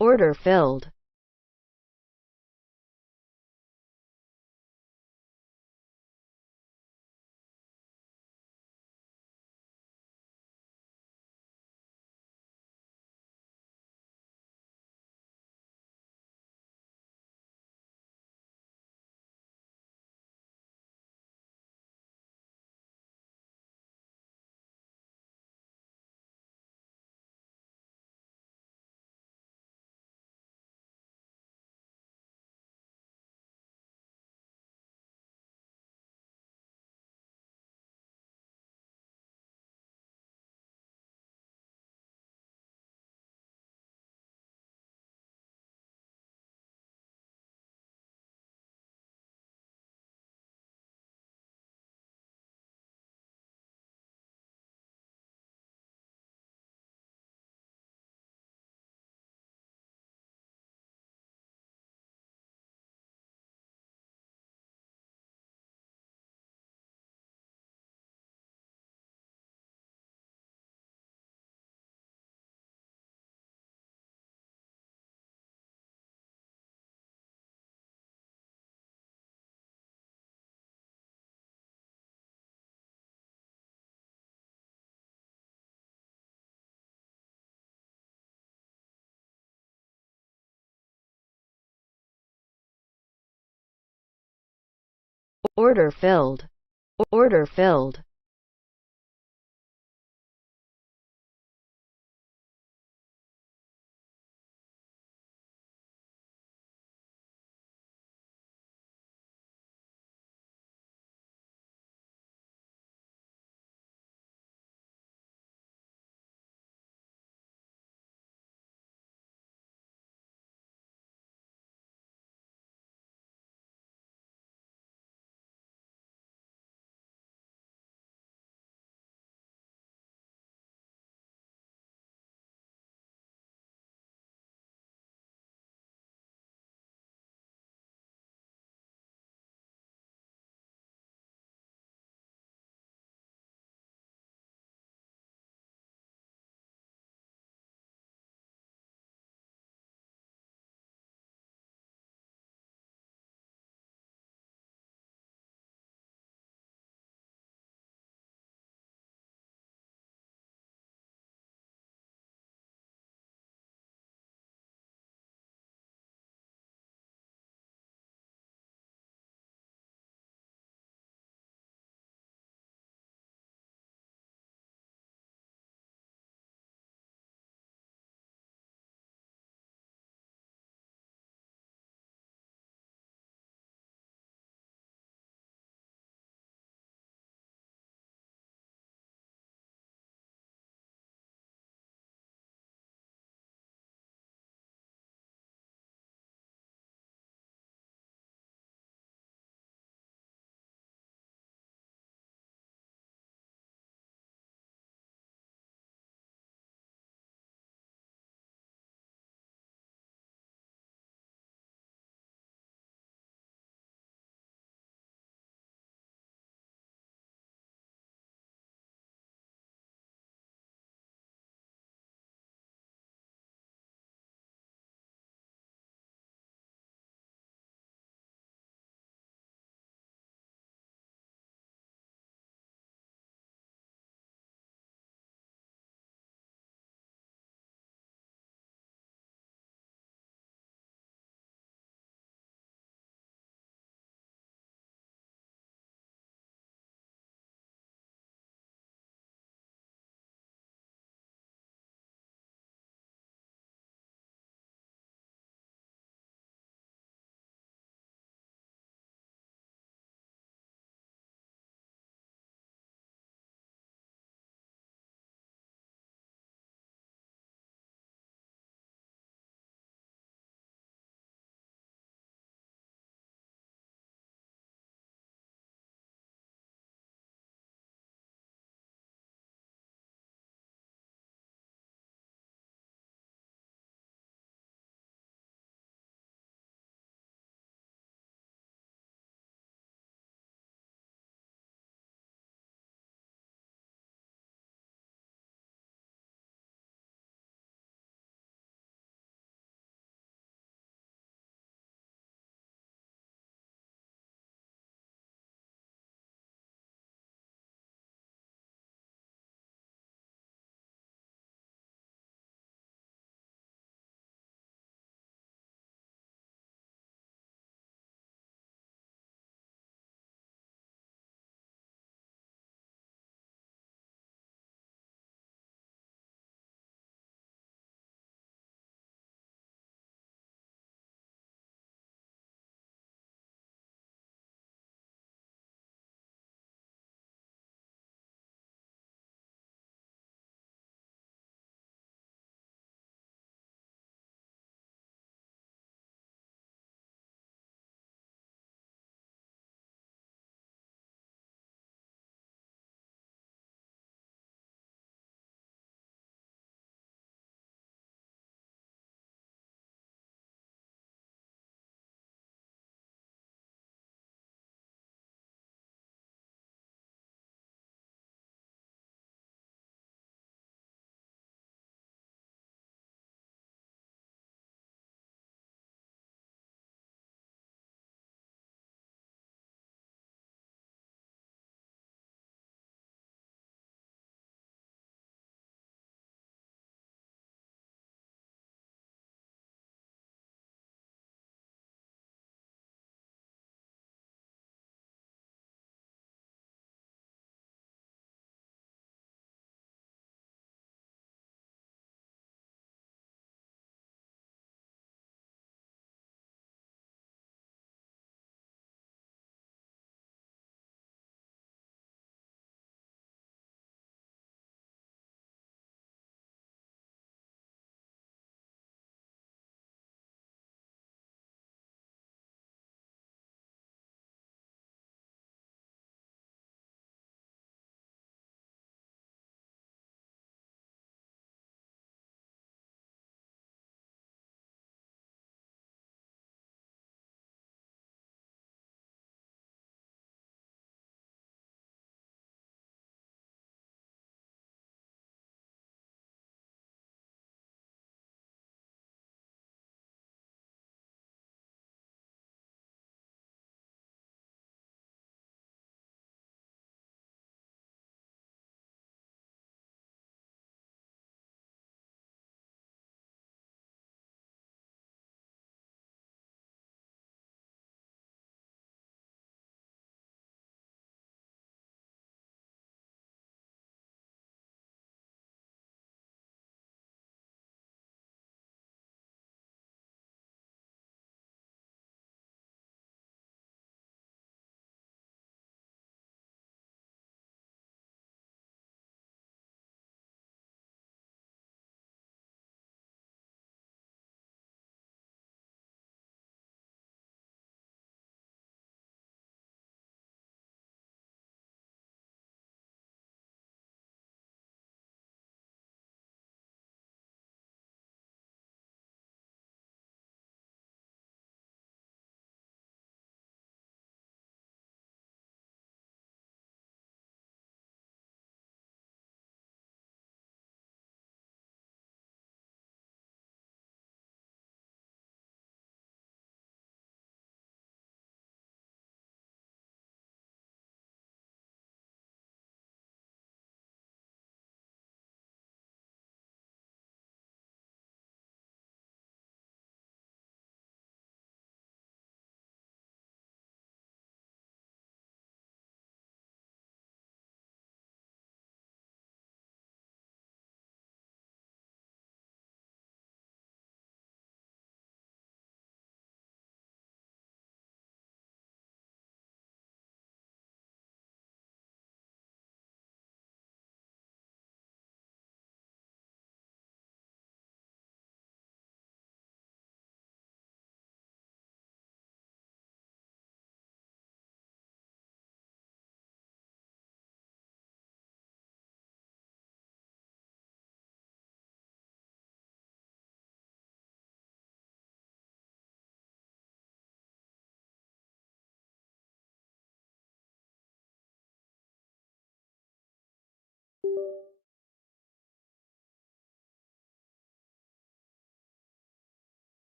Order filled. Order filled. Order filled.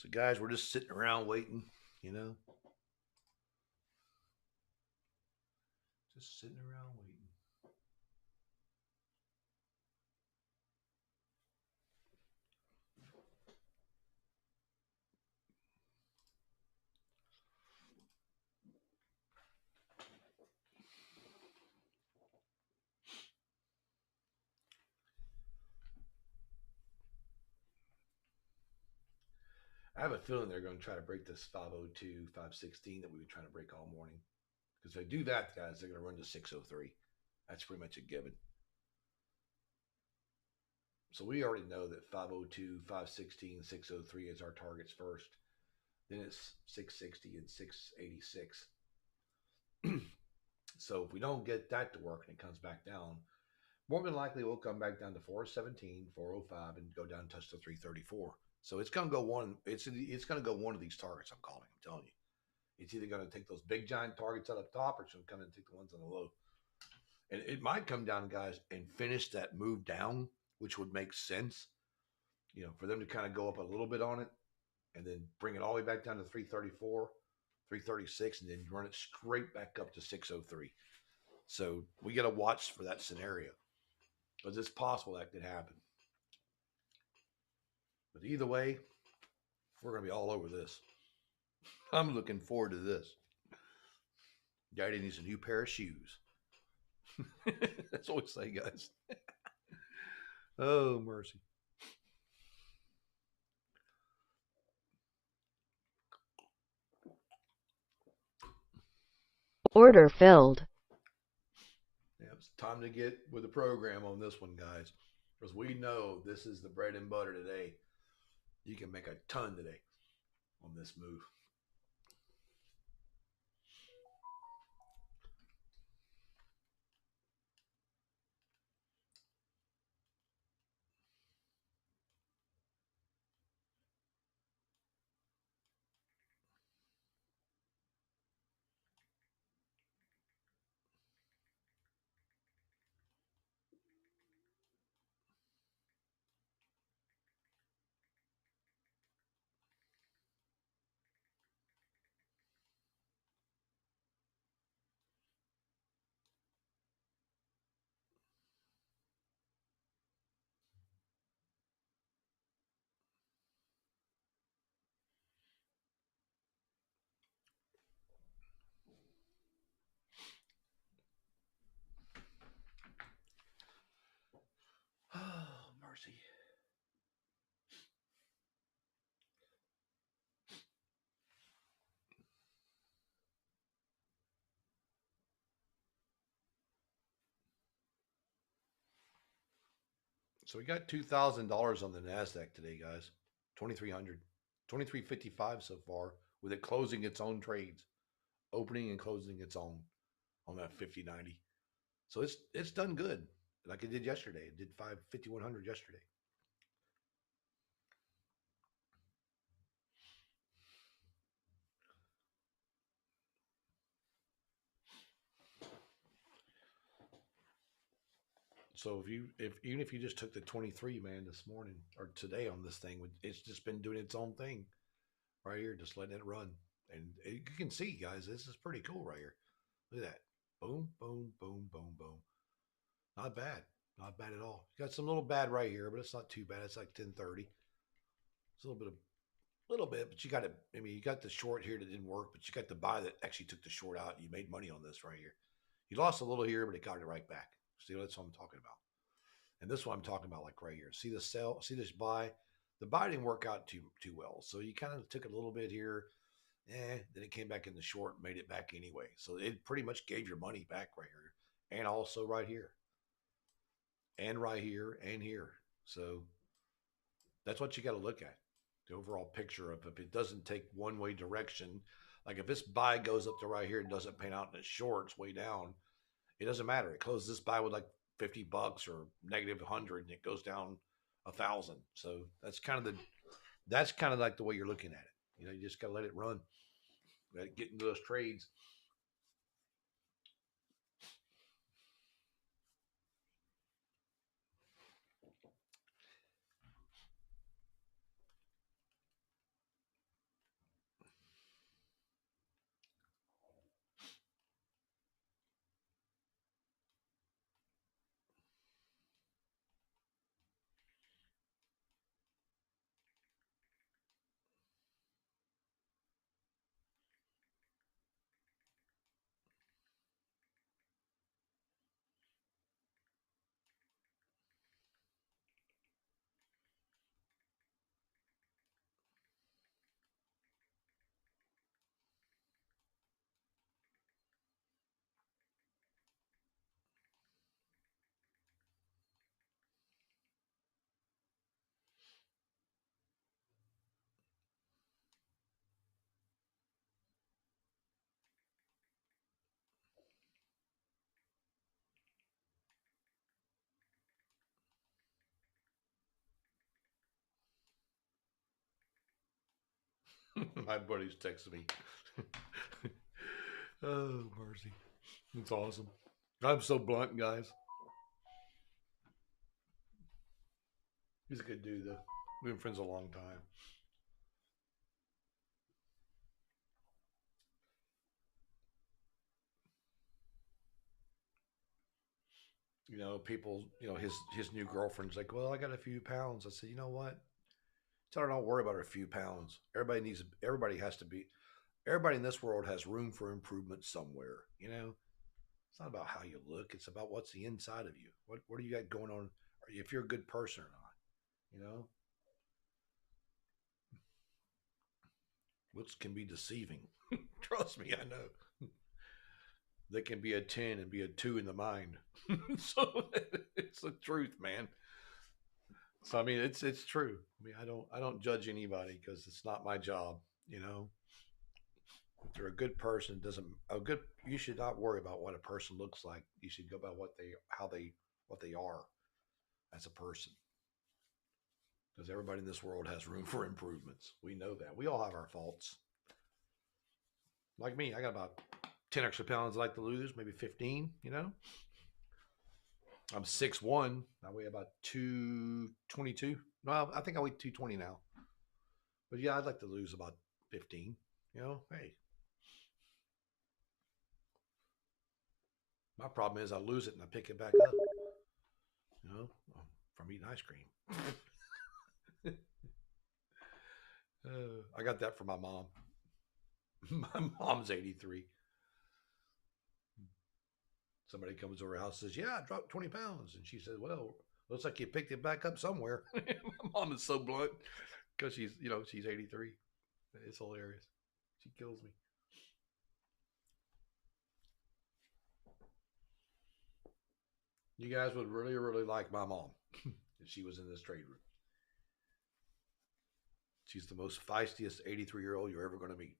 So, guys, we're just sitting around waiting, you know, just sitting around waiting. I have a feeling they're going to try to break this 502, 516 that we've been trying to break all morning. Because if they do that, guys, they're going to run to 603. That's pretty much a given. So we already know that 502, 516, 603 is our targets first. Then it's 660 and 686. So if we don't get that to work and it comes back down, more than likely we'll come back down to 417, 405, and go down and touch the 334. So it's going to go one. It's going to go one of these targets. I'm calling. I'm telling you, it's either going to take those big giant targets out up top, or it's going to come in and take the ones on the low. And it might come down, guys, and finish that move down, which would make sense. You know, for them to kind of go up a little bit on it, and then bring it all the way back down to 334, 336, and then run it straight back up to 603. So we got to watch for that scenario, because it's possible that could happen. But either way, we're going to be all over this. I'm looking forward to this. Daddy needs a new pair of shoes. That's what we say, guys. Oh, mercy. Order filled. Yeah, it's time to get with the program on this one, guys, because we know this is the bread and butter today. You can make a ton today on this move. Oh, mercy. So we got $2,000 on the NASDAQ today, guys. 2,300, 2,355 so far, with it closing its own trades, opening and closing its own on that 50/90. So it's done good, like it did yesterday. It did 5,100 yesterday. So if even if you just took the 23, man, this morning or today on this thing, it's just been doing its own thing right here, just letting it run. And you can see, guys, this is pretty cool right here. Look at that. Boom, boom, boom, boom, boom. Not bad. Not bad at all. You got some little bad right here, but it's not too bad. It's like 1030. It's a little bit, but you got it. I mean, you got the short here that didn't work, but you got the buy that actually took the short out. You made money on this right here. You lost a little here, but it got it right back. See, that's what I'm talking about. And this is what I'm talking about, like right here. See the sell, see this buy. The buy didn't work out too well. So you kind of took a little bit here. Then it came back in the short and made it back anyway. So it pretty much gave your money back right here. And also right here. And right here and here. So that's what you got to look at. The overall picture of if it doesn't take one way direction, like if this buy goes up to right here and doesn't pan out in the shorts way down, it doesn't matter. It closes this buy with like $50 or negative 100 and it goes down 1,000. So that's kind of like the way you're looking at it. You know, you just got to let it run. Let it get into those trades. My buddy's texting me. Oh, mercy. It's awesome. I'm so blunt, guys. He's a good dude, though. We've been friends a long time. You know, people, his new girlfriend's like, well, I got a few pounds. I said, you know what? Tell her don't worry about her few pounds. Everybody in this world has room for improvement somewhere. It's not about how you look. It's about what's the inside of you. What do you got going on? If you're a good person or not, you know, looks can be deceiving. Trust me, I know. They can be a 10 and be a 2 in the mind. So it's the truth, man. So I mean, it's true. I mean, I don't judge anybody because it's not my job. You know, if they're a good person, doesn't a good. You should not worry about what a person looks like. You should go by what they are as a person. Because everybody in this world has room for improvements. We know that. We all have our faults. Like me, I got about 10 extra pounds I'd like to lose, maybe 15. I'm 6'1". I weigh about 222. Well, I think I weigh 220 now. But yeah, I'd like to lose about 15. Hey, my problem is I lose it and I pick it back up, you know, from eating ice cream. I got that from my mom. My mom's 83. Somebody comes over our house and says, yeah, I dropped 20 pounds. And she says, well, looks like you picked it back up somewhere. My mom is so blunt because she's 83. It's hilarious. She kills me. You guys would really, really like my mom if she was in this trade room. She's the most feistiest 83-year-old you're ever going to meet.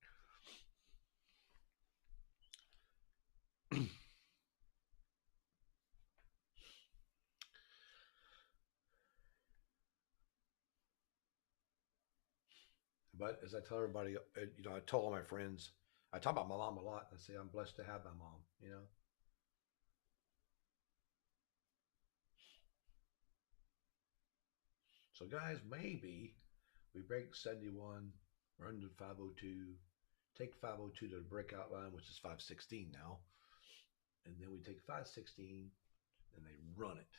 But as I tell everybody, I tell all my friends, I talk about my mom a lot. I say I'm blessed to have my mom. So guys, maybe we break 71, run to 502, take 502 to the breakout line, which is 516 now, and then we take 516 and they run it.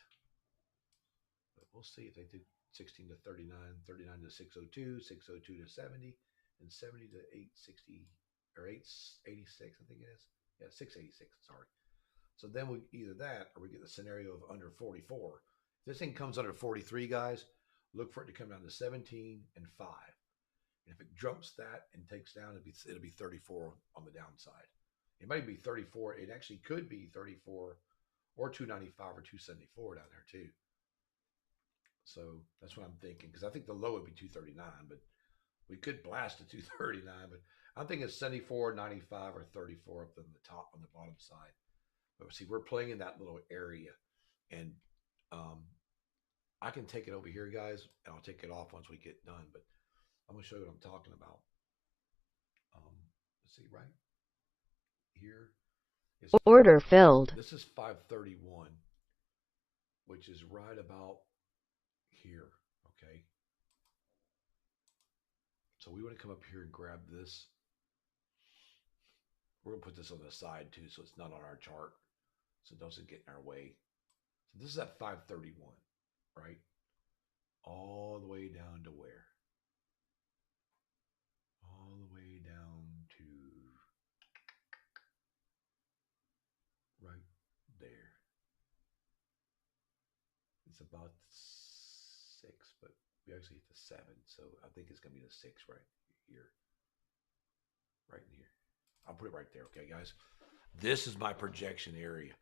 But we'll see if they do 16 to 39, 39 to 602, 602 to 70, and 70 to 860 or 886, I think it is. Yeah, 686. Sorry. So then we either that or we get the scenario of under 44. If this thing comes under 43, guys, look for it to come down to 17 and 5. And if it jumps that and takes down, it'll be 34 on the downside. It might be 34. It actually could be 34 or 295 or 274 down there too. So that's what I'm thinking because I think the low would be 239, but we could blast to 239. But I'm thinking 74, 95, or 34 up on the top on the bottom side. But see, we're playing in that little area, and I can take it over here, guys, and I'll take it off once we get done. But I'm gonna show you what I'm talking about. Let's see, right here is Order filled. This is 531, which is right about here. Okay, so we want to come up here and grab this. We're gonna put this on the side too, so it's not on our chart, so it doesn't get in our way. So this is at 531, right? All the way down to where? All the way down to right there. It's about 6, but we actually hit the 7, so I think it's gonna be the 6 right here, right in here. I'll put it right there, okay, guys. This is my projection area,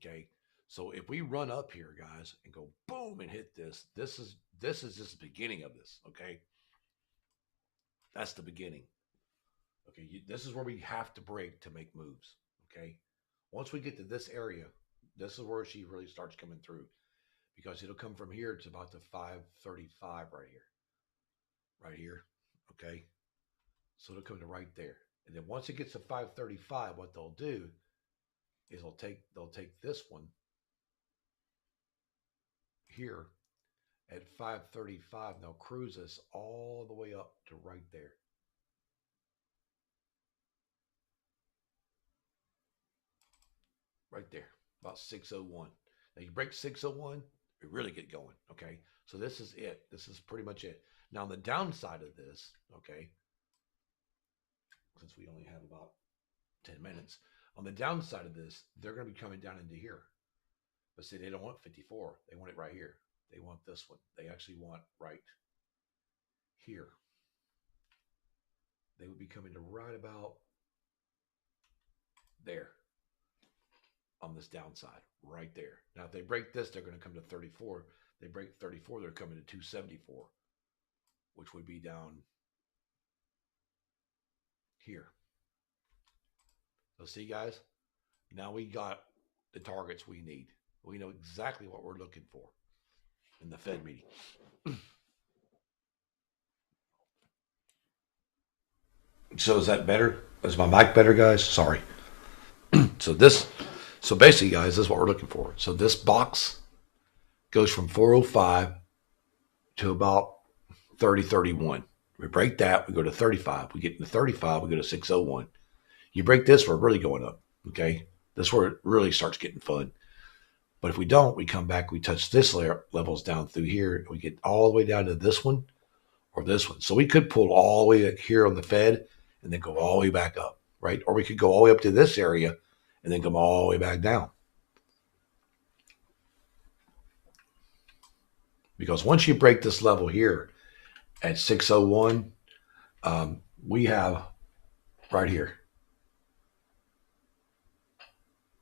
okay. So if we run up here, guys, and go boom and hit this, this is just the beginning of this, okay. That's the beginning. Okay, this is where we have to break to make moves. Okay, once we get to this area, this is where she really starts coming through because it'll come from here to about the 535 right here, right here. Okay, So it'll come to right there. And then once it gets to 535, what they'll do is they'll take this one here at 535. They'll cruise us all the way up to right there. Right there, about 601. Now you break 601, we really get going. Okay. So this is it. This is pretty much it. Now on the downside of this, okay, since we only have about 10 minutes, on the downside of this, they're going to be coming down into here. But see, they don't want 54. They want it right here. They want this one. They actually want right here. They would be coming to right about there on this downside, right there. Now, if they break this, they're going to come to 34. They break 34, they're coming to 274, which would be down here. So see, guys, now we got the targets we need. We know exactly what we're looking for in the Fed meeting. So is that better? Is my mic better, guys? Sorry. So basically, guys, this is what we're looking for. So this box goes from 405 to about 3031. We break that, we go to 35. We get into 35, we go to 601. You break this, we're really going up. Okay. This is where it really starts getting fun. But if we don't, we come back, we touch this levels down through here. We get all the way down to this one or this one. So we could pull all the way here on the Fed and then go all the way back up, right? Or we could go all the way up to this area and then come all the way back down. Because once you break this level here at 601, we have right here,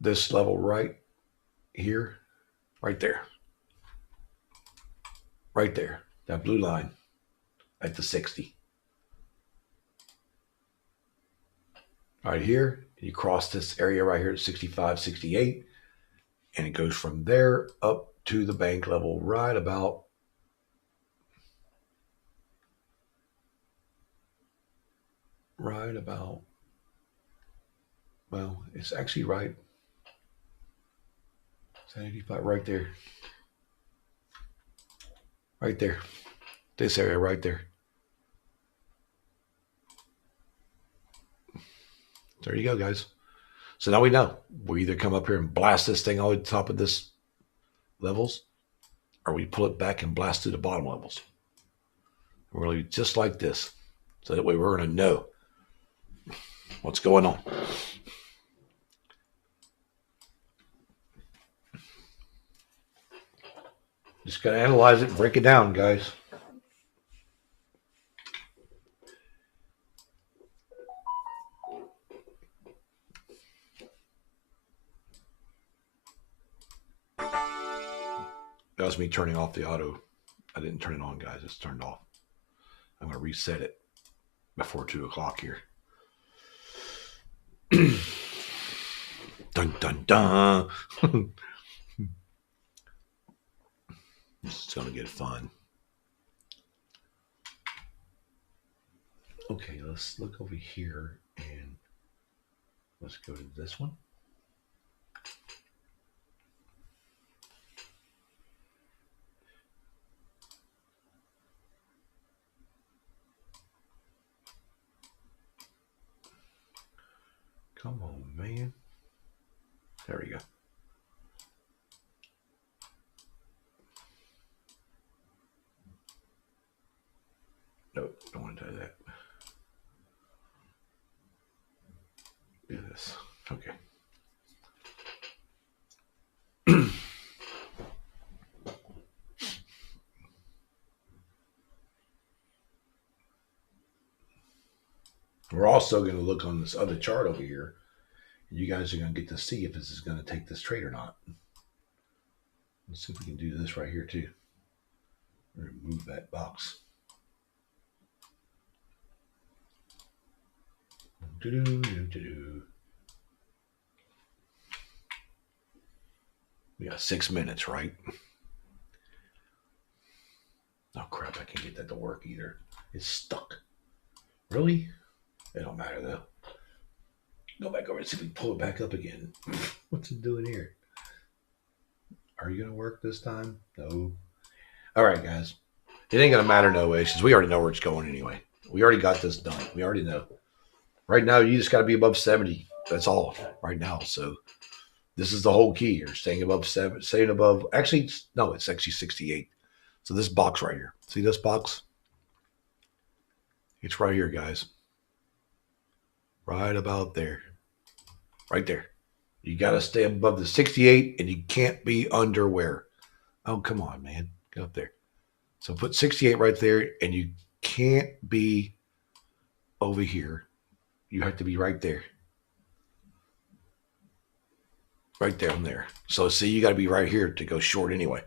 this level right here, right there, that blue line at the 60. Right here, you cross this area right here at 65, 68, and it goes from there up to the bank level right about well, it's actually right 85 right there. Right there. This area right there. There you go, guys. So now we know. We either come up here and blast this thing all the way to the top of this levels, or we pull it back and blast through the bottom levels. Really just like this. So that way we're going to know what's going on. Just got to analyze it and break it down, guys. That was me turning off the auto. I didn't turn it on, guys. It's turned off. I'm going to reset it before 2 o'clock here. Dun, dun, dun. It's going to get fun. Okay, let's look over here and let's go to this one. Come on, man. There we go. Nope, don't want to do that. Do this. Okay. We're also going to look on this other chart over here. And you guys are going to get to see if this is going to take this trade or not. Let's see if we can do this right here too. We're going to move that box. We got 6 minutes, right? Oh crap, I can't get that to work either. It's stuck. Really? It don't matter though. Go back over and see if we can pull it back up again. What's it doing here? Are you gonna work this time? No. All right, guys. It ain't gonna matter no way, since we already know where it's going anyway. We already got this done. We already know. Right now, you just got to be above 70. That's all right now. So this is the whole key here: staying above 7, staying above. Actually, no, it's actually 68. So this box right here. See this box? It's right here, guys. Right about there. Right there. You got to stay above the 68, and you can't be under where? Oh, come on, man. Get up there. So put 68 right there, and you can't be over here. You have to be right there. Right down there. So see, you got to be right here to go short anyway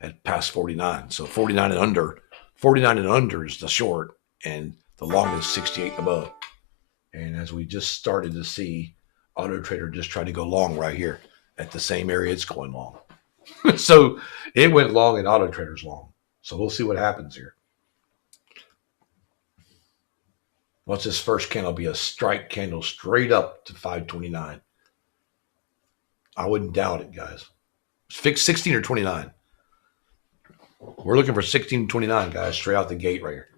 at past 49. So 49 and under is the short, and the long is 68 and above. And as we just started to see, Auto Trader just tried to go long right here at the same area it's going long. So it went long and Auto Trader's long. So we'll see what happens here. Once this first candle be a strike candle straight up to 529. I wouldn't doubt it, guys. Fix 16 or 29. We're looking for 16 to 29, guys, straight out the gate right here.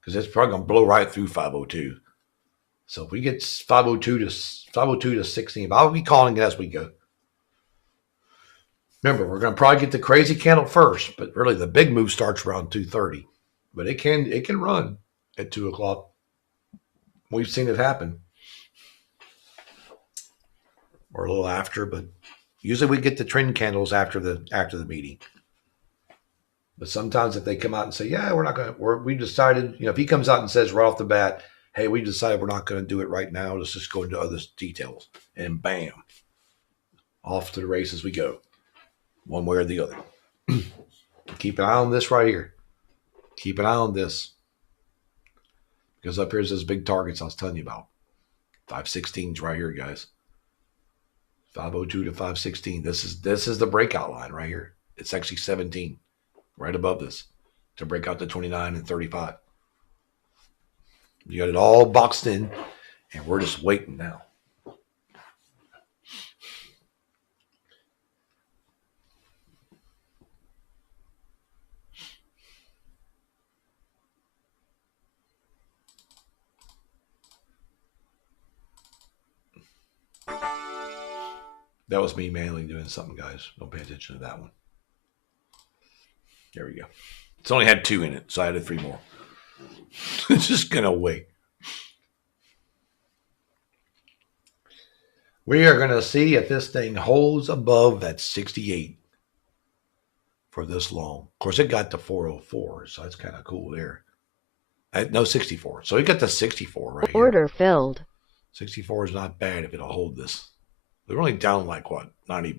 Because it's probably going to blow right through 502. So if we get 502 to 16, I'll be calling it as we go. Remember, we're going to probably get the crazy candle first, but really the big move starts around 2:30. But it can run at 2 o'clock. We've seen it happen. Or a little after, but usually we get the trend candles after the meeting. But sometimes if they come out and say, yeah, we decided, if he comes out and says right off the bat, hey, we decided we're not going to do it right now. Let's just go into other details. And bam, off to the races we go, one way or the other. Keep an eye on this right here. Keep an eye on this. Because up here's those big targets I was telling you about. 516's right here, guys. 502 to 516. This is the breakout line right here. It's actually 17 right above this to break out to 29 and 35. You got it all boxed in, and we're just waiting now. That was me manually doing something, guys. Don't pay attention to that one. There we go. It's only had 2 in it, so I added 3 more. It's just going to wait. We are going to see if this thing holds above that 68 for this long. Of course, it got to 404, so that's kind of cool there. No, 64. So it got to 64 right here. Order filled. 64 is not bad if it'll hold this. They're only down like, what, $90?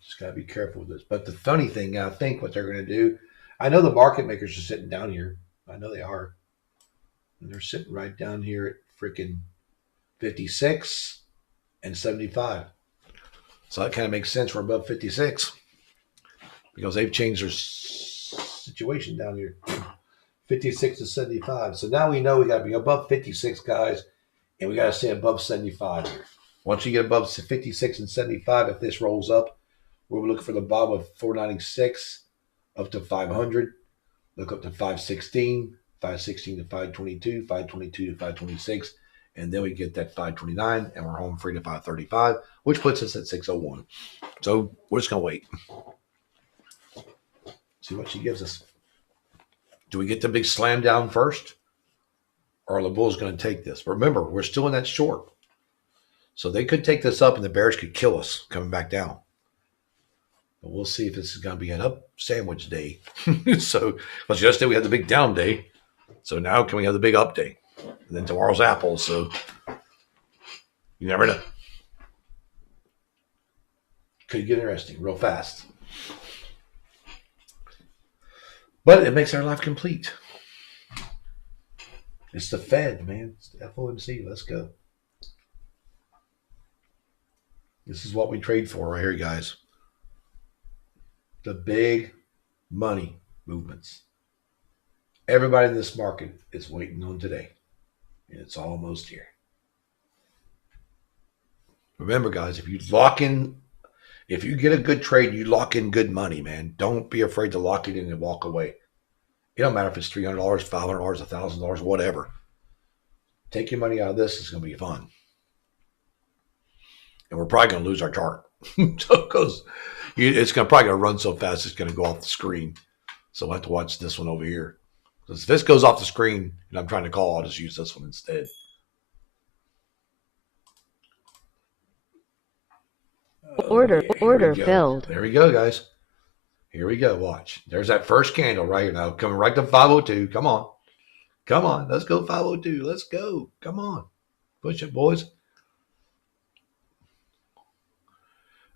Just got to be careful with this. But the funny thing, I think what they're going to do, I know the market makers are sitting down here. I know they are. And they're sitting right down here at freaking 56 and 75. So that kind of makes sense. We're above 56 because they've changed their situation down here. 56 to 75. So now we know we got to be above 56, guys, and we got to stay above 75 here. Once you get above 56 and 75, if this rolls up, we'll look for the bottom of 496 up to 500. Look up to 516, 516 to 522, 522 to 526, and then we get that 529, and we're home free to 535, which puts us at 601. So we're just going to wait. See what she gives us. Do we get the big slam down first? Or are the bulls going to take this? But remember, we're still in that short. So they could take this up and the bears could kill us coming back down. But we'll see if this is going to be an up sandwich day. So, because yesterday we had the big down day. So now can we have the big up day? And then tomorrow's Apple. So you never know. Could get interesting real fast. But it makes our life complete. It's the Fed, man. It's the FOMC. Let's go. This is what we trade for right here, guys. The big money movements. Everybody in this market is waiting on today, and it's almost here. Remember, guys, if you lock in, if you get a good trade, you lock in good money, man. Don't be afraid to lock it in and walk away. It don't matter if it's $300, $500, $1,000, whatever. Take your money out of this. It's going to be fun. And we're probably going to lose our chart. So, because it's probably going to run so fast, it's going to go off the screen. So we'll have to watch this one over here. Because if this goes off the screen and I'm trying to call, I'll just use this one instead. Order filled. There we go, guys. Here we go. Watch. There's that first candle right here. Now coming right to 502. Come on. Come on. Let's go 502. Let's go. Come on. Push it, boys.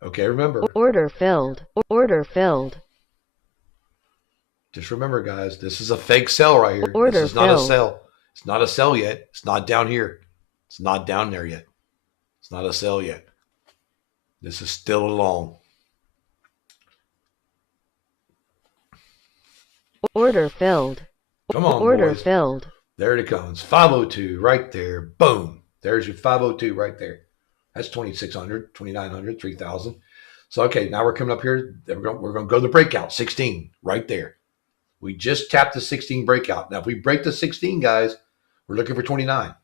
Okay, remember. Order filled. Order filled. Just remember, guys, this is a fake sell right here. Order this is not filled. a sell. It's not a sell yet. It's not down here. It's not down there yet. It's not a sell yet. This is still a long. Order filled. Come on, Order boys. filled. There it comes. 502 right there. Boom. There's your 502 right there. That's 2,600, 2,900, 3,000. So, okay, now we're coming up here. We're going to go to the breakout, 16, right there. We just tapped the 16 breakout. Now, if we break the 16, guys, we're looking for 29.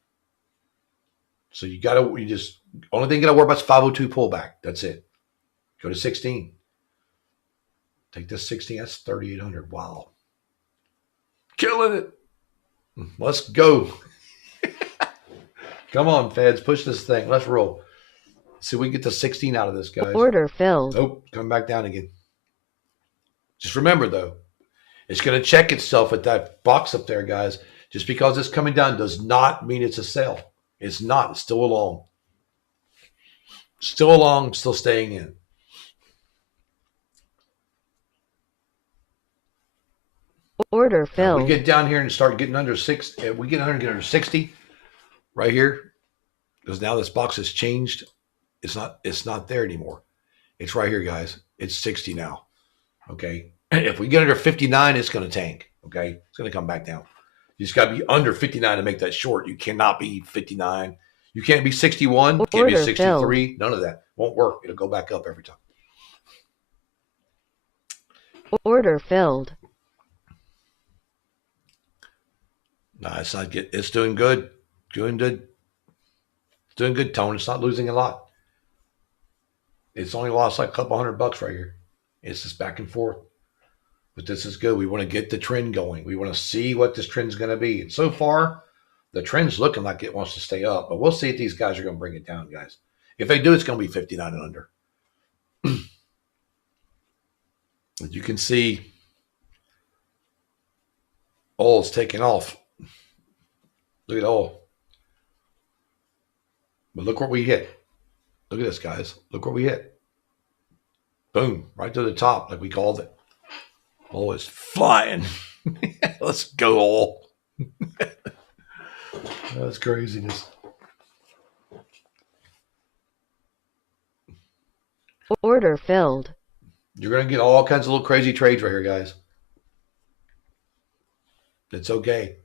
So only thing you got to worry about is 502 pullback. That's it. Go to 16. Take this 16. That's 3,800. Wow. Killing it. Let's go. Come on, feds. Push this thing. Let's roll. See if we can get the 16 out of this, guys. Order filled. Nope. Come back down again. Just remember, though, it's going to check itself at that box up there, guys. Just because it's coming down does not mean it's a sell. It's not. It's still a long. Still a long, still staying in. Order filled. We get down here and start getting under 6. We get under 60 right here. Because now this box has changed. It's not there anymore. It's right here, guys. It's 60 now. Okay. If we get under 59, it's going to tank. Okay. It's going to come back down. You just got to be under 59 to make that short. You cannot be 59. You can't be 61. You can't be 63. Filled. None of that. Won't work. It'll go back up every time. Order filled. No, it's not good. It's doing good. Doing good. It's doing good, Tone. It's not losing a lot. It's only lost like a couple $100 right here. It's just back and forth. But this is good. We want to get the trend going. We want to see what this trend's going to be. And so far, the trend's looking like it wants to stay up. But we'll see if these guys are going to bring it down, guys. If they do, it's going to be 59 and under. As you can see, oil's taking off. Look at oil. But look what we hit. Look at this, guys. Look what we hit. Boom. Right to the top, like we called it. Oil is flying. Let's go, oil. That's craziness. Order filled. You're going to get all kinds of little crazy trades right here, guys. It's okay.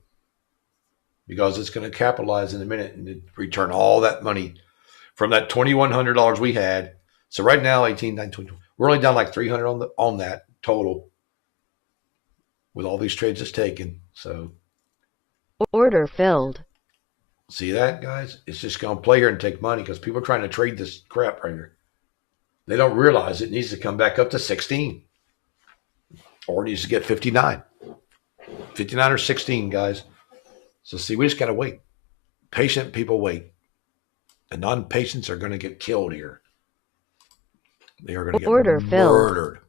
Because it's going to capitalize in a minute and return all that money from that $2,100 we had. So right now, 18, 19, 20, we're only down like 300 on that total with all these trades it's taken. So order filled. See that, guys? It's just going to play here and take money because people are trying to trade this crap right here. They don't realize it needs to come back up to 16 or it needs to get 59. 59 or 16, guys. So see, we just got to wait. Patient people wait. The non-patients are going to get killed here. They are going to get murdered.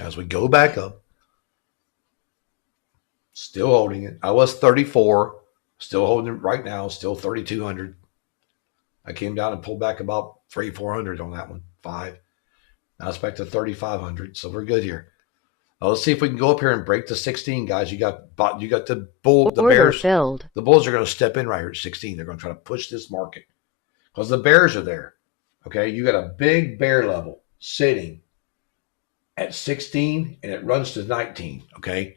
As we go back up, still holding it. I was 34, still holding it right now, still 3,200. I came down and pulled back about 300, 400 on that one, 5. Now it's back to 3,500, so we're good here. Let's see if we can go up here and break the 16, guys. You got the Order bears. filled. The bulls are going to step in right here at 16. They're going to try to push this market because the bears are there. Okay, you got a big bear level sitting at 16 and it runs to 19. Okay,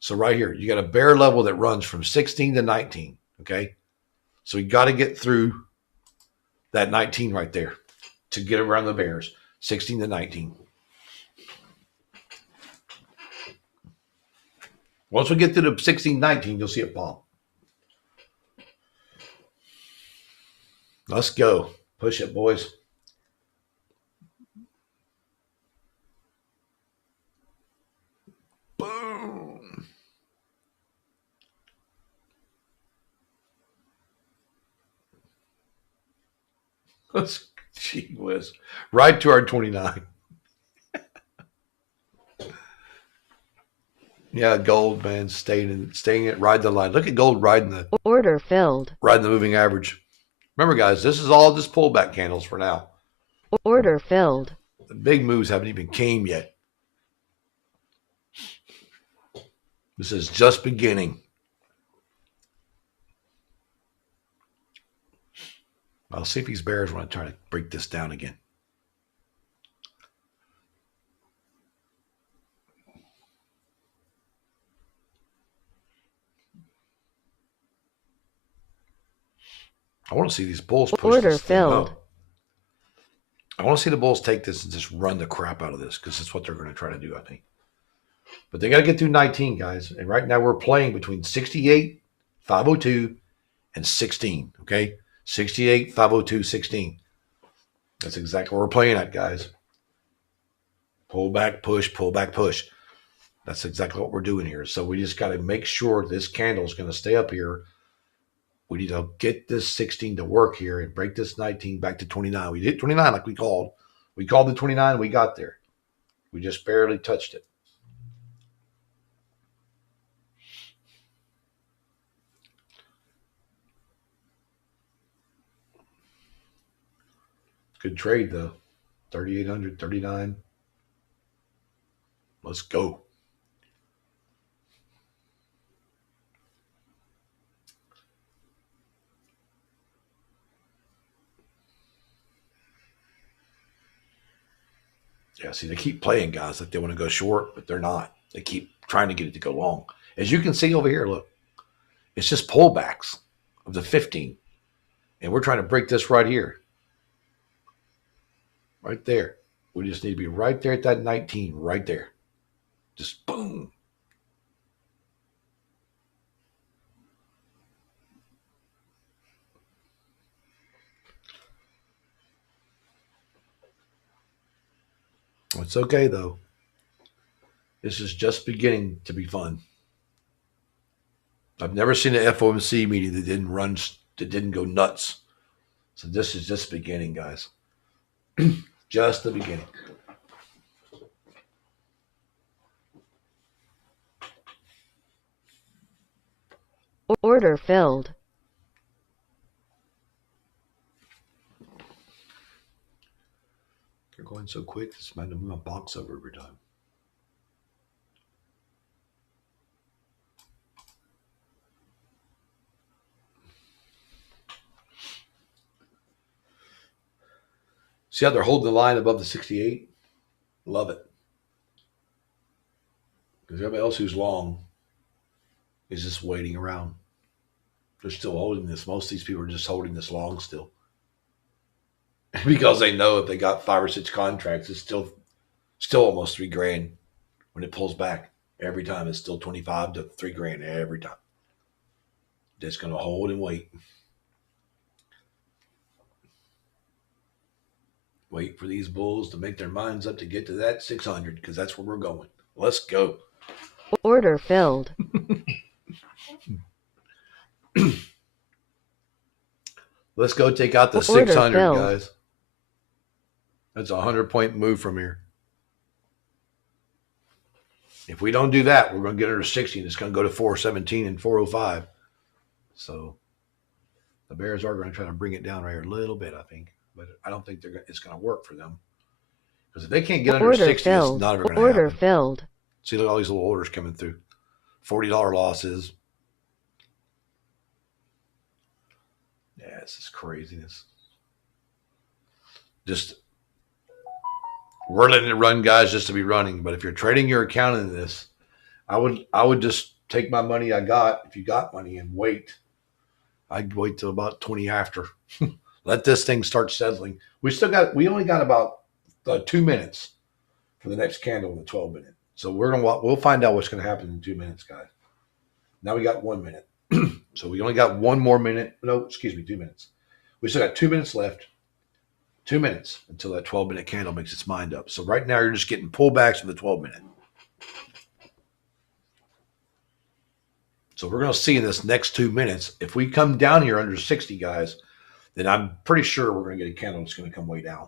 so right here, you got a bear level that runs from 16 to 19. Okay, so you got to get through that 19 right there to get around the bears, 16 to 19. Once we get to the 16, 19, you'll see it pop. Let's go. Push it, boys. Boom. Let's, gee whiz. Right to our 29. Yeah, gold, man, staying it, ride the line. Look at gold riding the Order filled. moving average. Remember, guys, this is all just pullback candles for now. Order filled. The big moves haven't even came yet. This is just beginning. I'll see if these bears want to try to break this down again. I want to see these bulls push Order this thing filled. up. I want to see the bulls take this and just run the crap out of this because that's what they're going to try to do, I think. But they got to get through 19, guys. And right now we're playing between 68, 502, and 16. Okay? 68, 502, 16. That's exactly where we're playing at, guys. Pull back, push, pull back, push. That's exactly what we're doing here. So we just got to make sure this candle is going to stay up here. We need to get this 16 to work here and break this 19 back to 29. We hit 29 like we called. We called the 29 and we got there. We just barely touched it. Good trade, though. 3,800, 39. Let's go. Yeah, see, they keep playing, guys, like they want to go short, but they're not. They keep trying to get it to go long. As you can see over here, look, it's just pullbacks of the 15. And we're trying to break this right here. Right there. We just need to be right there at that 19, right there. Just boom. It's okay, though. This is just beginning to be fun. I've never seen an FOMC meeting that didn't go nuts. So this is just beginning, guys. Just the beginning. Order filled. You're going so quick, this might move my box over every time. See how they're holding the line above the 68? Love it. Because everybody else who's long is just waiting around. They're still holding this. Most of these people are just holding this long still. Because they know if they got 5 or 6 contracts, it's still almost $3,000 when it pulls back. Every time it's still 25 to $3,000 every time. Just going to hold and wait. Wait for these bulls to make their minds up to get to that 600 because that's where we're going. Let's go. Order filled. Let's go take out the Order 600, filled. guys. That's a 100-point move from here. If we don't do that, we're going to get under 60 and it's going to go to 417 and 405. So the Bears are going to try to bring it down right here a little bit, I think. But I don't think it's going to work for them. Because if they can't get under Order 60, filled. it's not ever going to Order happen. filled. See, look at all these little orders coming through. $40 losses. Yeah, this is craziness. Just we're letting it run, guys, just to be running. But if you're trading your account in this, I would just take my money I got, if you got money, and wait. I'd wait till about 20 after. Let this thing start settling. We only got about 2 minutes for the next candle in the 12-minute. So we'll find out what's going to happen in 2 minutes, guys. Now we got 1 minute. So we only got one more minute. No, excuse me, 2 minutes. We still got 2 minutes left. 2 minutes until that 12-minute candle makes its mind up. So right now you're just getting pullbacks for the 12-minute. So we're going to see in this next 2 minutes, if we come down here under 60, guys, then I'm pretty sure we're going to get a candle that's going to come way down.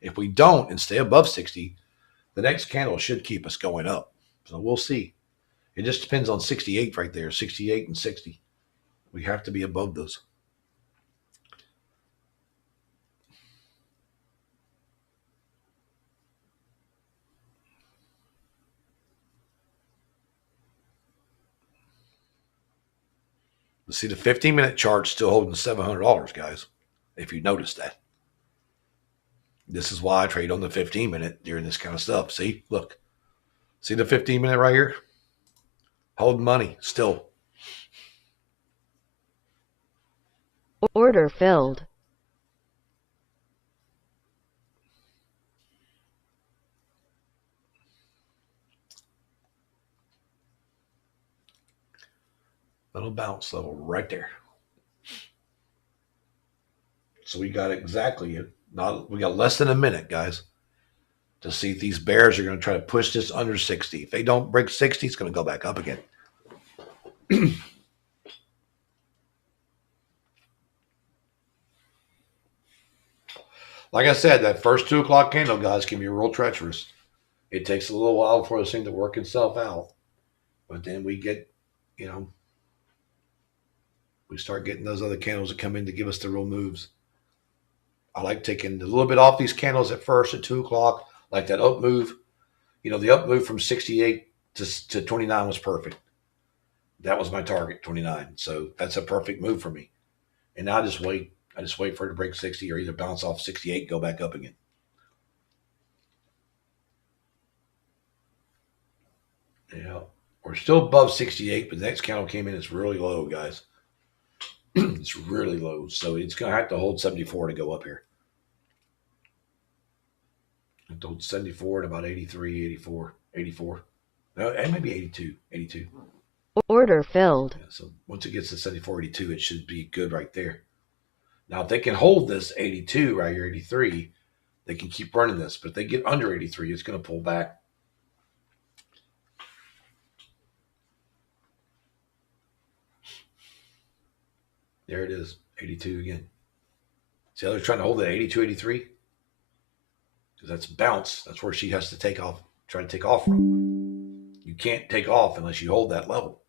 If we don't and stay above 60, the next candle should keep us going up. So we'll see. It just depends on 68 right there, 68 and 60. We have to be above those. See, the 15-minute chart's still holding $700, guys, if you notice that. This is why I trade on the 15-minute during this kind of stuff. See, look. See the 15-minute right here? Holding money still. Order filled. Little bounce level right there. So we got exactly we got less than a minute, guys, to see if these bears are going to try to push this under 60. If they don't break 60, it's going to go back up again. Like I said, that first 2 o'clock candle, guys, can be real treacherous. It takes a little while for this thing to work itself out. But then we get, we start getting those other candles that come in to give us the real moves. I like taking a little bit off these candles at first at 2 o'clock, like that up move. The up move from 68 to 29 was perfect. That was my target, 29. So that's a perfect move for me. And now I just wait. I just wait for it to break 60 or either bounce off 68 and go back up again. Yeah, we're still above 68, but the next candle came in. It's really low, guys. It's really low. So it's going to have to hold 74 to go up here. It holds 74 at about 83, 84, 84. No, and maybe 82, 82. Order filled. Yeah, so once it gets to 74, 82, it should be good right there. Now, if they can hold this 82 right here, 83, they can keep running this. But if they get under 83, it's going to pull back. There it is, 82 again. See how they're trying to hold it at 82, 83? Because that's bounce. That's where she has to take off, try to take off from. You can't take off unless you hold that level.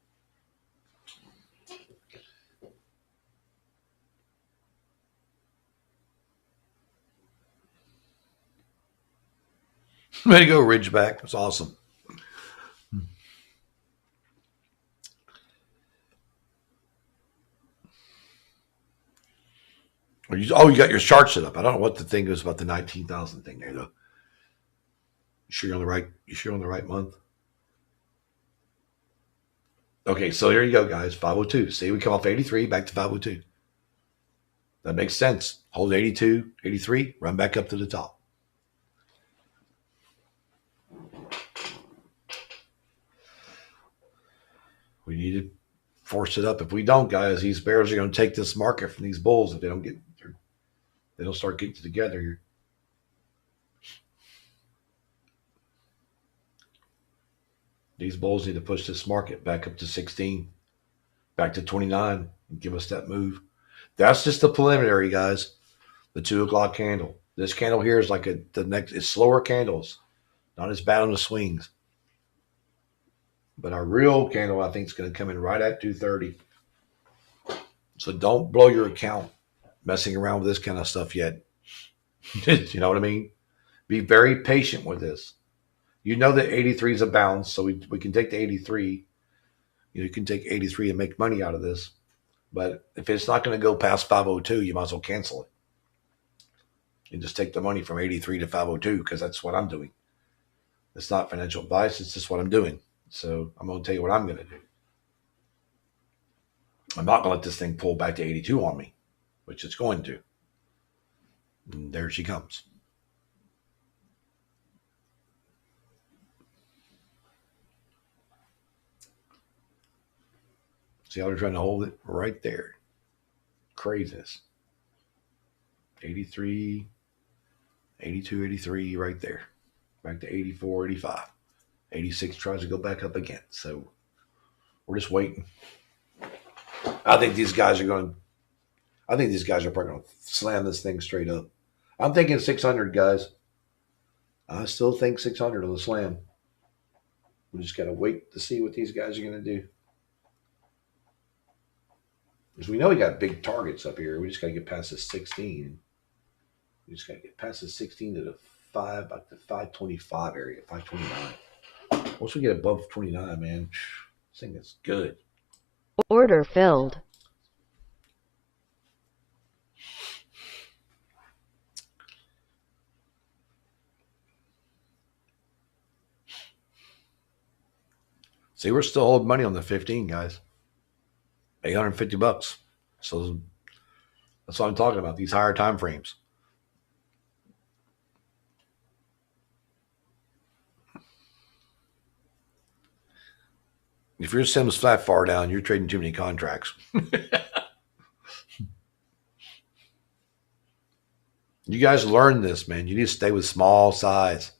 Way to go, Ridgeback. That's awesome. You got your chart set up. I don't know what the thing is about the 19,000 thing there, though. You sure you're on the right? You sure on the right month? Okay, so here you go, guys. 502. See, we come off 83 back to 502. That makes sense. Hold 82, 83, run back up to the top. We need to force it up. If we don't, guys, these bears are going to take this market from these bulls if they don't start getting together here. These bulls need to push this market back up to 16, back to 29, and give us that move. That's just the preliminary, guys. The 2 o'clock candle. This candle here is like it's slower candles, not as bad on the swings. But our real candle, I think, is going to come in right at 230. So don't blow your account messing around with this kind of stuff yet. You know what I mean? Be very patient with this. You know that 83 is a bounce, so we can take the 83. You can take 83 and make money out of this. But if it's not going to go past 502, you might as well cancel it. And just take the money from 83 to 502 because that's what I'm doing. It's not financial advice. It's just what I'm doing. So I'm going to tell you what I'm going to do. I'm not going to let this thing pull back to 82 on me, which it's going to. And there she comes. See how they're trying to hold it right there. Craziness. 83, 82, 83, right there. Back to 84, 85. 86 tries to go back up again. So we're just waiting. I think these guys are probably going to slam this thing straight up. I'm thinking 600, guys. I still think 600 on the slam. We just got to wait to see what these guys are going to do. Because we know we got big targets up here. We just got to get past the 16. We just got to get past the 16 to the 5, like the 525 area, 529. Once we get above 29, man, this thing is good. Order filled. See, we're still holding money on the 15, guys. $850. So that's what I'm talking about, these higher time frames. If your sim's flat far down, you're trading too many contracts. You guys learn this, man. You need to stay with small size.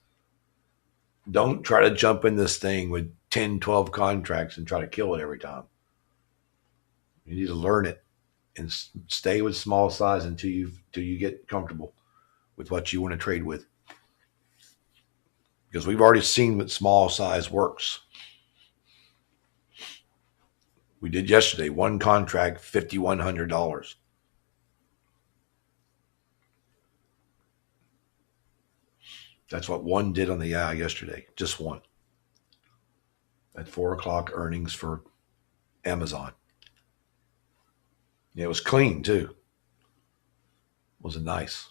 Don't try to jump in this thing with 10, 12 contracts and try to kill it every time. You need to learn it and stay with small size until you get comfortable with what you want to trade with. Because we've already seen what small size works. We did yesterday, one contract, $5,100. That's what one did on the AI yesterday, just one. At 4 o'clock earnings for Amazon. Yeah, it was clean too. Wasn't nice.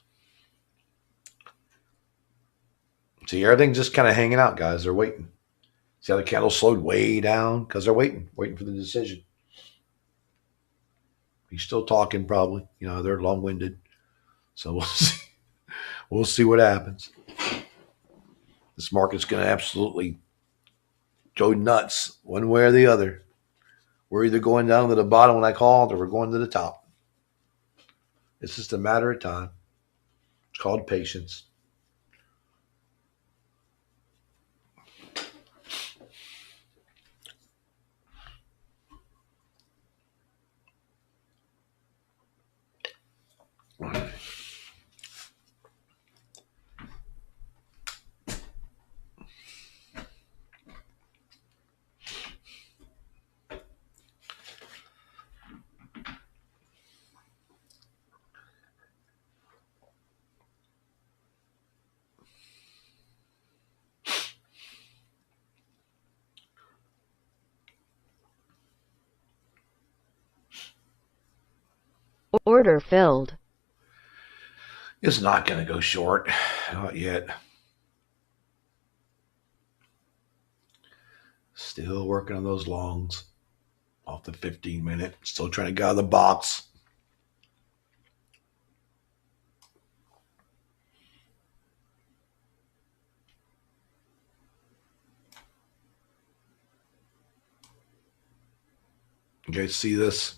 See, everything's just kind of hanging out, guys. They're waiting. See how the candle slowed way down? Because they're waiting for the decision. He's still talking probably. They're long-winded. So we'll see. We'll see what happens. This market's going to absolutely go nuts one way or the other. We're either going down to the bottom when I called or we're going to the top. It's just a matter of time. It's called patience. Order filled. It's not going to go short. Not yet. Still working on those longs off the 15-minute. Still trying to get out of the box. You guys see this?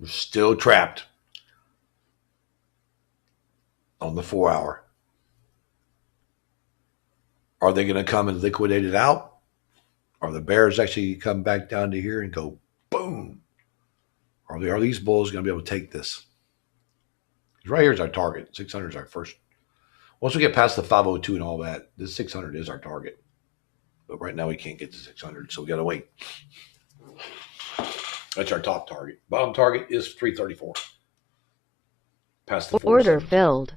We're still trapped on the 4 hour. Are they going to come and liquidate it out? Are the bears actually come back down to here and go boom? Are these bulls going to be able to take this? Right here is our target. 600 is our first. Once we get past the 502 and all that, this 600 is our target. But right now we can't get to 600, so we got to wait. That's our top target. Bottom target is 334. Past the Order 417. filled.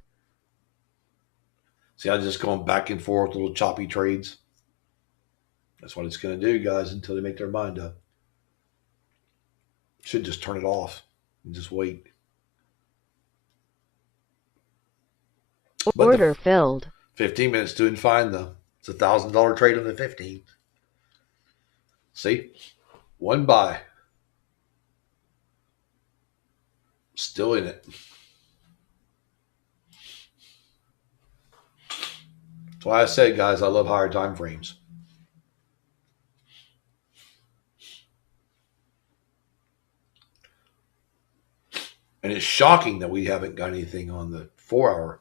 See, I'm just going back and forth, little choppy trades. That's what it's going to do, guys, until they make their mind up. Should just turn it off and just wait. Order filled. 15 minutes doing fine, though. It's $1,000 trade on the 15th. See? One buy. Still in it. That's why I said, guys, I love higher time frames. And it's shocking that we haven't got anything on the 4 hour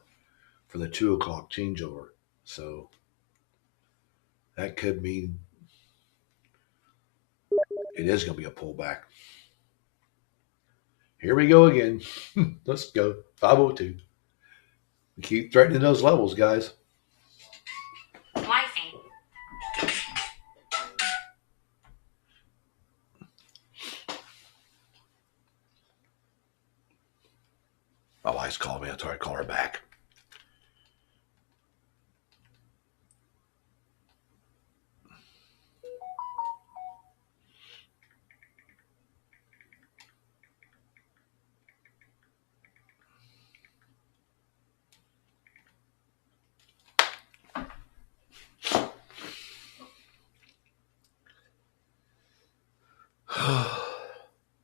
for the 2 o'clock changeover. So that could mean it is going to be a pullback. Here we go again. Let's go. 502. We keep threatening those levels, guys. My wife's calling me. I'll try to call her back.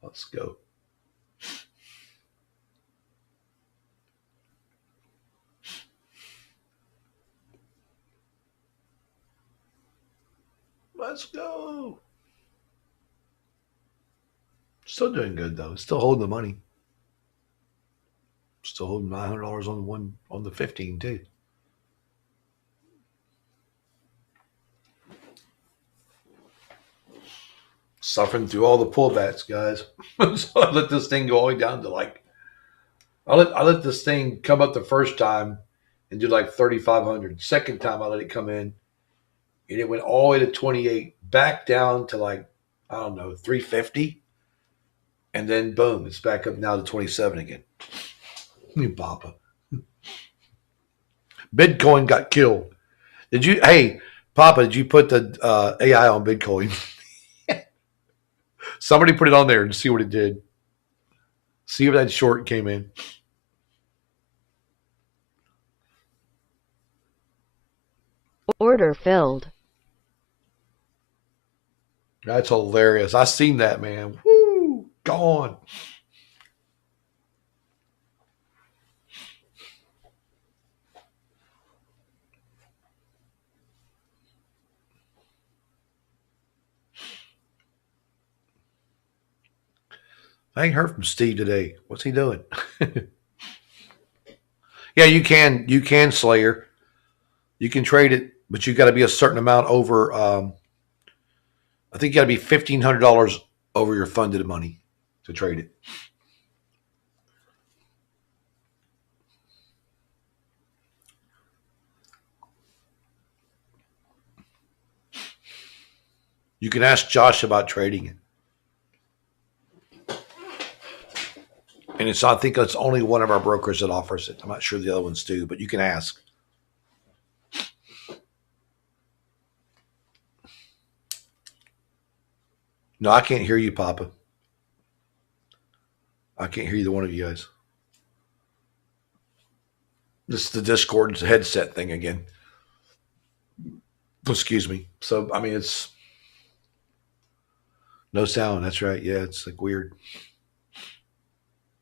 Let's go. Let's go. Still doing good though. Still holding the money. Still holding $900 on the 15 too. Suffering through all the pullbacks, guys. So I let this thing go all the way down to like I let this thing come up the first time and do like 3,500. Second time I let it come in and it went all the way to 28, back down to like, I don't know, 350. And then boom, it's back up now to 27 again. Papa. Bitcoin got killed. Hey, Papa, did you put the AI on Bitcoin? Somebody put it on there and see what it did. See if that short came in. Order filled. That's hilarious. I seen that, man. Woo! Gone. I ain't heard from Steve today. What's he doing? Yeah, you can Slayer. You can trade it, but you got to be a certain amount over. I think you got to be $1,500 over your funded money to trade it. You can ask Josh about trading it. And I think it's only one of our brokers that offers it. I'm not sure the other ones do, but you can ask. No, I can't hear you, Papa. I can't hear either one of you guys. This is the Discord headset thing again. Excuse me. So, I mean, it's no sound. That's right. Yeah, it's like weird.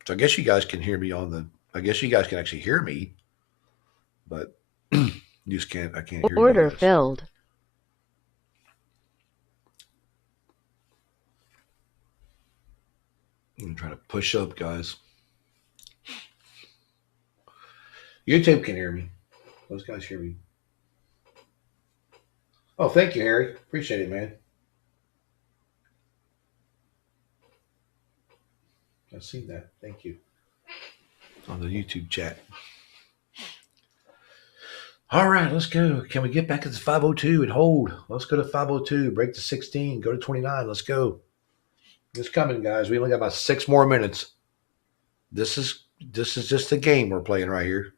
So I guess you guys can hear me I guess you guys can actually hear me, but you just can't, I can't hear you. Order filled. I'm trying to push up, guys. YouTube can hear me. Those guys hear me. Oh, thank you, Harry. Appreciate it, man. I've seen that. Thank you. On the YouTube chat. All right, let's go. Can we get back to the 502 and hold? Let's go to 502, break to 16, go to 29. Let's go. It's coming, guys. We only got about 6 more minutes. This is just a game we're playing right here.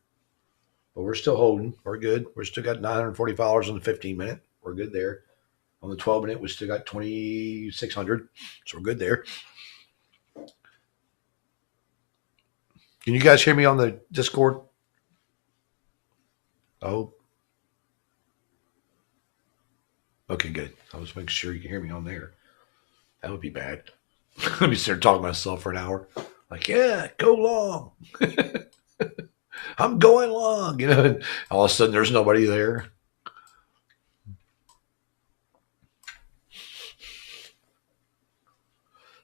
But we're still holding. We're good. We're still got $940 on the 15-minute. We're good there. On the 12-minute, we still got 2,600. So we're good there. Can you guys hear me on the Discord? Oh. Okay, good. I was making sure you can hear me on there. That would be bad. Let me start talking to myself for an hour. Like, yeah, go long. I'm going long. You know, and all of a sudden there's nobody there.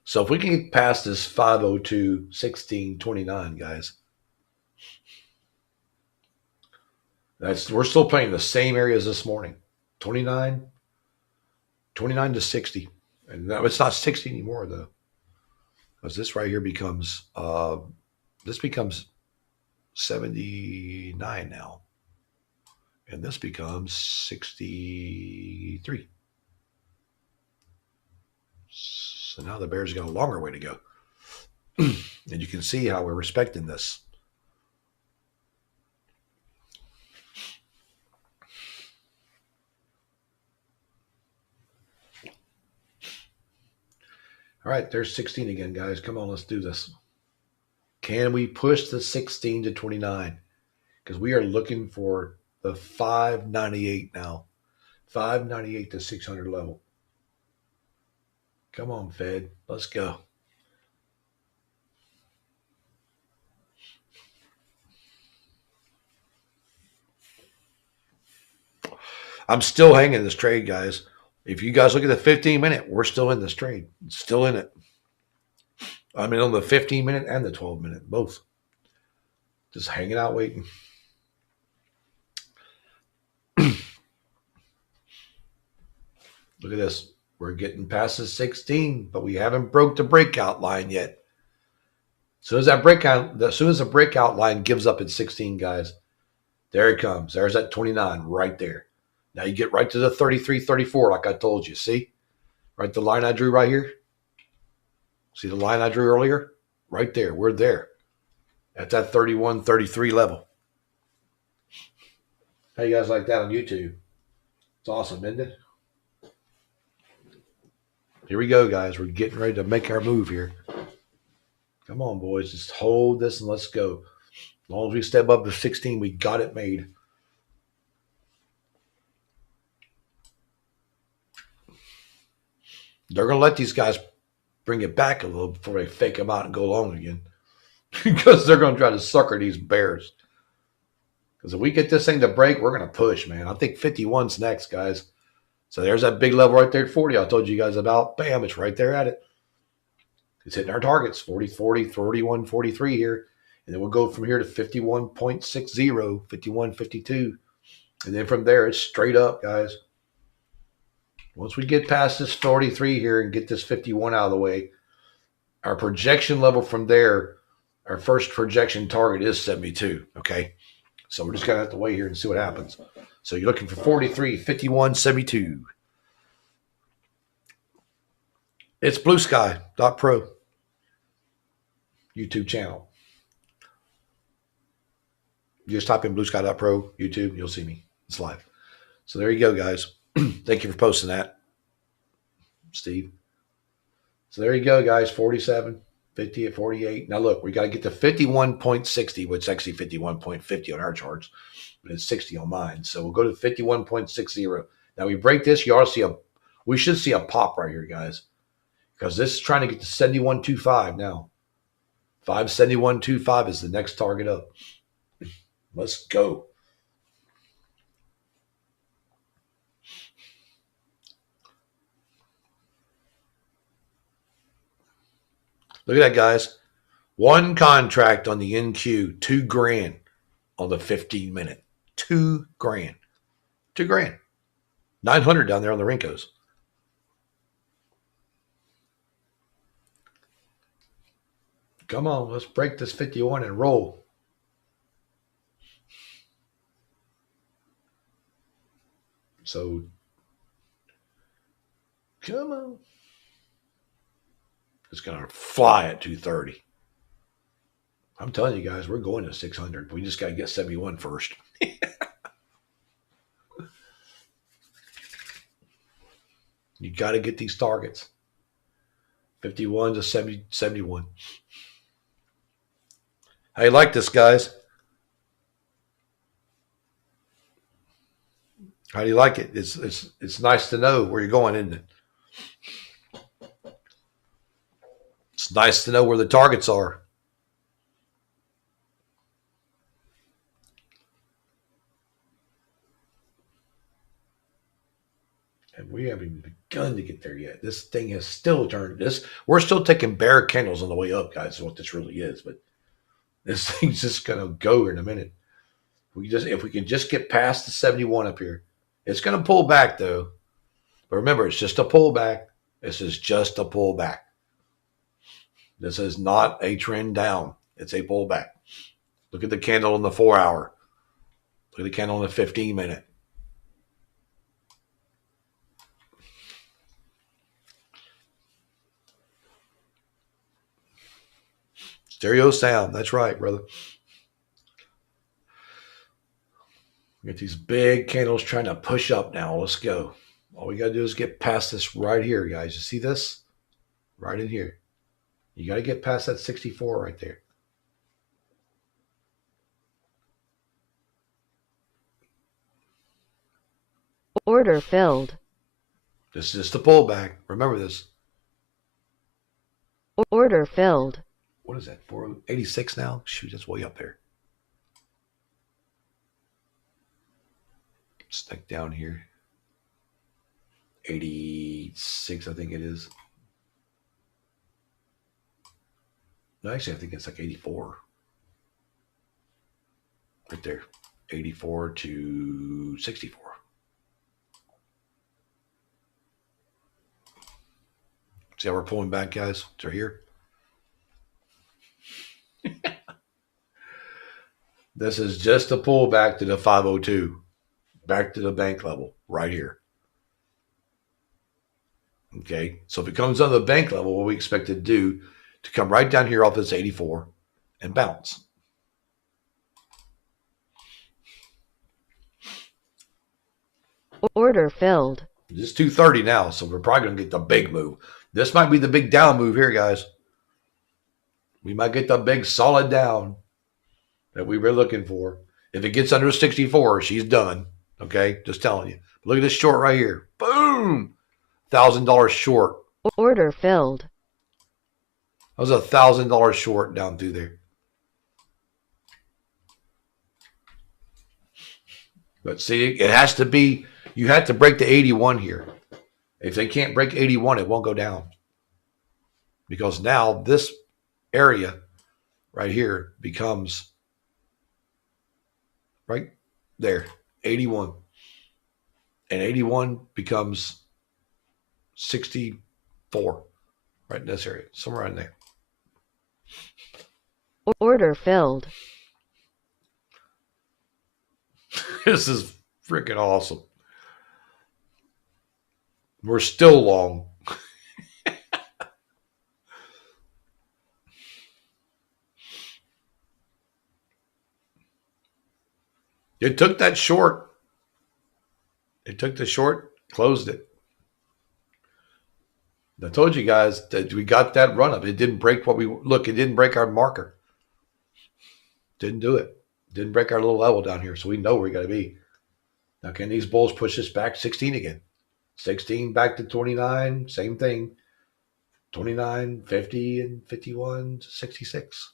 So if we can get past this 502, 16, 29, guys, we're still playing the same areas this morning. 29 to 60. And it's not 60 anymore, though. Because this right here becomes 79 now. And this becomes 63. So now the Bears got a longer way to go. And you can see how we're respecting this. All right, there's 16 again, guys. Come on, let's do this. Can we push the 16 to 29? Because we are looking for the 598 now. 598 to 600 level. Come on, Fed. Let's go. I'm still hanging this trade, guys. If you guys look at the 15-minute, we're still in this trade. Still in it. I mean, on the 15-minute and the 12-minute, both. Just hanging out, waiting. Look at this. We're getting past the 16, but we haven't broke the breakout line yet. As soon as the breakout line gives up at 16, guys, there it comes. There's that 29 right there. Now you get right to the 33, 34, like I told you. See? Right, the line I drew right here. See the line I drew earlier? Right there. We're there. At that 31, 33 level. How you guys like that on YouTube? It's awesome, isn't it? Here we go, guys. We're getting ready to make our move here. Come on, boys. Just hold this and let's go. As long as we step up to 16, we got it made. They're going to let these guys bring it back a little before they fake them out and go long again. Because they're going to try to sucker these Bears. Because if we get this thing to break, we're going to push, man. I think 51's next, guys. So there's that big level right there at 40 I told you guys about. Bam, it's right there at it. It's hitting our targets, 40, 40, 41, 43 here. And then we'll go from here to 51.60, 51, 52. And then from there, it's straight up, guys. Once we get past this 43 here and get this 51 out of the way, our projection level from there, our first projection target is 72, okay? So we're just going to have to wait here and see what happens. So you're looking for 43, 51, 72. It's bluesky.pro YouTube channel. You just type in bluesky.pro YouTube, you'll see me. It's live. So there you go, guys. Thank you for posting that, Steve. So there you go, guys. 47, 50 at 48. Now look, we got to get to 51.60, which is actually 51.50 on our charts, but it's 60 on mine. So we'll go to 51.60. Now we break this, we should see a pop right here, guys, because this is trying to get to 71.25 now. 571.25 is the next target up. Let's go. Look at that, guys. One contract on the NQ, $2,000 on the 15-minute. $2,000. $2,000. 900 down there on the Rincos. Come on, let's break this 51 and roll. So come on. It's going to fly at 230. I'm telling you guys, we're going to 600. We just got to get 71 first. You got to get these targets. 51 to 70, 71. How you like this, guys? How do you like it? It's nice to know where you're going, isn't it? It's nice to know where the targets are. And we haven't even begun to get there yet. This thing has still turned. We're still taking bear candles on the way up, guys. Is what this really is. But this thing's just gonna go in a minute. If we can just get past the 71 up here, it's gonna pull back though. But remember, it's just a pullback. This is just a pullback. This is not a trend down. It's a pullback. Look at the candle in the 4 hour. Look at the candle in the 15 minute. Stereo sound. That's right, brother. Get these big candles trying to push up now. Let's go. All we got to do is get past this right here, guys. You see this? Right in here. You got to get past that 64 right there. Order filled. This is just a pullback. Remember this. Order filled. What is that? 486 now? Shoot, that's way up there. Stick down here. 86, I think it is. No, actually, I think it's like 84. Right there. 84 to 64. See how we're pulling back, guys? They're here. This is just a pullback to the 502. Back to the bank level right here. Okay, so if it comes on the bank level, what we expect to do to come right down here off this 84 and bounce. Order filled. This is 230 now, so we're probably going to get the big move. This might be the big down move here, guys. We might get the big solid down that we were looking for. If it gets under 64, she's done. Okay, just telling you. Look at this short right here. Boom! $1,000 short. Order filled. That was $1,000 short down through there. But see, it has to be, you have to break the 81 here. If they can't break 81, it won't go down. Because now this area right here becomes right there, 81. And 81 becomes 64, right in this area, somewhere in there. Order filled. This is freaking awesome. We're still long. It took that short. It took the short, closed it. I told you guys that we got that run up. It didn't break what we look. It didn't break our marker. Didn't do it. Didn't break our little level down here, so we know where we got to be. Now, can these bulls push us back 16 again? 16 back to 29, same thing. 29, 50, and 51 to 66.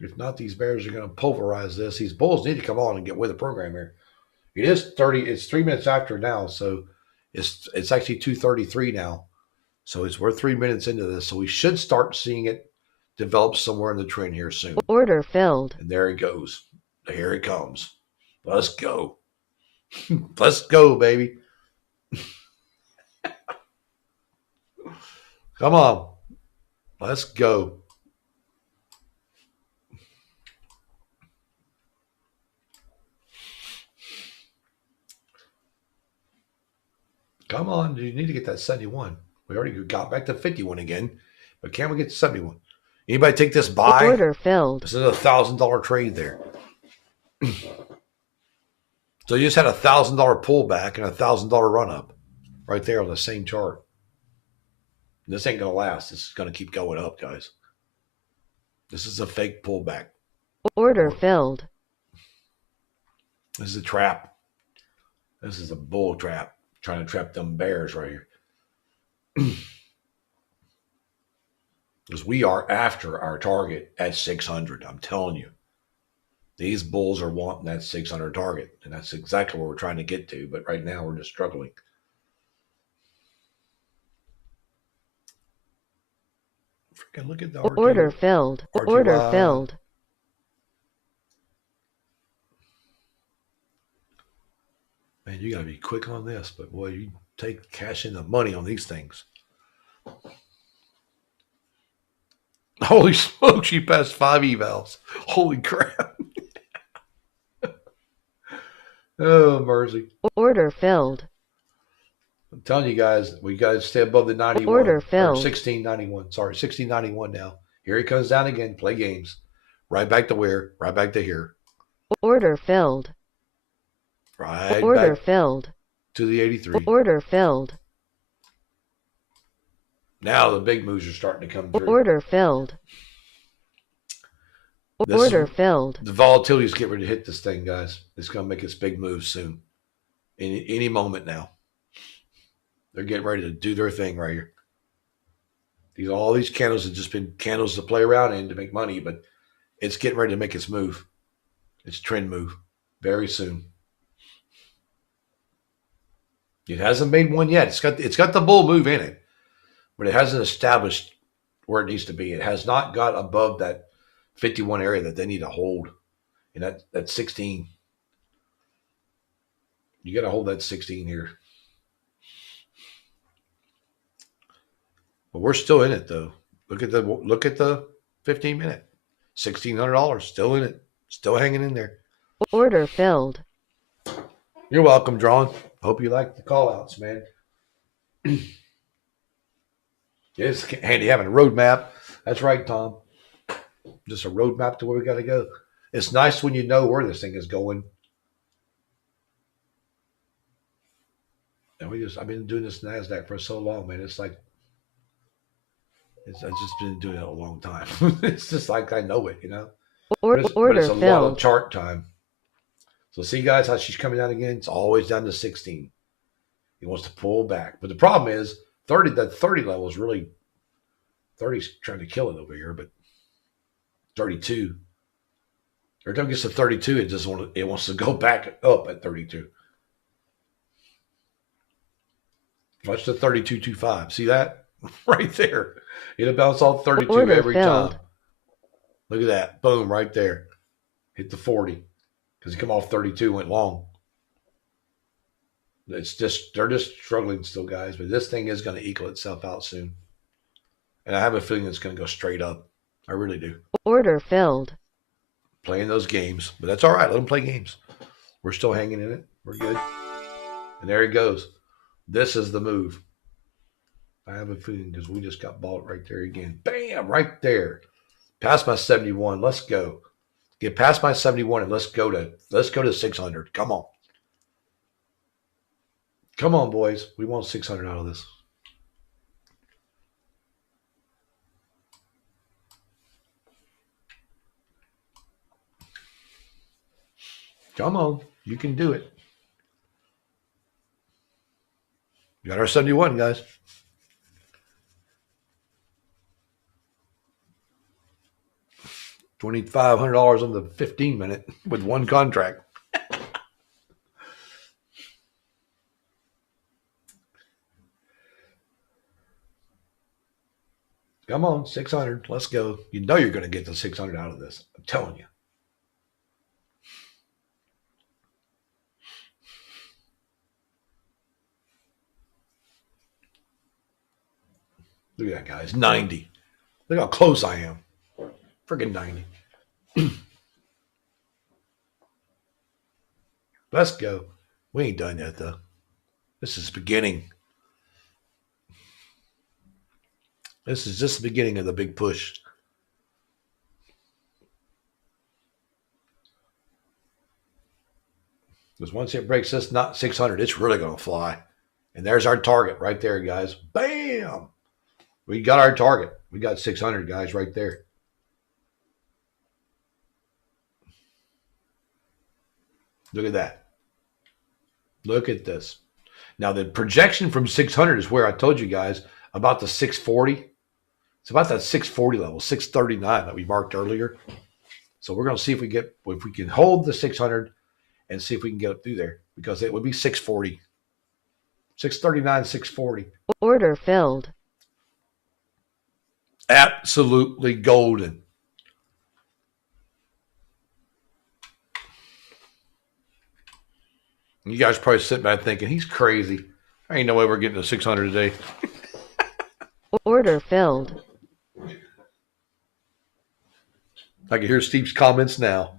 If not, these bears are going to pulverize this. These bulls need to come on and get with the program here. It is 30. It's 3 minutes after now, so it's actually 2:33 now. So we're 3 minutes into this, so we should start seeing it develop somewhere in the trend here soon. Order filled. And there it goes. Here it comes. Let's go. Let's go, baby. Come on. Let's go. Come on, you need to get that 71. We already got back to 51 again, but can we get to 71? Anybody take this buy? Order filled. This is a $1,000 trade there. So you just had a $1,000 pullback and a $1,000 run up right there on the same chart. This ain't going to last. This is going to keep going up, guys. This is a fake pullback. Order filled. This is a trap. This is a bull trap. Trying to trap them bears right here. Because we are after our target at 600. I'm telling you. These bulls are wanting that 600 target. And that's exactly where we're trying to get to. But right now we're just struggling. Freaking look at the Order filled. Order filled. Man, you got to be quick on this. But boy, you take cash in the money on these things. Holy smokes, you passed 5 evals. Holy crap. Oh, mercy. Order filled. I'm telling you guys, we got to stay above the 91. Order filled. 1691. Sorry, 1691 now. Here he comes down again. Play games. Right back to where? Right back to here. Order filled. Right Order back filled. to the 83. Order filled. Now the big moves are starting to come through. Order filled. Order filled. The volatility is getting ready to hit this thing, guys. It's going to make its big move soon. Any moment now. They're getting ready to do their thing right here. All these candles have just been candles to play around in to make money, but it's getting ready to make its move. Its trend move very soon. It hasn't made one yet. It's got the bull move in it, but it hasn't established where it needs to be. It has not got above that 51 area that they need to hold. And that 16. You got to hold that 16 here. But we're still in it though. Look at the 15 minute. $1,600 still in it. Still hanging in there. Order filled. You're welcome, Drawn. Hope you like the call outs, man. It's handy having a roadmap. That's right, Tom. Just a roadmap to where we got to go. It's nice when you know where this thing is going. And I've been doing this NASDAQ for so long, man. It's like, I've just been doing it a long time. It's just like I know it, you know. But it's a lot of chart time. So see, guys, how she's coming down again? It's always down to 16. He wants to pull back. But the problem is, that 30 level is really, 30's trying to kill it over here, but 32. Every time it gets to 32, it wants to go back up at 32. Watch the 32.25. See that? Right there. It'll bounce off 32 every time. Look at that. Boom, right there. Hit the 40. Because he come off 32, went long. They're just struggling still, guys. But this thing is going to equal itself out soon. And I have a feeling it's going to go straight up. I really do. Order filled. Playing those games. But that's all right. Let them play games. We're still hanging in it. We're good. And there he goes. This is the move. I have a feeling because we just got bought right there again. Bam! Right there. Past my 71. Let's go. Get past my 71 and let's go to 600. Come on. Come on, boys. We want 600 out of this. Come on. You can do it. We got our 71, guys. $2,500 on the 15-minute with one contract. Come on, 600. Let's go. You know you're going to get the 600 out of this. I'm telling you. Look at that, guys. 90. Look how close I am. Freaking 90. Let's go. We ain't done yet, though. This is beginning. This is just the beginning of the big push. Because once it breaks this not 600, it's really going to fly. And there's our target right there, guys. Bam! We got our target. We got 600, guys, right there. Look at that. Look at this. Now, the projection from 600 is where I told you guys about the 640. It's about that 640 level, 639 that we marked earlier. So we're going to see if we can hold the 600 and see if we can get up through there, because it would be 640. 639, 640. Order filled. Absolutely golden. You guys probably sitting back thinking, he's crazy. There ain't no way we're getting to 600 today. Order filled. I can hear Steve's comments now.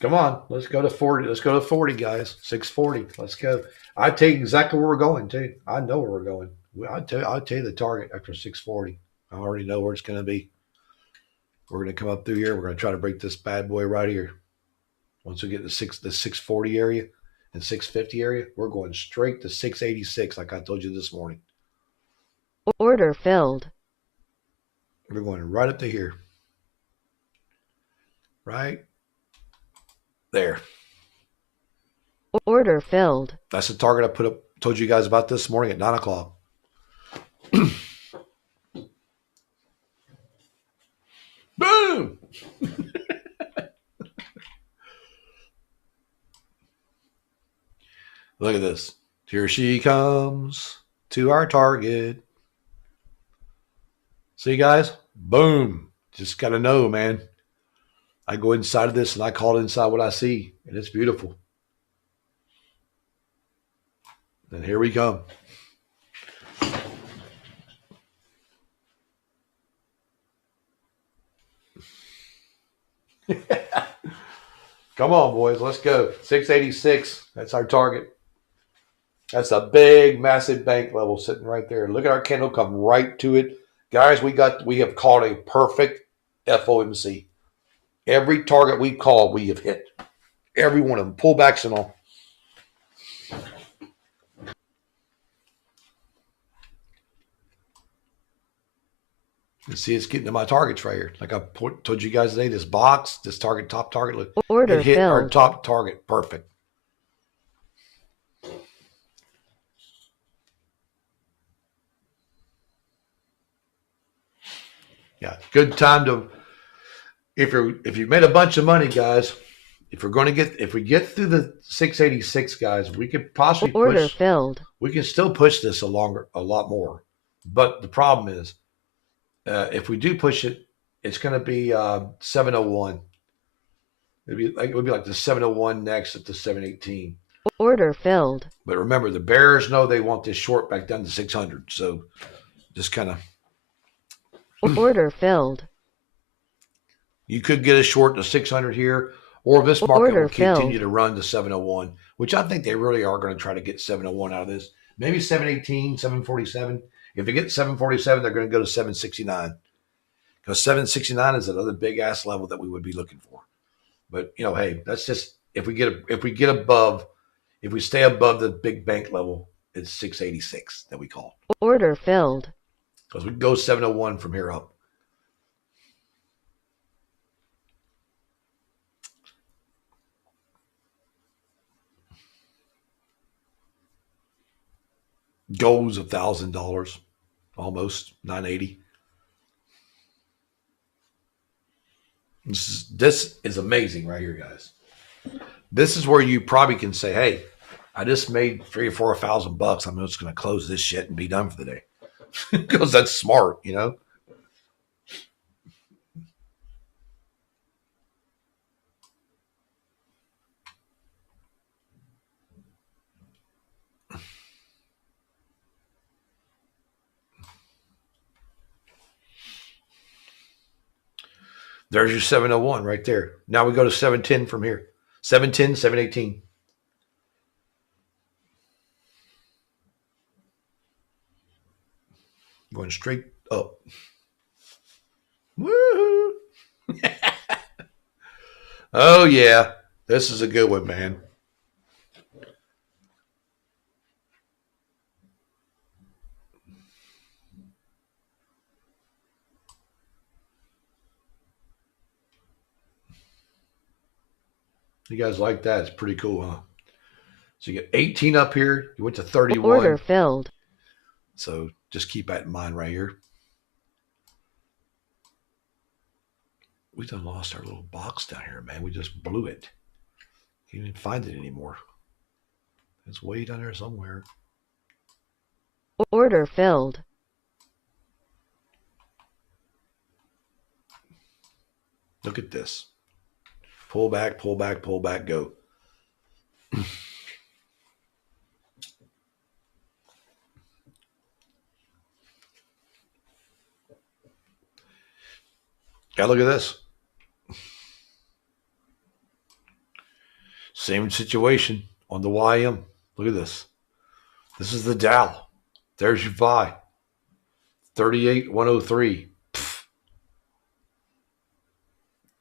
Come on, let's go to 40. Let's go to 40, guys. 640. Let's go. I tell you exactly where we're going, too. I know where we're going. I'll tell you the target after 640. I already know where it's going to be. We're going to come up through here. We're going to try to break this bad boy right here. Once we get the 640 area and 650 area, we're going straight to 686, like I told you this morning. Order filled. We're going right up to here. Right there. Order filled. That's the target I told you guys about this morning at 9 o'clock. Boom! Look at this. Here she comes to our target. See, guys? Boom. Just got to know, man. I go inside of this and I call it inside what I see, and it's beautiful. And here we come. Come on, boys. Let's go. 686. That's our target. That's a big, massive bank level sitting right there. Look at our candle come right to it. Guys, we have called a perfect FOMC. Every target we've called, we have hit. Every one of them, pullbacks and all. You see, it's getting to my targets right here. Like I told you guys today, this box, this target, top target, look, Order it hit filled. our top target. Perfect. Yeah, good time to, if you made a bunch of money, guys, if we get through the 686, guys, we could possibly Order filled. We can still push this a lot more. But the problem is, if we do push it, it's going to be 701. It would be like the 701 next at the 718. Order filled. But remember, the bears know they want this short back down to 600. So just kind of. Order filled. You could get a short to 600 here, or this market will continue to run to 701, which I think they really are going to try to get 701 out of this. Maybe 718, 747. If they get 747, they're going to go to 769. Because 769 is another big ass level that we would be looking for. But hey, that's just if we stay above the big bank level, it's 686 that we call. Order filled. Because we can go 701 from here up. Gold's $1,000, almost 980. This is amazing right here, guys. This is where you probably can say, hey, I just made $3,000 or $4,000. I'm just going to close this shit and be done for the day. Because that's smart, There's your 701 right there. Now we go to 710 from here. 710, 718. Going straight up. Woohoo! Oh, yeah. This is a good one, man. You guys like that? It's pretty cool, huh? So you get 18 up here. You went to 31. Order filled. So just keep that in mind right here. We done lost our little box down here, man. We just blew it. Can't even find it anymore. It's way down there somewhere. Order filled. Look at this. Pull back, pull back, pull back, go. Gotta look at this. Same situation on the YM. Look at this. This is the Dow. There's your buy. 38,103.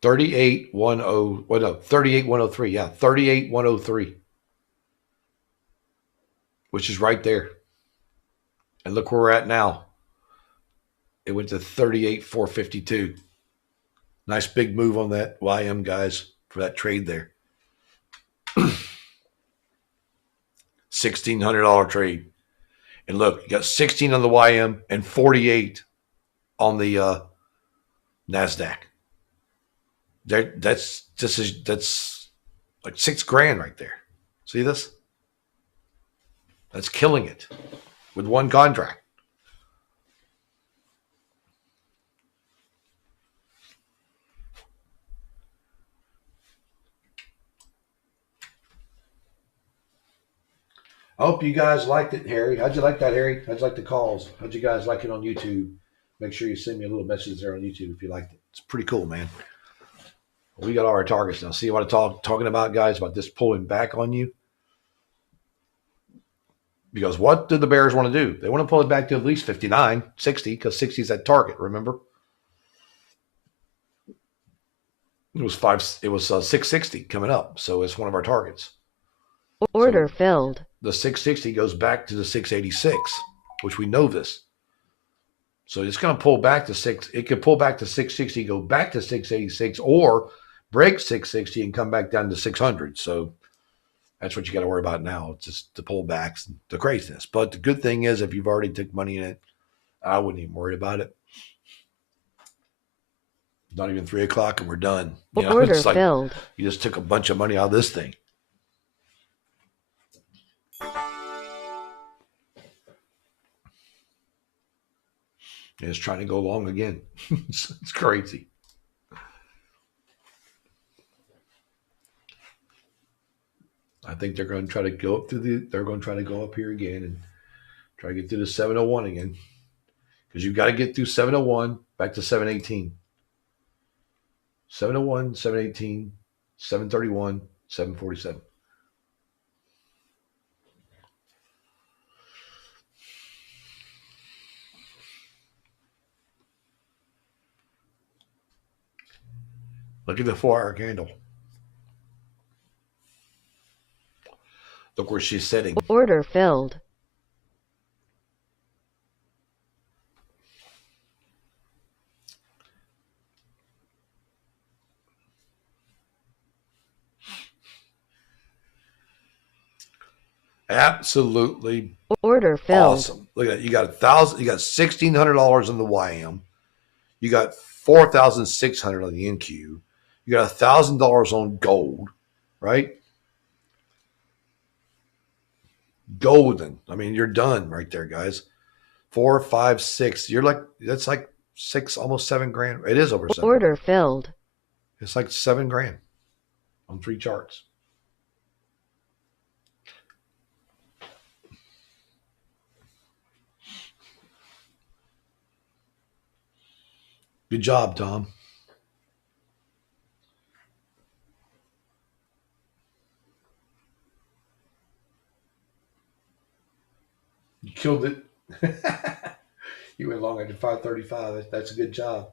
38,103. Yeah, 38,103. Which is right there. And look where we're at now. It went to 38,452. Nice big move on that YM, guys, for that trade there. $1,600 trade. And look, you got 16 on the YM and 48 on the NASDAQ. That's like $6,000 right there. See this? That's killing it with one contract. I hope you guys liked it, Harry. How'd you like that, Harry? How'd you like the calls? How'd you guys like it on YouTube? Make sure you send me a little message there on YouTube if you liked it. It's pretty cool, man. We got all our targets now. See what I'm talking about, guys, about this pulling back on you? Because what do the bears want to do? They want to pull it back to at least 59, 60, because 60 is that target, remember? It was 660 coming up, so it's one of our targets. Order filled. The 660 goes back to the 686, which we know this. So it's going to pull back to 6. It could pull back to 660, go back to 686, or break 660 and come back down to 600. So that's what you got to worry about now. It's just the pullbacks and the craziness. But the good thing is, if you've already took money in it, I wouldn't even worry about it. Not even 3 o'clock and we're done. Order it's like filled. You just took a bunch of money out of this thing. And it's trying to go long again. It's crazy. I think they're going to try to go up they're going to try to go up here again and try to get through the 701 again. Because you've got to get through 701 back to 718. 701, 718, 731, 747. Look at the 4-hour candle. Look where she's sitting. Order filled. Absolutely Order filled. awesome. Look at that. You got $1,600 on the YM. You got $4,600 on the NQ. You got $1,000 on gold, right? Golden. I mean, you're done right there, guys. 4, 5, 6. That's like 6, almost $7,000. It is over 7. Order filled. It's like $7,000 on 3 charts. Good job, Tom. killed it. You went long after 535. That's a good job.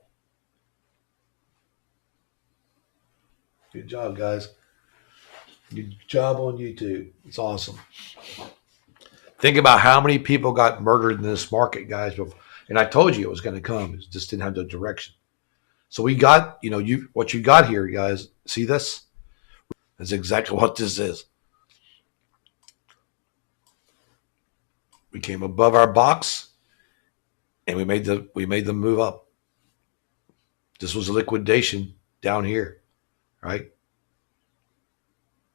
Good job, guys. Good job on YouTube. It's awesome. Think about how many people got murdered in this market, guys. And I told you it was going to come. It just didn't have the direction. So we got, what you got here, guys. See this? That's exactly what this is. We came above our box, and we made them move up. This was a liquidation down here, right?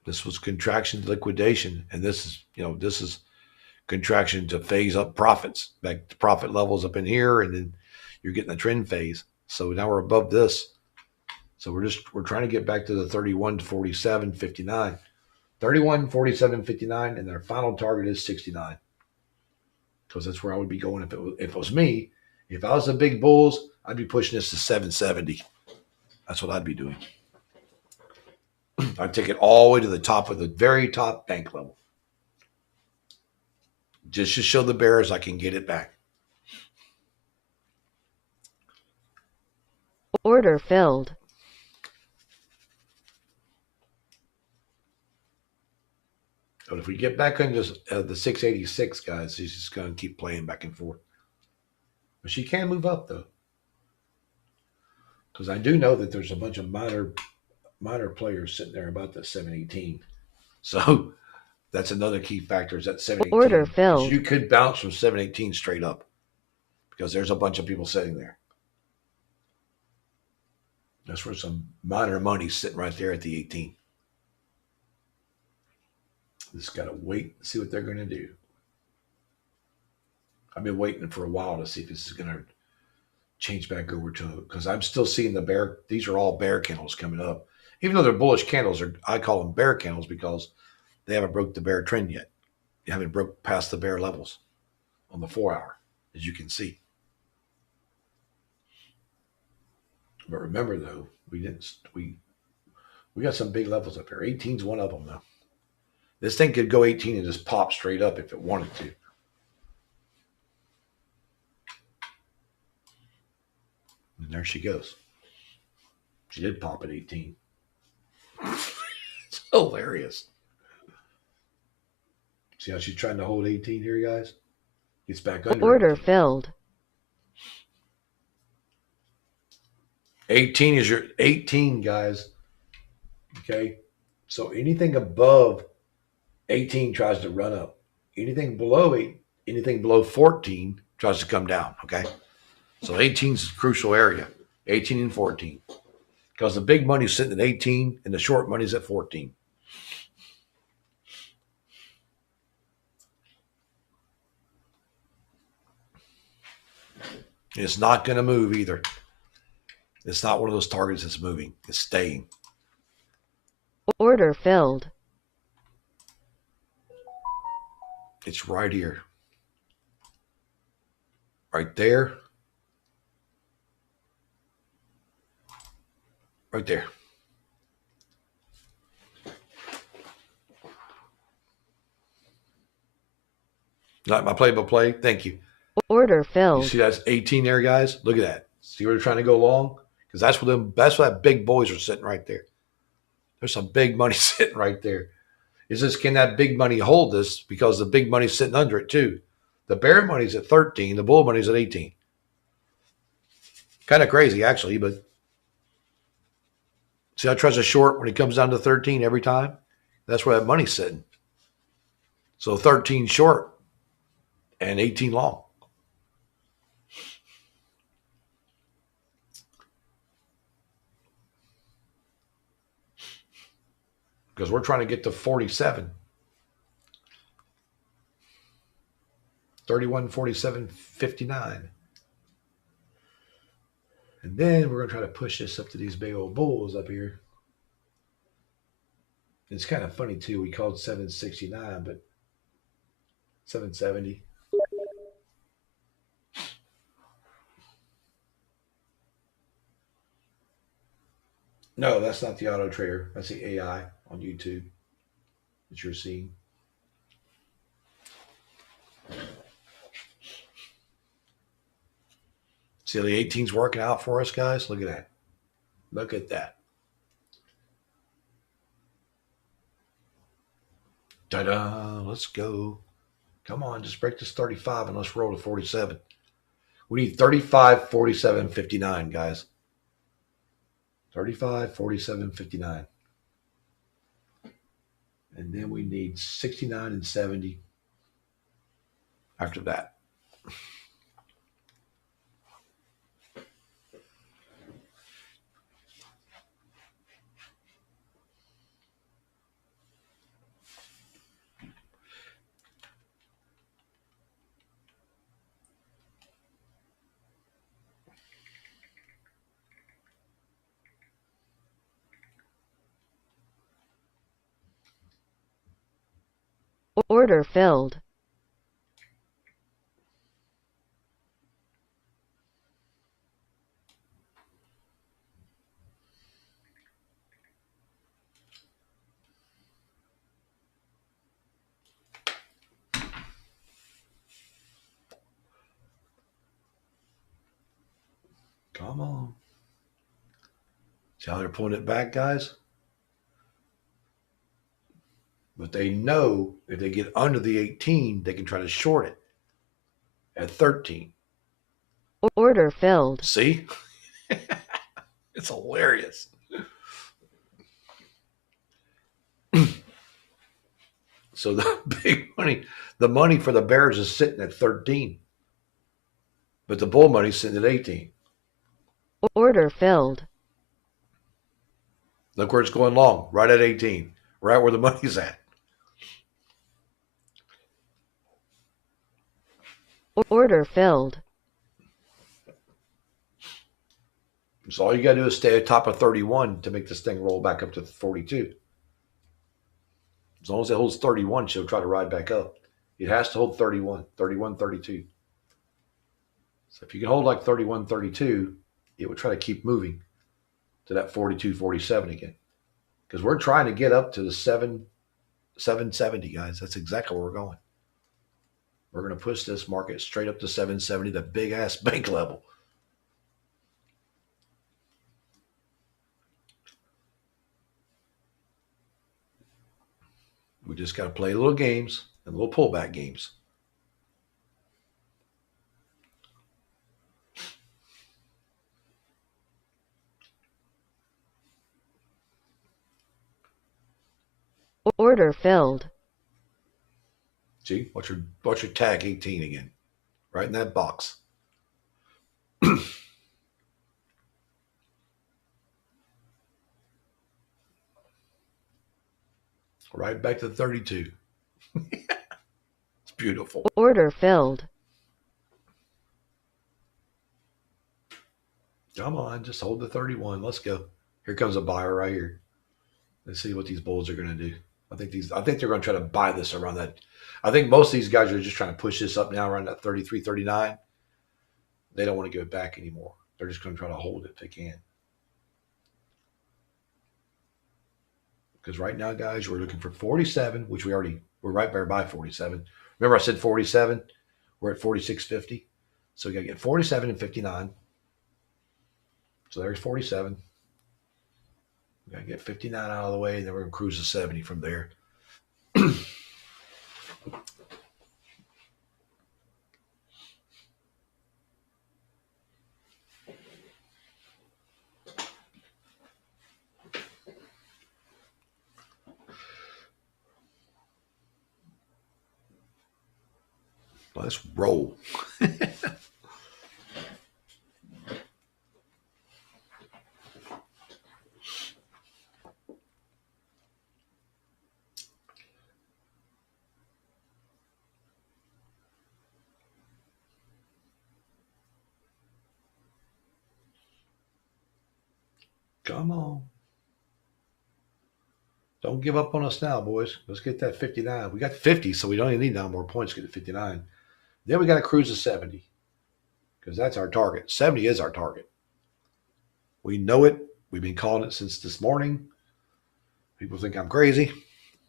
This was contraction to liquidation, and this is contraction to phase up profits, back to profit levels up in here, and then you're getting a trend phase. So now we're above this. So we're trying to get back to the 31 to 47, 59. 31, 47, 59, and their final target is 69. Because that's where I would be going if it was me. If I was the big bulls, I'd be pushing this to 770. That's what I'd be doing. I'd take it all the way to the top of the very top bank level. Just to show the bears I can get it back. Order filled. But if we get back into the 686, guys, she's just going to keep playing back and forth. But she can move up, though. Because I do know that there's a bunch of minor players sitting there about the 718. So that's another key factor is that 718. Order filled. You could bounce from 718 straight up because there's a bunch of people sitting there. That's where some minor money's sitting right there at the 18. Just got to wait and see what they're going to do. I've been waiting for a while to see if this is going to change back over to, because I'm still seeing the bear. These are all bear candles coming up. Even though they're bullish candles, I call them bear candles because they haven't broke the bear trend yet. They haven't broke past the bear levels on the 4 hour, as you can see. But remember, though, we got some big levels up here. 18 is one of them, though. This thing could go 18 and just pop straight up if it wanted to. And there she goes. She did pop at 18. It's hilarious. See how she's trying to hold 18 here, guys? Gets back under. Order filled. 18 is your 18, guys. Okay? So anything above 18 tries to run up. Anything below 14 tries to come down, okay? So 18 is a crucial area, 18 and 14. Because the big money's sitting at 18 and the short money's at 14. It's not going to move either. It's not one of those targets that's moving. It's staying. Order filled. It's right here. Right there. Right there. Not my play-by-play. Thank you. Order filled. You see that's 18 there, guys? Look at that. See where they're trying to go long? Because that's where that big boys are sitting right there. There's some big money sitting right there. Can that big money hold this? Because the big money's sitting under it too. The bear money's at 13. The bull money's at 18. Kind of crazy, actually, but see how it tries to short when it comes down to 13 every time? That's where that money's sitting. So 13 short and 18 long. Because we're trying to get to 47. 31, 47, 59. And then we're going to try to push this up to these big old bulls up here. It's kind of funny, too. We called 769, but 770. No, that's not the auto trader. That's the AI on YouTube that you're seeing. See how the 18's working out for us, guys? Look at that. Look at that. Ta-da! Let's go. Come on, just break this 35 and let's roll to 47. We need 35, 47, 59, guys. 35, 47, 59. And then we need 69 and 70 after that. Order filled. Come on. See how they're pulling it back, guys? But they know if they get under the 18, they can try to short it at 13. Order filled. See? It's hilarious. So the big money, the money for the Bears is sitting at 13. But the bull money's sitting at 18. Order filled. Look where it's going long, right at 18, right where the money's at. Order filled. So all you got to do is stay at top of 31 to make this thing roll back up to 42. As long as it holds 31, she'll try to ride back up. It has to hold 31, 31, 32. So if you can hold like 31, 32, it would try to keep moving to that 42, 47 again. Because we're trying to get up to the 770, guys. That's exactly where we're going. We're going to push this market straight up to 770, the big-ass bank level. We just got to play little games and little pullback games. Order filled. See, what's your tag 18 again? Right in that box. Right back to 32. It's beautiful. Order filled. Come on, just hold the 31. Let's go. Here comes a buyer right here. Let's see what these bulls are going to do. I think they're going to try to buy this around that. I think most of these guys are just trying to push this up now around that 33, 39. They don't want to give it back anymore. They're just going to try to hold it if they can. Because right now, guys, we're looking for 47, which we're right there by 47. Remember I said 47? We're at 46.50. So we got to get 47 and 59. So there's 47. We got to get 59 out of the way, and then we're going to cruise to 70 from there. Let's roll. Come on. Don't give up on us now, boys. Let's get that 59. We got 50, so we don't even need 9 more points to get to 59. Then we got to cruise to 70 because that's our target. 70 is our target. We know it. We've been calling it since this morning. People think I'm crazy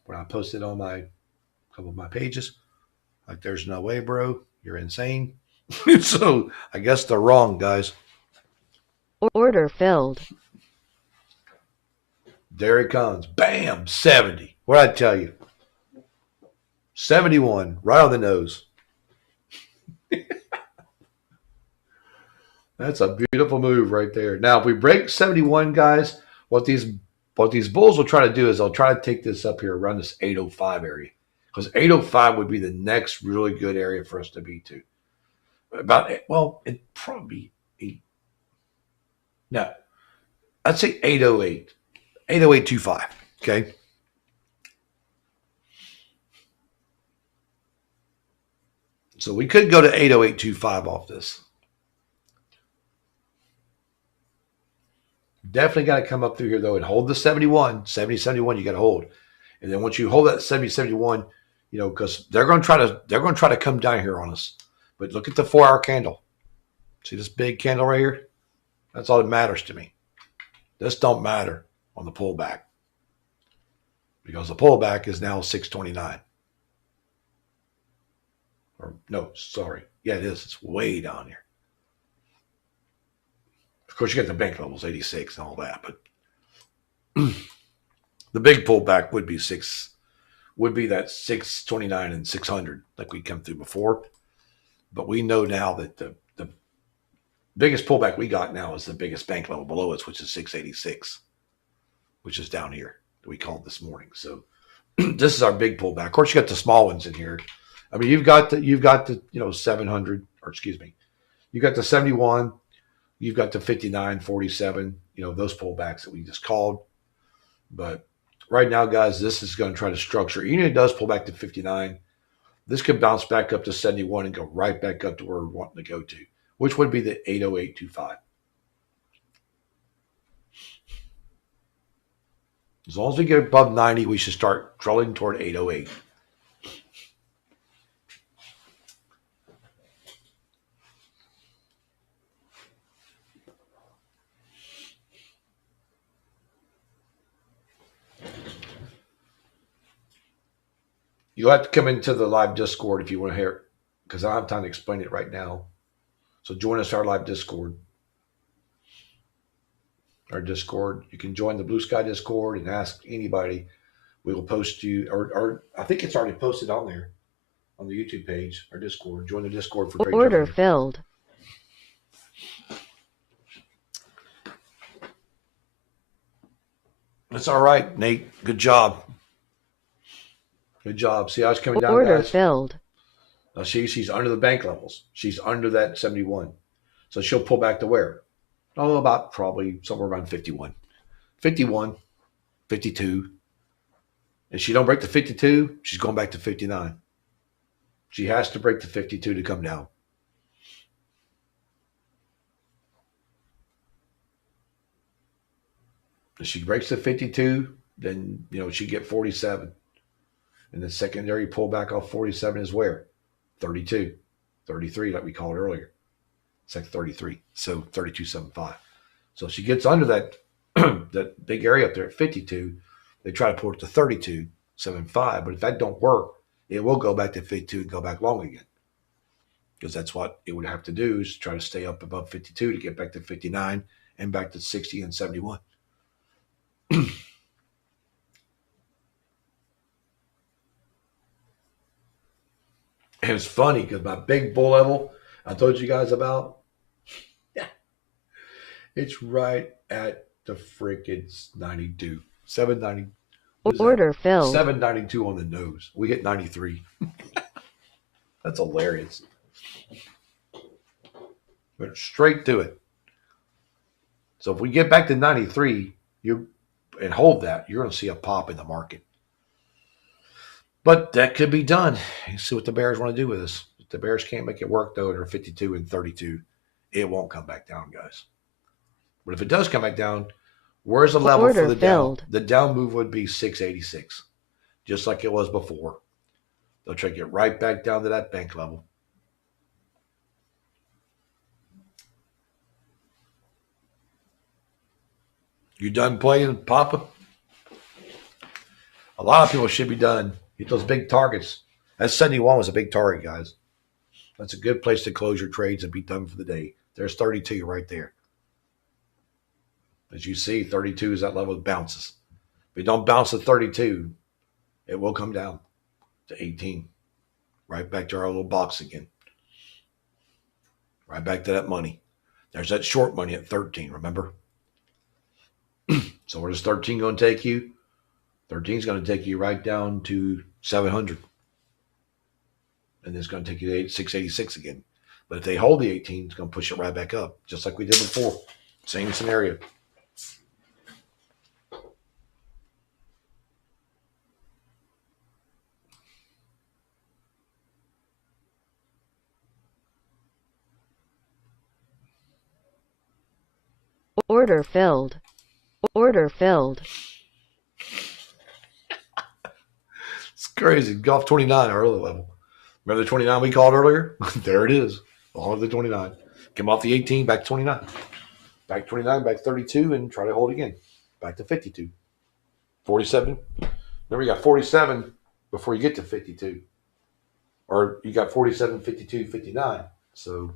when I posted on my couple of my pages. Like, there's no way, bro. You're insane. So I guess they're wrong, guys. Order filled. There it comes. Bam, 70. What'd I tell you? 71, right on the nose. That's a beautiful move right there. Now, if we break 71, guys, what these bulls will try to do is they'll try to take this up here around this 805 area. Because 805 would be the next really good area for us to be to. It'd probably be no, I'd say 808. 808.25. Okay. So we could go to 808.25 off this. Definitely got to come up through here though and hold the 71. 70, 71, you got to hold. And then once you hold that 70, 71, because they're going to try to come down here on us. But look at the 4-hour candle. See this big candle right here? That's all that matters to me. This don't matter on the pullback. Because the pullback is now 629. Or no, sorry. Yeah, it is. It's way down here. Of course, you get the bank levels, 86 and all that, but the big pullback would be that 629 and 600 like we come through before. But we know now that the biggest pullback we got now is the biggest bank level below us, which is 686, which is down here that we called this morning. So this is our big pullback. Of course, you got the small ones in here. I mean, you've got the 700, or excuse me, you got the 71, you've got the 59, 47, those pullbacks that we just called. But right now, guys, this is going to try to structure. Even if it does pull back to 59, this could bounce back up to 71 and go right back up to where we're wanting to go to, which would be the 808.25. As long as we get above 90, we should start drilling toward 808. You'll have to come into the live Discord if you want to hear it, because I don't have time to explain it right now. So join us our live Discord. Our Discord. You can join the Blue Sky Discord and ask anybody. We will post you, or I think it's already posted on there, on the YouTube page, our Discord. Join the Discord for great Order filled. That's all right, Nate. Good job. Good job. See how it's coming down, Order guys? filled. Now she's under the bank levels. She's under that 71. So she'll pull back to where? Oh, about probably somewhere around 51. 51, 52. If she don't break the 52, she's going back to 59. She has to break the 52 to come down. If she breaks the 52, then, she get 47. And the secondary pullback off 47 is where? 32, 33, like we called earlier. It's like 33, so 32.75. So if she gets under that that big area up there at 52, they try to pull it to 32.75. But if that don't work, it will go back to 52 and go back long again. Because that's what it would have to do, is try to stay up above 52 to get back to 59 and back to 60 and 71. And it's funny because my big bull level I told you guys about, yeah, it's right at the freaking 92. 790. Order filled. 792 on the nose. We hit 93. That's hilarious. Went straight to it. So if we get back to 93, and hold that, you're going to see a pop in the market. But that could be done. You see what the Bears want to do with this. If the Bears can't make it work, though, at 52 and 32, it won't come back down, guys. But if it does come back down, where's the level for the down? The down move would be 686, just like it was before. They'll try to get right back down to that bank level. You done playing, Papa? A lot of people should be done. Get those big targets. That 71 was a big target, guys. That's a good place to close your trades and be done for the day. There's 32 right there. As you see, 32 is that level that bounces. If it don't bounce at 32, it will come down to 18. Right back to our little box again. Right back to that money. There's that short money at 13, remember? So where does 13 going to take you? 13 is going to take you right down to 700. And it's going to take you to 686 again. But if they hold the 18, it's going to push it right back up, just like we did before. Same scenario. Order filled. Order filled. It's crazy. Golf 29, our early level. Remember the 29 we called earlier? There it is. All of the 29. Come off the 18, back to 29. Back 29, back 32, and try to hold again. Back to 52. 47. Remember, you got 47 before you get to 52. Or you got 47, 52, 59. So,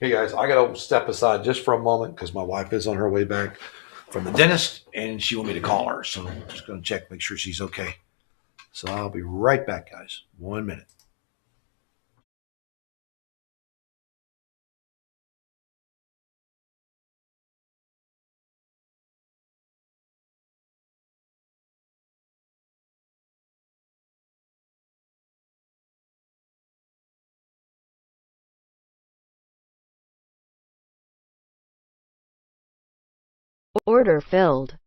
hey guys, I got to step aside just for a moment because my wife is on her way back from the dentist and she want me to call her. So I'm just going to check, make sure she's okay. So I'll be right back, guys. 1 minute. Order filled.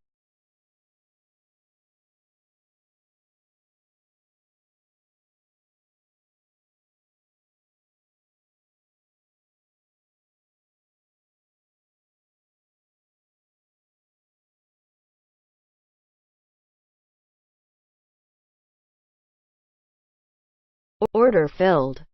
Order filled.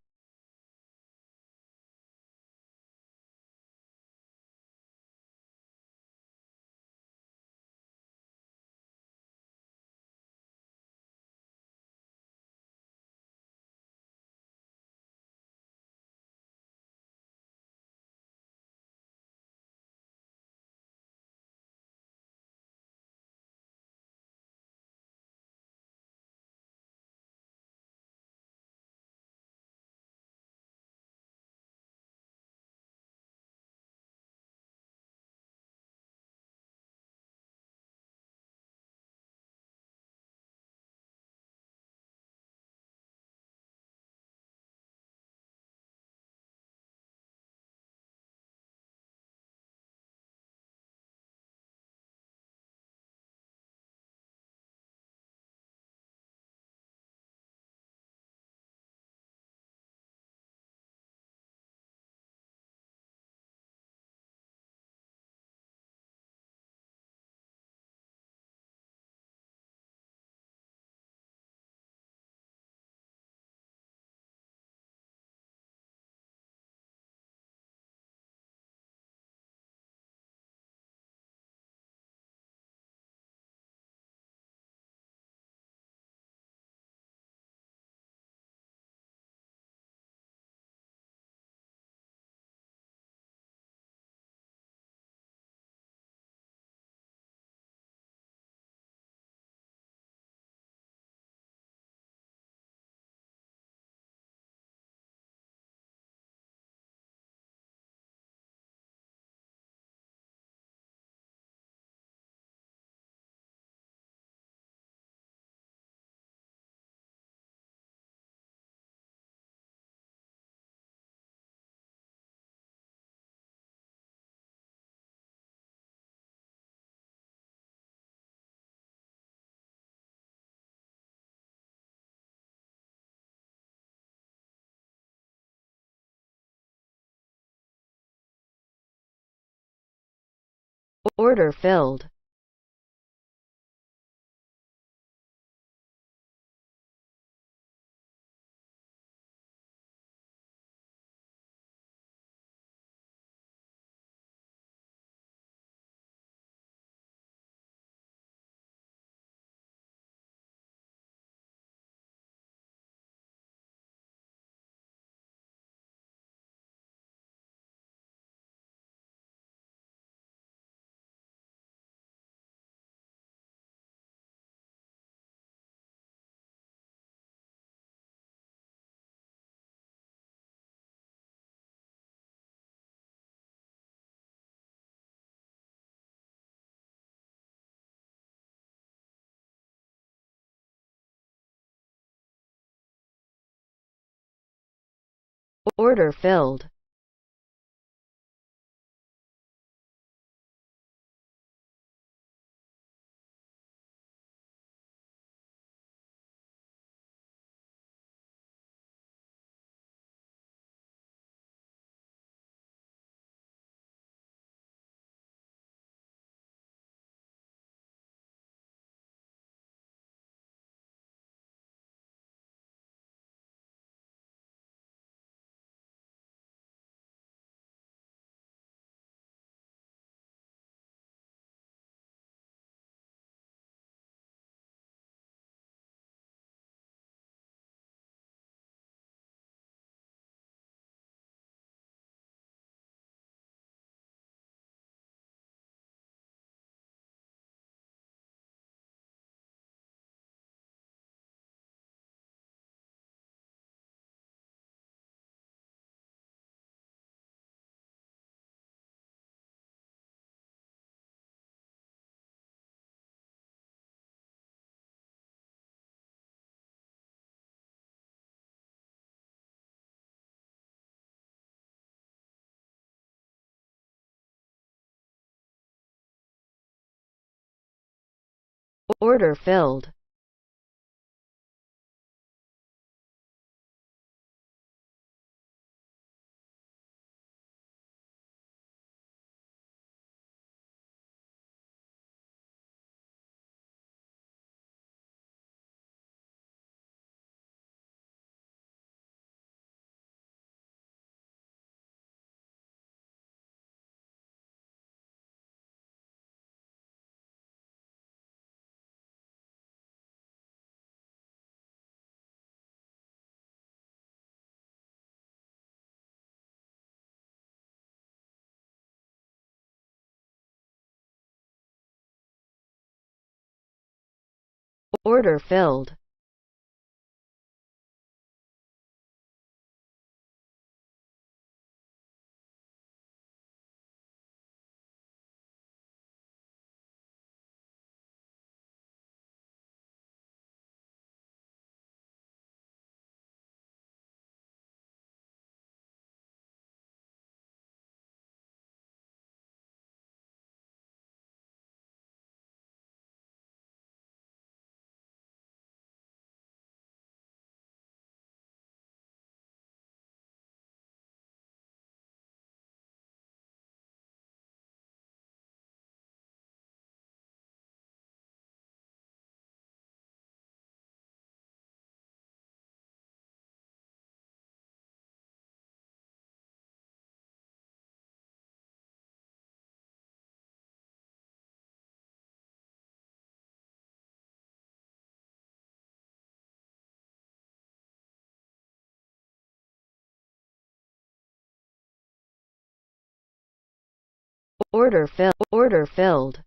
Order filled. Order filled. Order filled. Order filled. Order filled.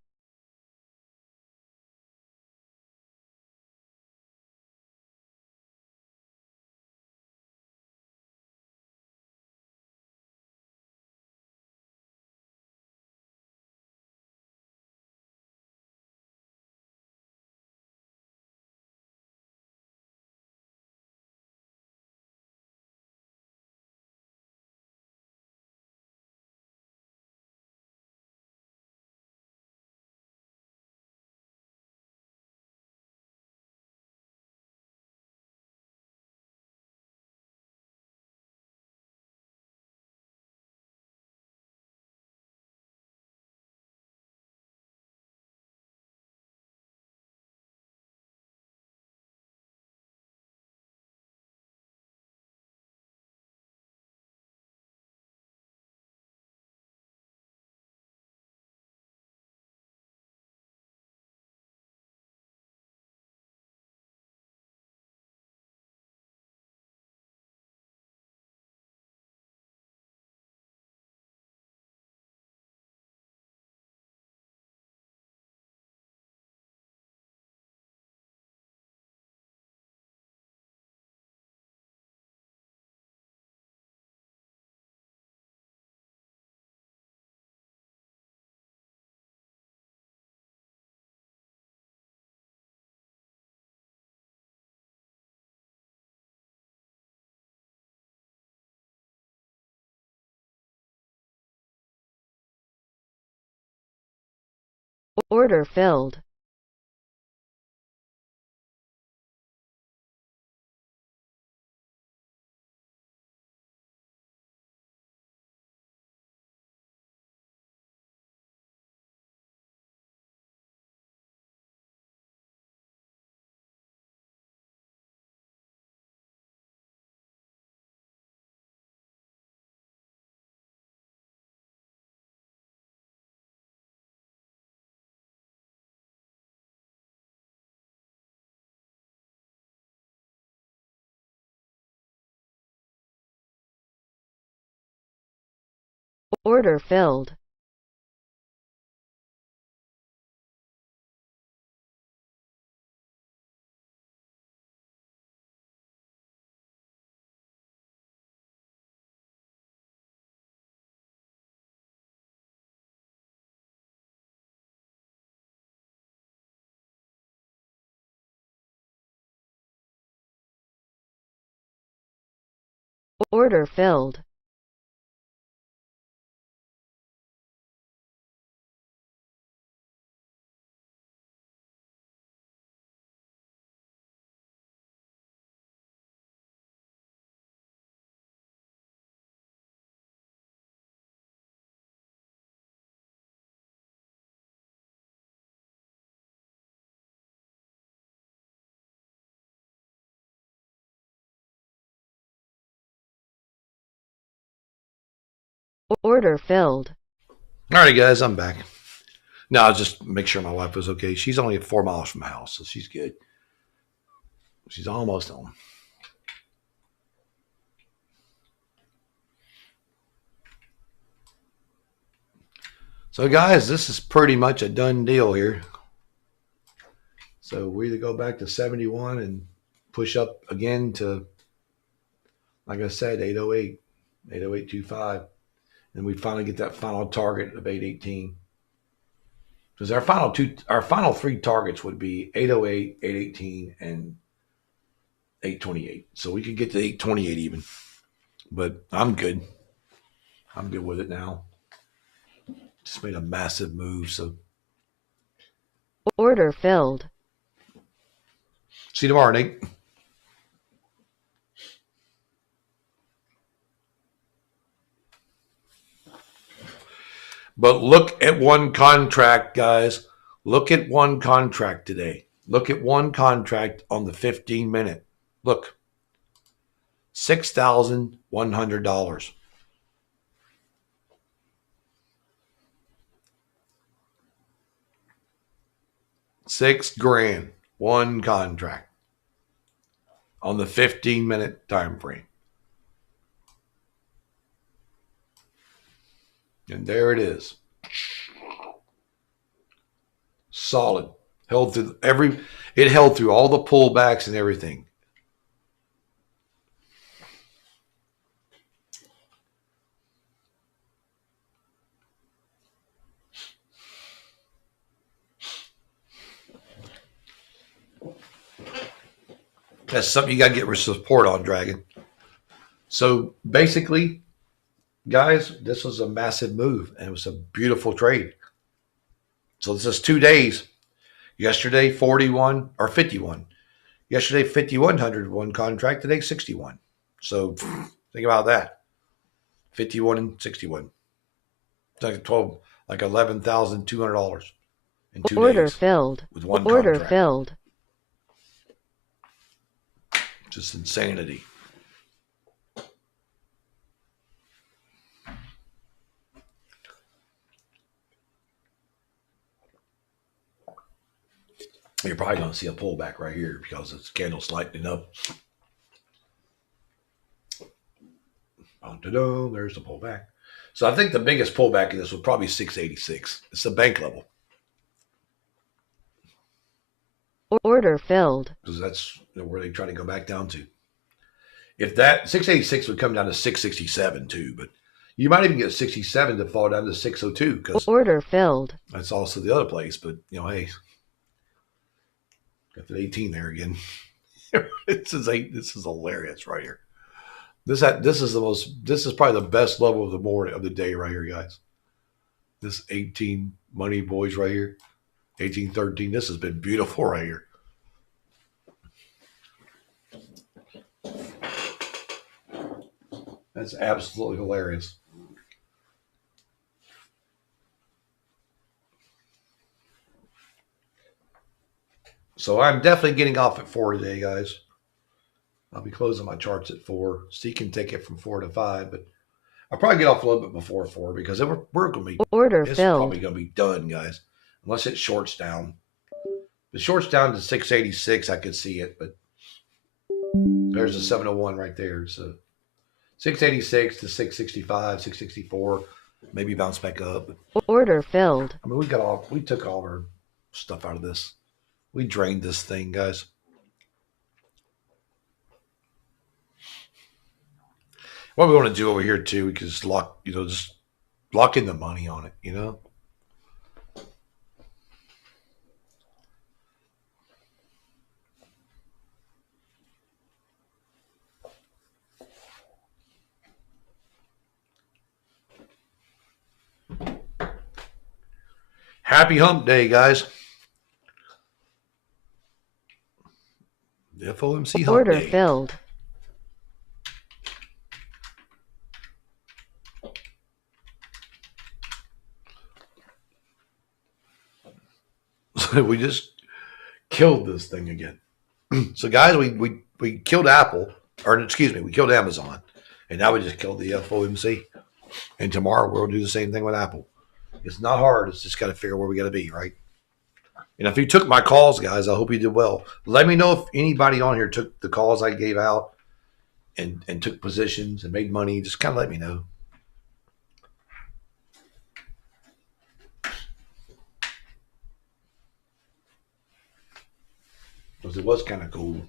Order filled. Order filled. Order filled. Order filled. All right, guys, I'm back. Now, just make sure my wife was okay. She's only 4 miles from the house, so she's good. She's almost home. So, guys, this is pretty much a done deal here. So we either go back to 71 and push up again to, like I said, 808, 808.25. And we finally get that final target of 818. Because our final three targets would be 808, 818, and 828. So we could get to 828 even. But I'm good. I'm good with it now. Just made a massive move. So Order filled. see you tomorrow, Nate. But look at one contract, guys. Look at one contract today. Look at one contract on the 15-minute. Look, $6,100. $6,000, one contract on the 15-minute time frame. And there it is. Solid. Held through it held through all the pullbacks and everything. That's something you got to get support on, Dragon. So basically, guys, this was a massive move, and it was a beautiful trade. So this is 2 days. Yesterday, 41 or 51. Yesterday, 5,100 one contract. Today, 61. So think about that. 51 and 61. It's like $11,200 in 2 Order days. filled. With one Order contract. filled. Just insanity. You're probably going to see a pullback right here because the candle's lightening up. There's the pullback. So I think the biggest pullback in this would probably be 686. It's the bank level. Order filled. Because that's where they try to go back down to. If that 686 would come down to 667 too, but you might even get 67 to fall down to 602 because Order filled. that's also the other place. But hey, got that 18 there again. This is hilarious right here. This is probably the best level of the morning of the day right here, guys. This 18 money boys right here. 1813. This has been beautiful right here. That's absolutely hilarious. So I'm definitely getting off at 4 today, guys. I'll be closing my charts at 4. So you can take it from 4 to 5, but I'll probably get off a little bit before 4 because we're going to be, Order it's filled. probably going to be done, guys. Unless it shorts down. If it shorts down to 686, I could see it, but there's a 701 right there. So 686 to 665, 664, maybe bounce back up. Order filled. I mean, we took all our stuff out of this. We drained this thing, guys. What we want to do over here too, we can just lock in the money on it, Happy hump day, guys. The FOMC hump Order day. filled. We just killed this thing again. So, guys, we killed Apple, or excuse me, we killed Amazon, and now we just killed the FOMC. And tomorrow we'll do the same thing with Apple. It's not hard. It's just got to figure where we got to be, right? And if you took my calls, guys, I hope you did well. Let me know if anybody on here took the calls I gave out and took positions and made money. Just kind of let me know. Because it was kind of cool.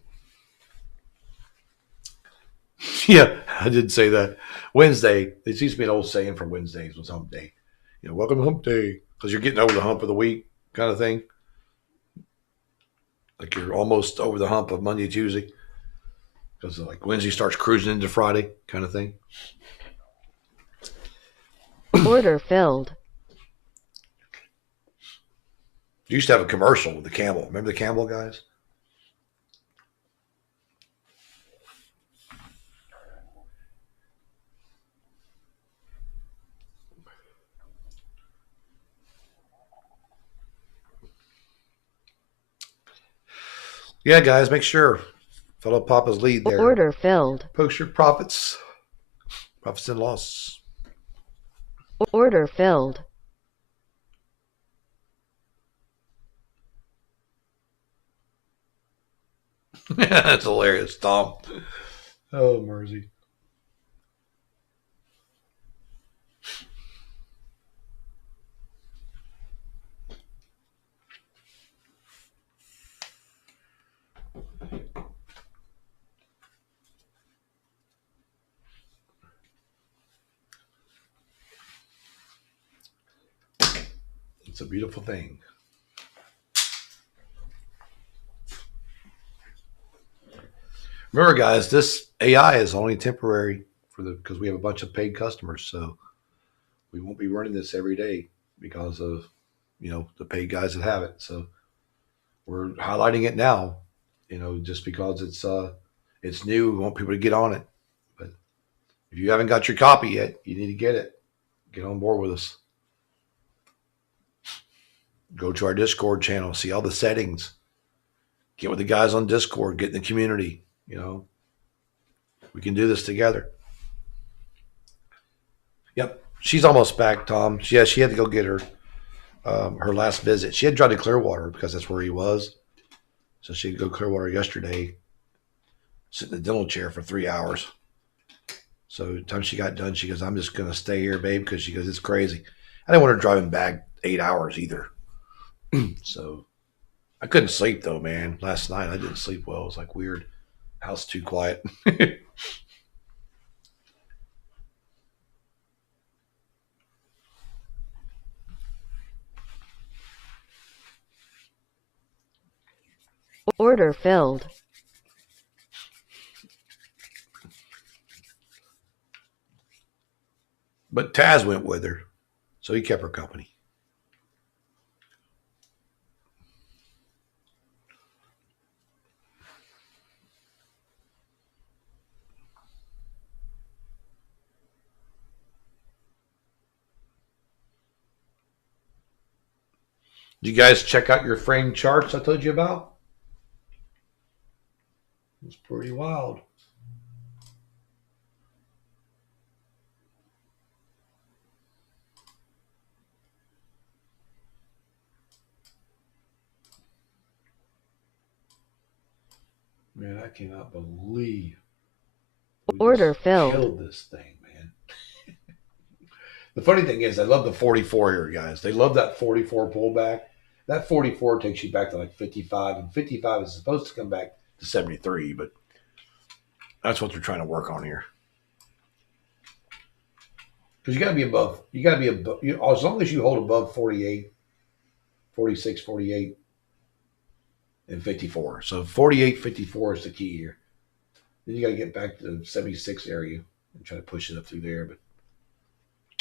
Yeah, I did say that. Wednesday, it used to be an old saying for Wednesdays was hump day. Welcome to hump day. Because you're getting over the hump of the week kind of thing. Like you're almost over the hump of Monday, Tuesday. Because like Wednesday starts cruising into Friday kind of thing. Order filled. You used to have a commercial with the camel. Remember the camel, guys? Yeah, guys, make sure. Follow Papa's lead there. Order filled. Post your profits. Profits and loss. Order filled. That's hilarious, Tom. Oh, mercy. It's a beautiful thing. Remember, guys, this AI is only temporary because we have a bunch of paid customers. So we won't be running this every day because of, the paid guys that have it. So we're highlighting it now, just because it's new. We want people to get on it. But if you haven't got your copy yet, you need to get it. Get on board with us. Go to our Discord channel, see all the settings. Get with the guys on Discord, get in the community. We can do this together. Yep. She's almost back, Tom. She had to go get her last visit. She had to drive to Clearwater because that's where he was. So she had to go Clearwater yesterday, sit in the dental chair for 3 hours. So the time she got done, she goes, I'm just going to stay here, babe, because she goes, it's crazy. I didn't want her driving back 8 hours either. So I couldn't sleep, though, man. Last night, I didn't sleep well. It was like weird. House too quiet. Order filled. But Taz went with her, so he kept her company. You guys check out your frame charts I told you about? It's pretty wild. Man, I cannot believe we Order just filled. killed this thing, man. The funny thing is, I love the 44 here, guys. They love that 44 pullback. That 44 takes you back to like 55, and 55 is supposed to come back to 73, but that's what they're trying to work on here. Because you got to be above, as long as you hold above 48, 46, 48, and 54. So 48, 54 is the key here. Then you got to get back to the 76 area and try to push it up through there. But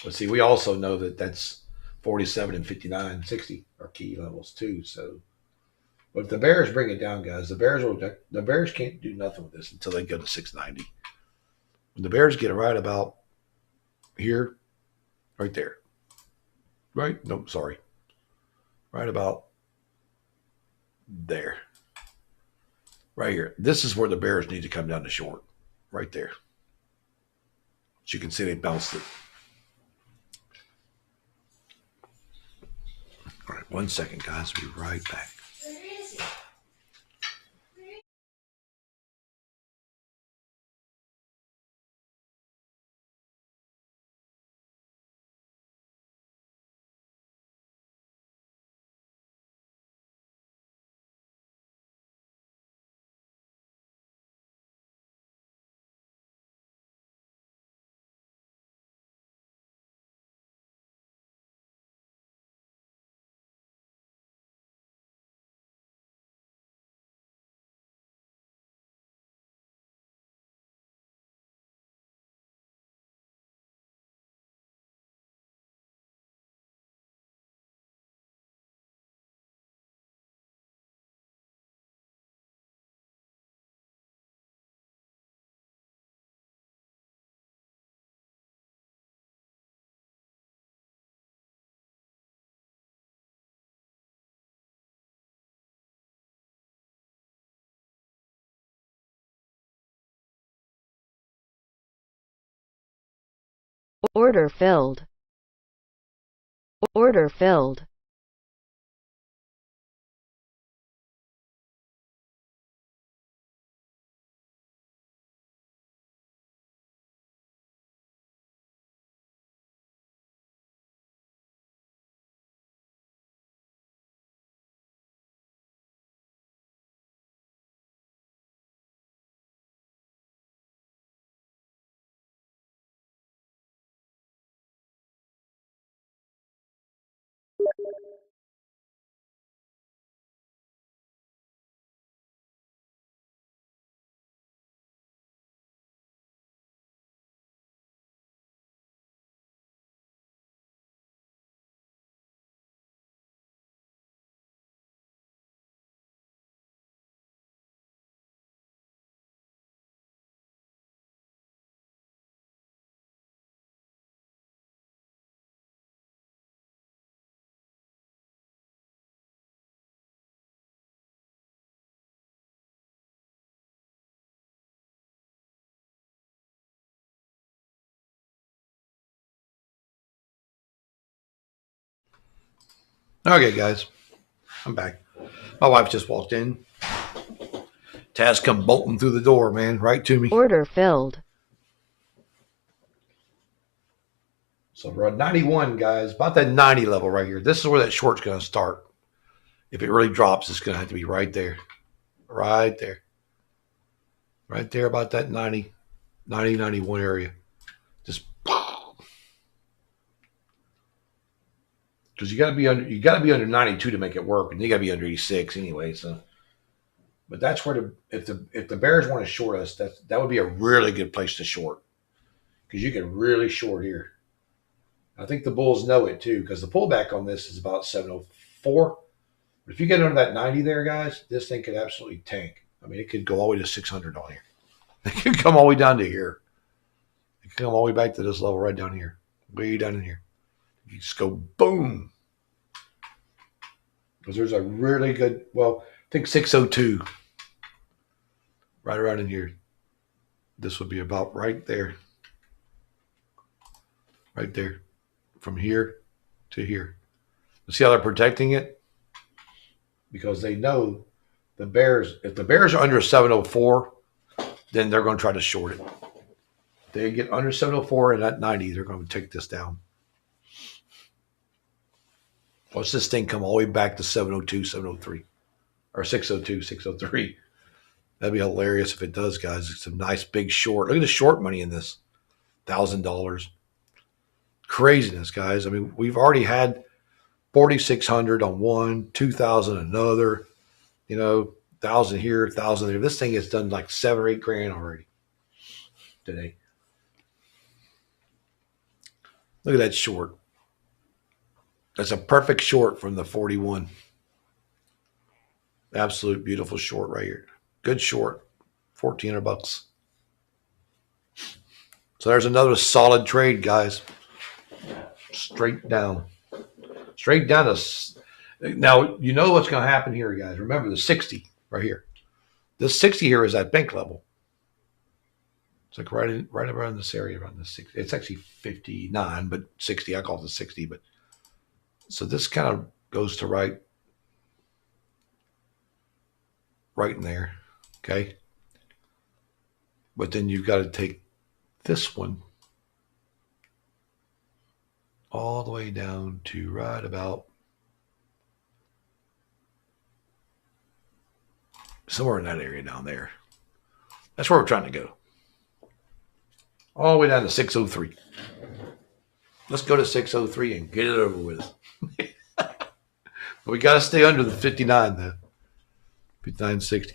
let's see, we also know that that's 47 and 59, 60 are key levels too. So, but if the Bears bring it down, guys, the Bears can't do nothing with this until they go to 690. When the Bears get it right about here, right there, right? No, sorry, right about there, right here. This is where the Bears need to come down to short, right there. As you can see, they bounced it. All right, 1 second, guys. We'll be right back. Order filled. Order filled. Okay, guys, I'm back. My wife just walked in. Taz come bolting through the door, man, right to me. Order filled. So we're at 91, guys, about that 90 level right here. This is where that short's going to start. If it really drops, it's going to have to be right there. Right there. Right there about that 90, 91 area. Just because you got to be under 92 to make it work, and you got to be under 86 anyway. So, but that's where if the Bears want to short us, that would be a really good place to short, because you can really short here. I think the Bulls know it too, because the pullback on this is about 704. But if you get under that 90 there, guys, this thing could absolutely tank. I mean, it could go all the way to 600 on here. It could come all the way down to here. It could come all the way back to this level right down here, way down in here. You just go boom. Because there's a really good, well, I think 602, right around in here. This would be about right there. Right there. From here to here. See how they're protecting it? Because they know the bears, if the bears are under 704, then they're going to try to short it. If they get under 704 and at 90, they're going to take this down. Watch this thing come all the way back to 702, 703, or 602, 603. That'd be hilarious if it does, guys. It's a nice big short. Look at the short money in this. $1,000. Craziness, guys. I mean, we've already had 4,600 on one, 2,000 another, 1,000 here, 1,000 there. This thing has done like 7 or 8 grand already today. Look at that short. That's a perfect short from the 41. Absolute beautiful short right here. Good short. $1,400. So there's another solid trade, guys. Straight down. Straight down to. Now, you know what's going to happen here, guys. Remember the 60 right here. This 60 here is at bank level. It's like right around this area, around the 60. It's actually 59, but 60. I call it the 60. But so this kind of goes to right in there. Okay. But then you've got to take this one all the way down to right about somewhere in that area down there. That's where we're trying to go. All the way down to 603. Let's go to 603 and get it over with. But we got to stay under the 59 though. 59.60.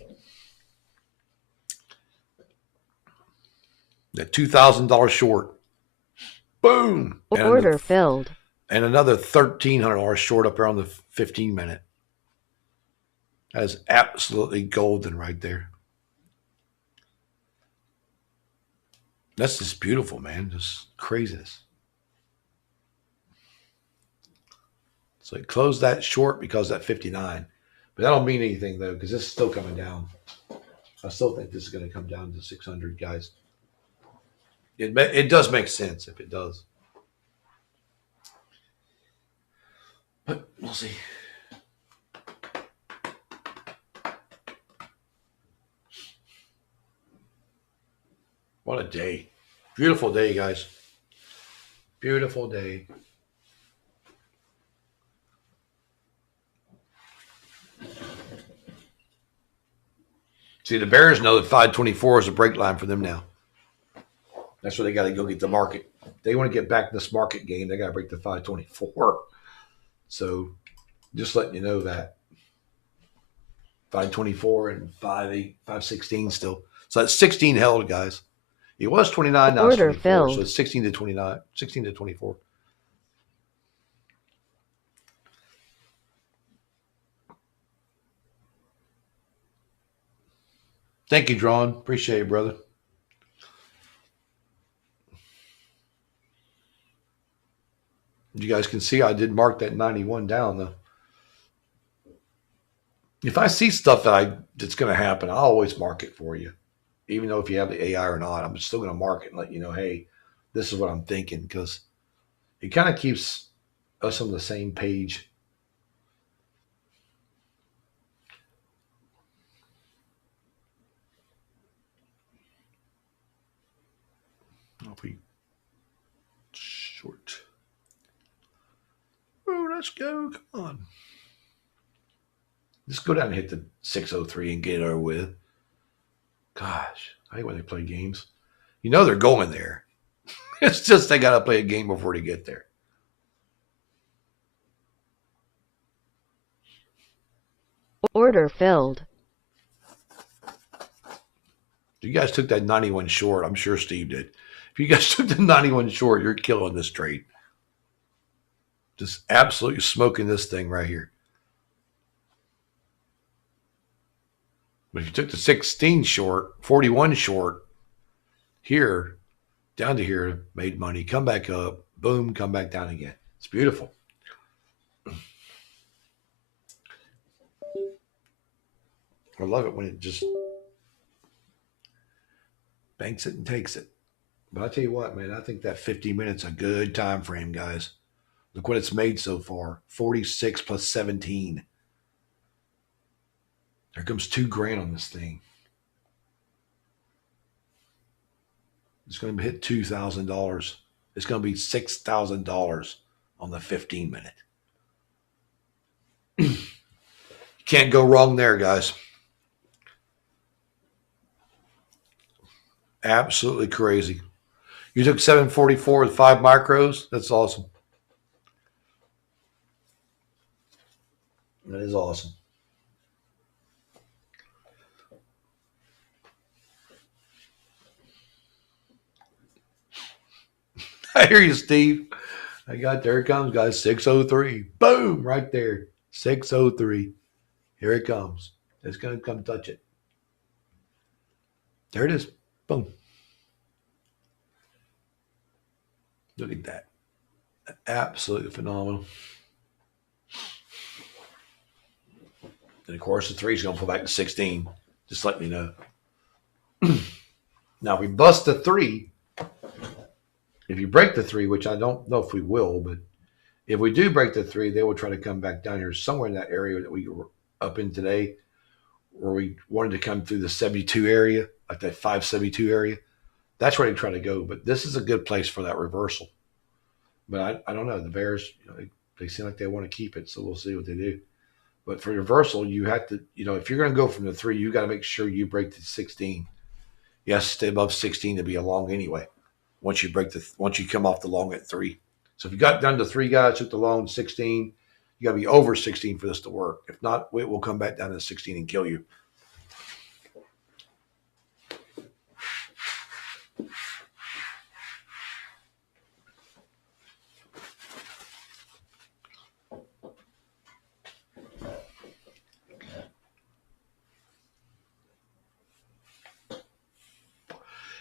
That $2,000 short. Boom. Order filled. And another $1,300 short up there on the 15-minute. That is absolutely golden right there. That's just beautiful, man. Just craziness. So it closed that short because of that 59. But that don't mean anything, though, because this is still coming down. I still think this is going to come down to 600, guys. It does make sense if it does. But we'll see. What a day. Beautiful day, guys. Beautiful day. See, the bears know that 524 is a break line for them now. That's where they got to go get the market. If they want to get back in this market game, they got to break the 524. So just letting you know that. 524 and 516 still. So that's 16 held, guys. It was 29, now it's 24. Filled. So it's 16 to 29, 16 to 24. Thank you, Drawn. Appreciate it, brother. You guys can see I did mark that 91 down, though. If I see stuff that's going to happen, I'll always mark it for you. Even though if you have the AI or not, I'm still going to mark it and let you know, hey, this is what I'm thinking, because it kind of keeps us on the same page. If we short. Oh, let's go. Come on. Just go down and hit the 603 and get it over with. Gosh, I hate when they play games. You know they're going there. It's just they got to play a game before they get there. Order filled. You guys took that 91 short. I'm sure Steve did. If you guys took the 91 short, you're killing this trade. Just absolutely smoking this thing right here. But if you took the 16 short, 41 short, here, down to here, made money, come back up, boom, come back down again. It's beautiful. I love it when it just banks it and takes it. But I tell you what, man, I think that 15 minutes a good time frame, guys. Look what it's made so far. 46 plus 17. There comes $2,000 on this thing. It's going to hit $2,000. It's going to be $6,000 on the 15 minute. You can't go wrong there, guys. Absolutely crazy. You took 744 with 5 micros. That's awesome. That is awesome. I hear you, Steve. There it comes, guys. 603. Boom, right there. 603. Here it comes. It's going to come touch it. There it is. Boom. Look at that. Absolutely phenomenal. And of course, the 3 is going to pull back to 16. Just let me know. Now, if we bust the 3, if you break the 3, which I don't know if we will, but if we do break the 3, they will try to come back down here somewhere in that area that we were up in today, where we wanted to come through the 72 area, like that 572 area. That's where they try to go. But this is a good place for that reversal. But I don't know. The Bears, they seem like they want to keep it, so we'll see what they do. But for reversal, you have to, if you're going to go from the 3, you got to make sure you break the 16. You have to stay above 16 to be a long anyway. Once you come off the long at 3. So if you got down to 3 guys, took the long 16, you got to be over 16 for this to work. If not, it will come back down to 16 and kill you.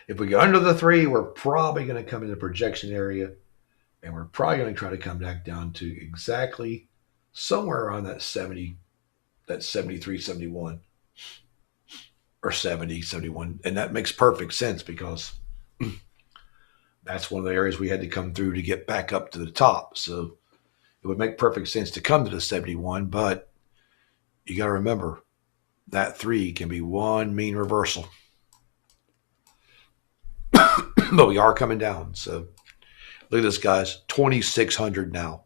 If we go under the 3, we're probably going to come in the projection area, and we're probably going to try to come back down to exactly somewhere around that 70, that 73, 71, or 70, 71. And that makes perfect sense because that's one of the areas we had to come through to get back up to the top. So it would make perfect sense to come to the 71, but you got to remember that 3 can be one mean reversal. But we are coming down. So look at this, guys. 2,600 now.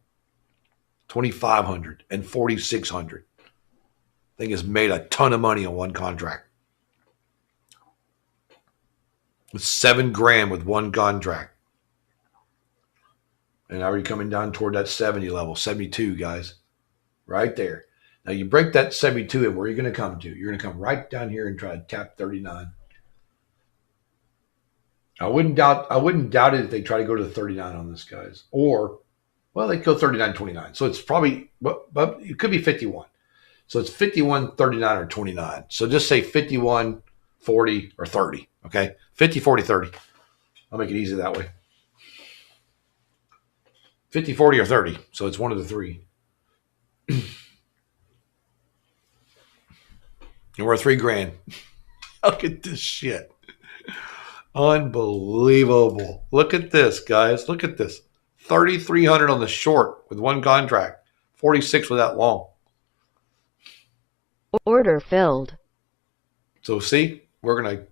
2,500 and 4,600. Thing has made a ton of money on one contract. With $7,000 with one contract. And now we're coming down toward that 70 level, 72, guys. Right there. Now you break that 72 and where are you going to come to? You're going to come right down here and try to tap 39. I wouldn't doubt it if they try to go to 39 on this, guys. Or, well, they go 39.29. So it's probably, but it could be 51. So it's 51, 39, or 29. So just say 51, 40, or 30. Okay? 50, 40, 30. I'll make it easy that way. 50, 40, or 30. So it's one of the 3. And we're $3,000. Look at this shit. Unbelievable. Look at this, guys. Look at this. 3,300 on the short with one contract. 46 with that long. Order filled. So see, we're going to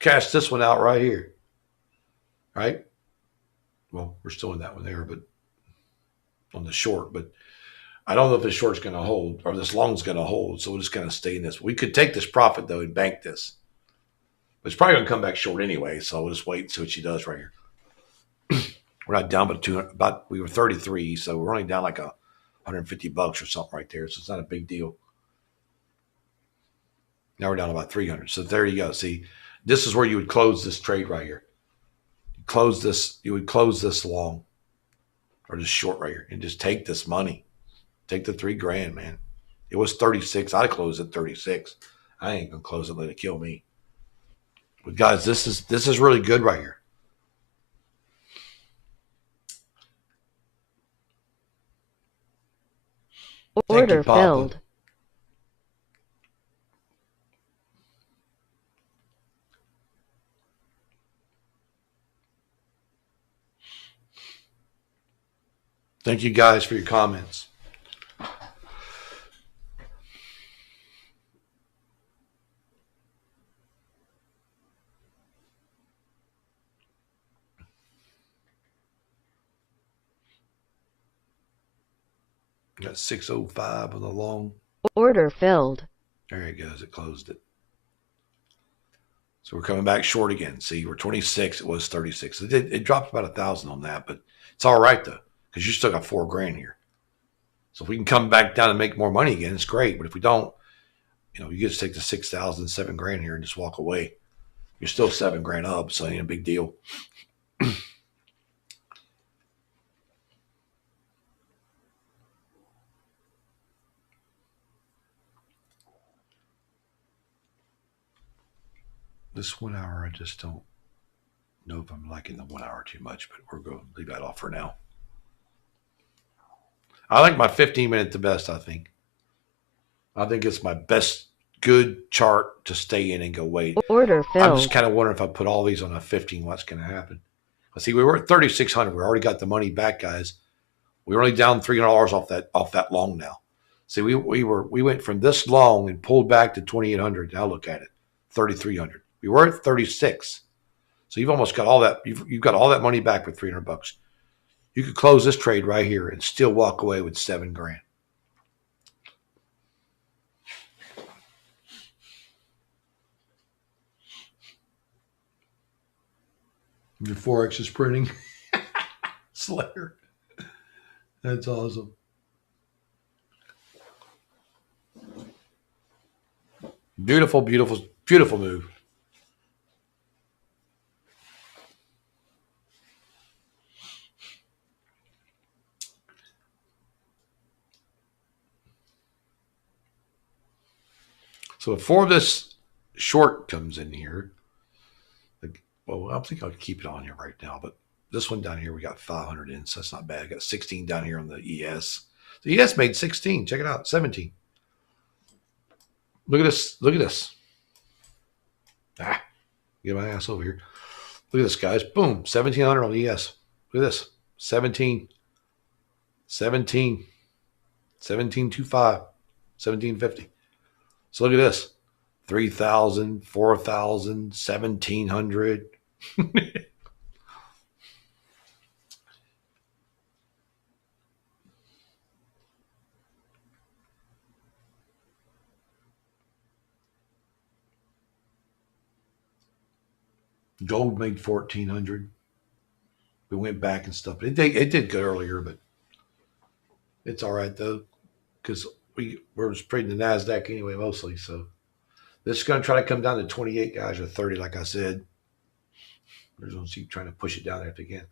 cash this one out right here. Right? Well, we're still in that one there, but on the short. But I don't know if this short's going to hold or this long's going to hold. So we're just going to stay in this. We could take this profit, though, and bank this. But it's probably going to come back short anyway, so we'll just wait and see what she does right here. We're not down but 200. We were 33, so we're only down like $150 or something right there. So it's not a big deal. Now we're down about 300. So there you go. See, this is where you would close this trade right here. You would close this long or just short right here and just take this money. Take the $3,000, man. It was 36. I closed at 36. I ain't gonna close it. Let it kill me. But guys, this is really good right here. Order filled. Thank you guys for your comments. Got 605 on the long. Order filled. There it goes. It closed it. So we're coming back short again. See, we're 26. It was 36. It dropped about 1,000 on that, but it's all right though, because you still got $4,000 here. So if we can come back down and make more money again, it's great. But if we don't, you just take the 6,000, $7,000 here and just walk away. You're still $7,000 up, so it ain't a big deal. This 1 hour, I just don't know if I'm liking the 1 hour too much, but we're going to leave that off for now. I like my 15-minute the best, I think. I think it's my best good chart to stay in and go wait. Order filled. I'm just kind of wondering if I put all these on a 15, what's going to happen. See, we were at 3,600. We already got the money back, guys. We were only down $300 off that long now. See, we went from this long and pulled back to 2,800. Now look at it, 3,300. We were at 36. So you've almost got all that. You've got all that money back with $300. You could close this trade right here and still walk away with $7,000. Your Forex is printing. Slayer. That's awesome. Beautiful, beautiful, beautiful move. So before this short comes in here, well, I think I'll keep it on here right now, but this one down here, we got 500 in, so that's not bad. I got 16 down here on the ES. The ES made 16. Check it out, 17. Look at this. Look at this. Get my ass over here. Look at this, guys. Boom, 1,700 on the ES. Look at this, 17, 17, 1725, 1750. So look at this, 3,000, 4,000, 1,700. Gold made 1,400. We went back and stuff. It did good earlier, but it's all right though, because we're trading the NASDAQ anyway mostly. So this is going to try to come down to 28, guys, or 30, like I said. We're going to keep trying to push it down there if they can.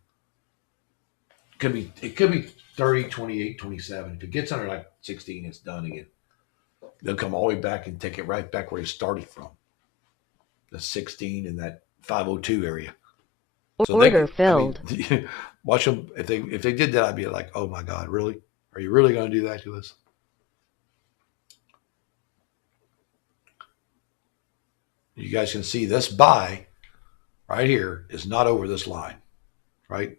It could be 30, 28, 27. If it gets under like 16, it's done again. They'll come all the way back and take it right back where it started from. The 16 and that 502 area. So order filled. Watch them. If they did that, I'd be like, oh my God, really? Are you really going to do that to us? You guys can see this buy right here is not over this line, right?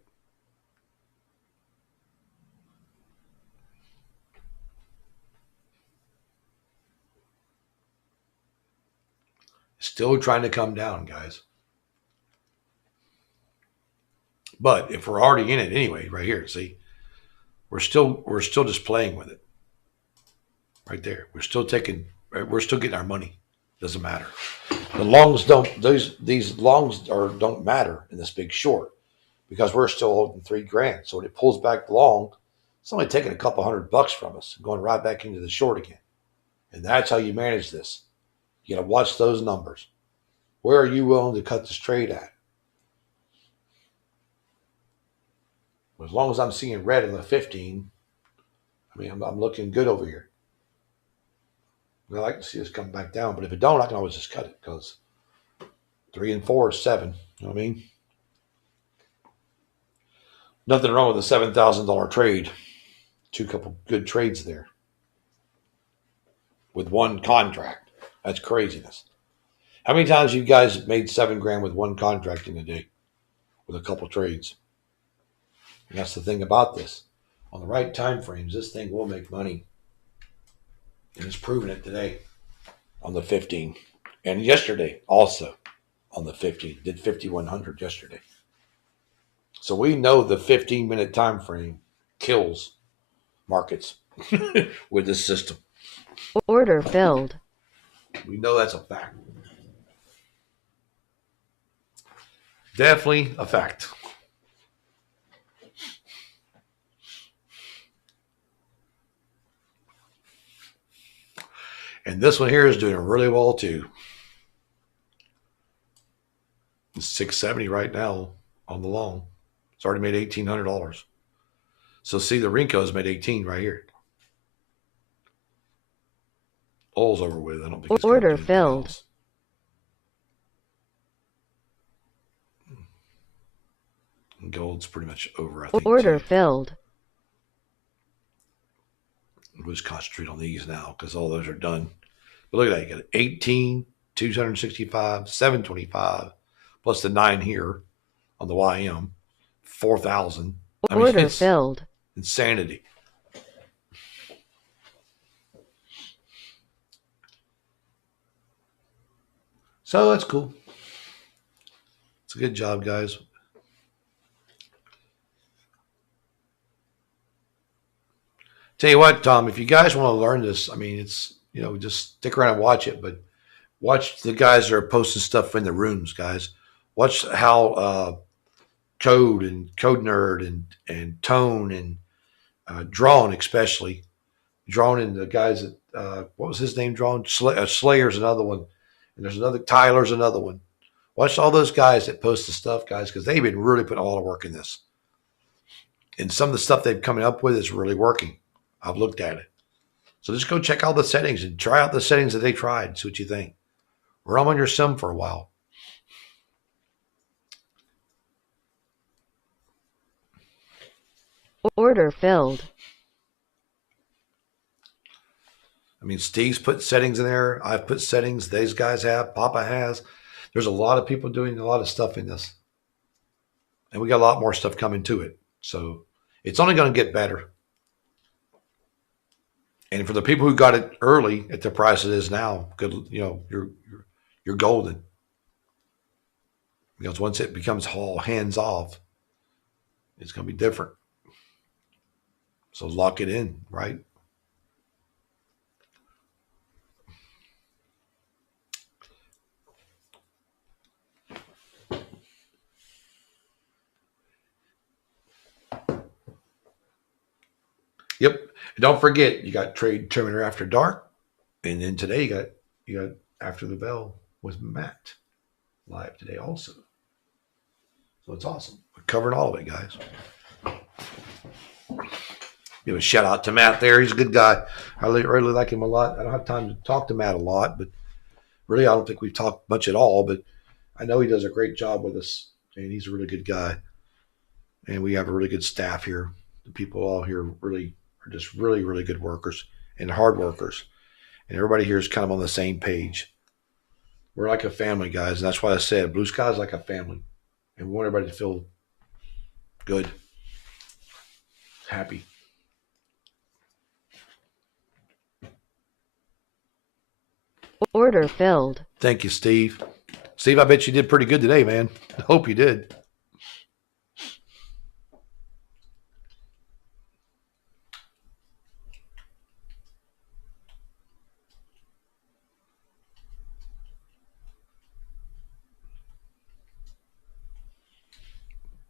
Still trying to come down, guys. But if we're already in it anyway, right here, see, we're still just playing with it. Right there. We're still getting our money. Doesn't matter. The longs these longs don't matter in this big short because we're still holding $3,000. So when it pulls back long, it's only taking a couple $100 from us and going right back into the short again. And that's how you manage this. You got to watch those numbers. Where are you willing to cut this trade at? As long as I'm seeing red in the 15, I mean, I'm looking good over here. I like to see this come back down, but if it don't, I can always just cut it because 3 and 4 is 7. You know what I mean? Nothing wrong with a $7,000 trade. Couple good trades there with one contract. That's craziness. How many times you guys made $7,000 with one contract in a day with a couple trades? And that's the thing about this. On the right time frames, this thing will make money. And it's proven it today on the 15. And yesterday also on the 15. Did 5,100 yesterday. So we know the 15-minute time frame kills markets with this system. Order filled. We know that's a fact. Definitely a fact. And this one here is doing really well too. It's 670 right now on the long. It's already made $1,800. So see, the Rinco's made 18 right here. Oil's over with. I don't think it's Order gonna do filled. else. And gold's pretty much over, I think. Order too. filled. We'll just concentrate on these now because all those are done. But look at that. You got 18, 265, 725, plus the 9 here on the YM, 4,000. Order it's filled. insanity. So that's cool. It's a good job, guys. Tell you what, Tom, if you guys want to learn this, I mean, it's, just stick around and watch it, but watch the guys that are posting stuff in the rooms, guys. Watch how Code and Code Nerd and Tone and Drawn, especially. Drawn and the guys that, what was his name, Drawn? Slayer's another one. And there's another, Tyler's another one. Watch all those guys that post the stuff, guys, because they've been really putting a lot of work in this. And some of the stuff they've coming up with is really working. I've looked at it. So just go check out the settings and try out the settings that they tried. See what you think. Run on your sim for a while. Order filled. I mean, Steve's put settings in there. I've put settings. These guys have. Papa has. There's a lot of people doing a lot of stuff in this. And we got a lot more stuff coming to it. So it's only going to get better. And for the people who got it early at the price it is now, good, you're golden. Because once it becomes all hands off, it's going to be different. So lock it in, right? Yep. And don't forget, you got Trade Terminator After Dark. And then today you got After the Bell with Matt live today also. So it's awesome. We're covering all of it, guys. Give a shout out to Matt there. He's a good guy. I really like him a lot. I don't have time to talk to Matt a lot, but really I don't think we've talked much at all, but I know he does a great job with us, and he's a really good guy. And we have a really good staff here. The people all here really are just really, really good workers and hard workers. And everybody here is kind of on the same page. We're like a family, guys. And that's why I said Blue Sky is like a family. And we want everybody to feel good, happy. Order filled. Thank you, Steve. Steve, I bet you did pretty good today, man. I hope you did.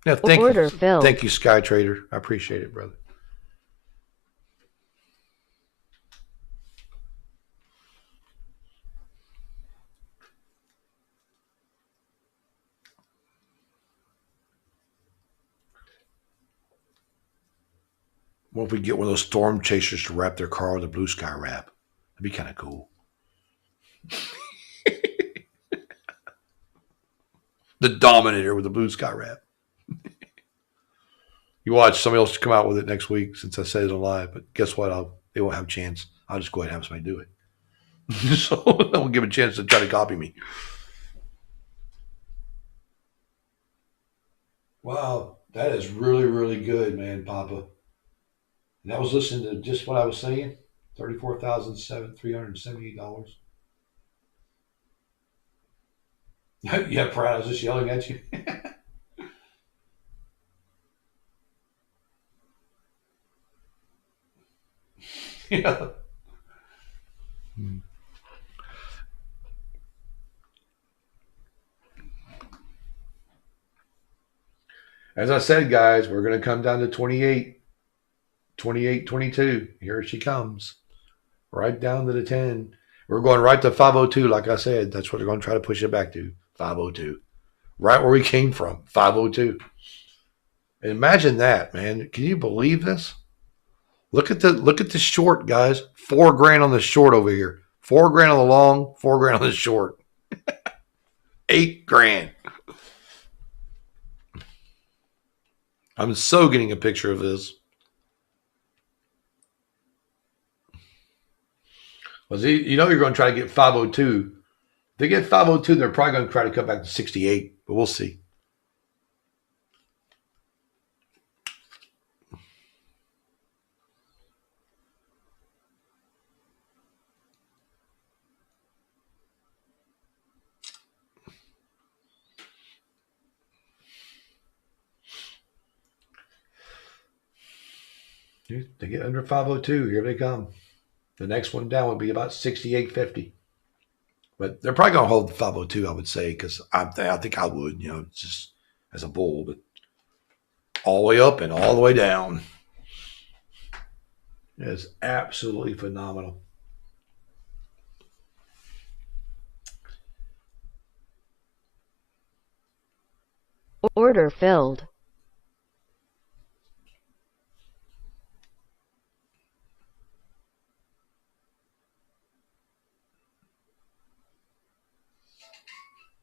Yeah, Order filled. Thank you, Sky Trader. I appreciate it, brother. What if we get one of those storm chasers to wrap their car with a Blue Sky wrap? That'd be kind of cool. The Dominator with the Blue Sky wrap. You watch somebody else come out with it next week since I said it on live, but guess what? They won't have a chance. I'll just go ahead and have somebody do it. So I won't give a chance to try to copy me. Wow, that is really, really good, man, Papa. And I was listening to just what I was saying. $34,378. Yeah, Brad, I was just yelling at you. Yeah. As I said, guys, we're going to come down to 28, 28, 22. Here she comes. Right down to the 10. We're going right to 502, like I said. That's what they're going to try to push it back to. 502. Right where we came from. 502. And imagine that, man. Can you believe this? Look at the short, guys. $4,000 on the short over here. $4,000 on the long, $4,000 on the short. $8,000. I'm so getting a picture of this. Well, see, you know you're going to try to get 502. If they get 502, they're probably going to try to come back to 68, but we'll see. They get under 502. Here they come. The next one down would be about 68.50. But they're probably going to hold the 502, I would say, because I think I would, just as a bull. But all the way up and all the way down. It's absolutely phenomenal. Order filled.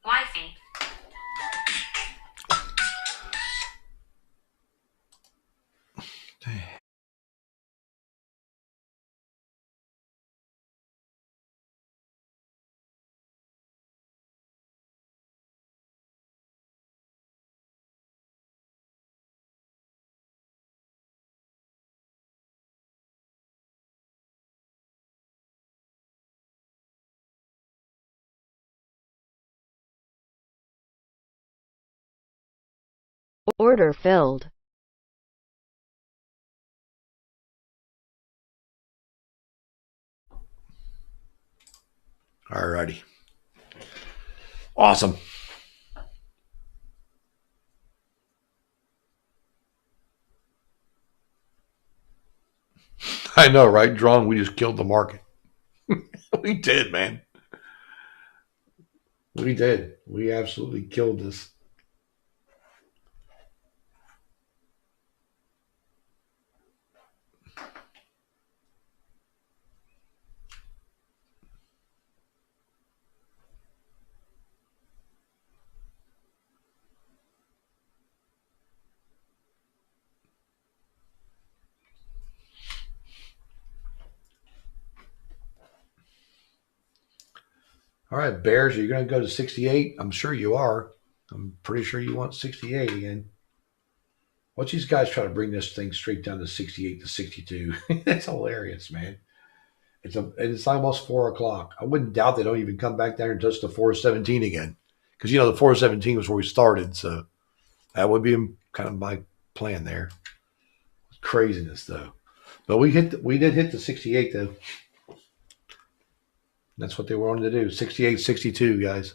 Wi-Fi. Order filled. All righty. Awesome. I know, right? Drawn, we just killed the market. We did, man. We did. We absolutely killed this. All right, Bears, are you going to go to 68? I'm sure you are. I'm pretty sure you want 68 again. Watch these guys try to bring this thing straight down to 68 to 62. It's hilarious, man. It's almost 4 o'clock. I wouldn't doubt they don't even come back down and touch the 417 again. Because the 417 was where we started, so that would be kind of my plan there. Craziness though. But we did hit the 68 though. That's what they wanted to do. 68, 62, guys.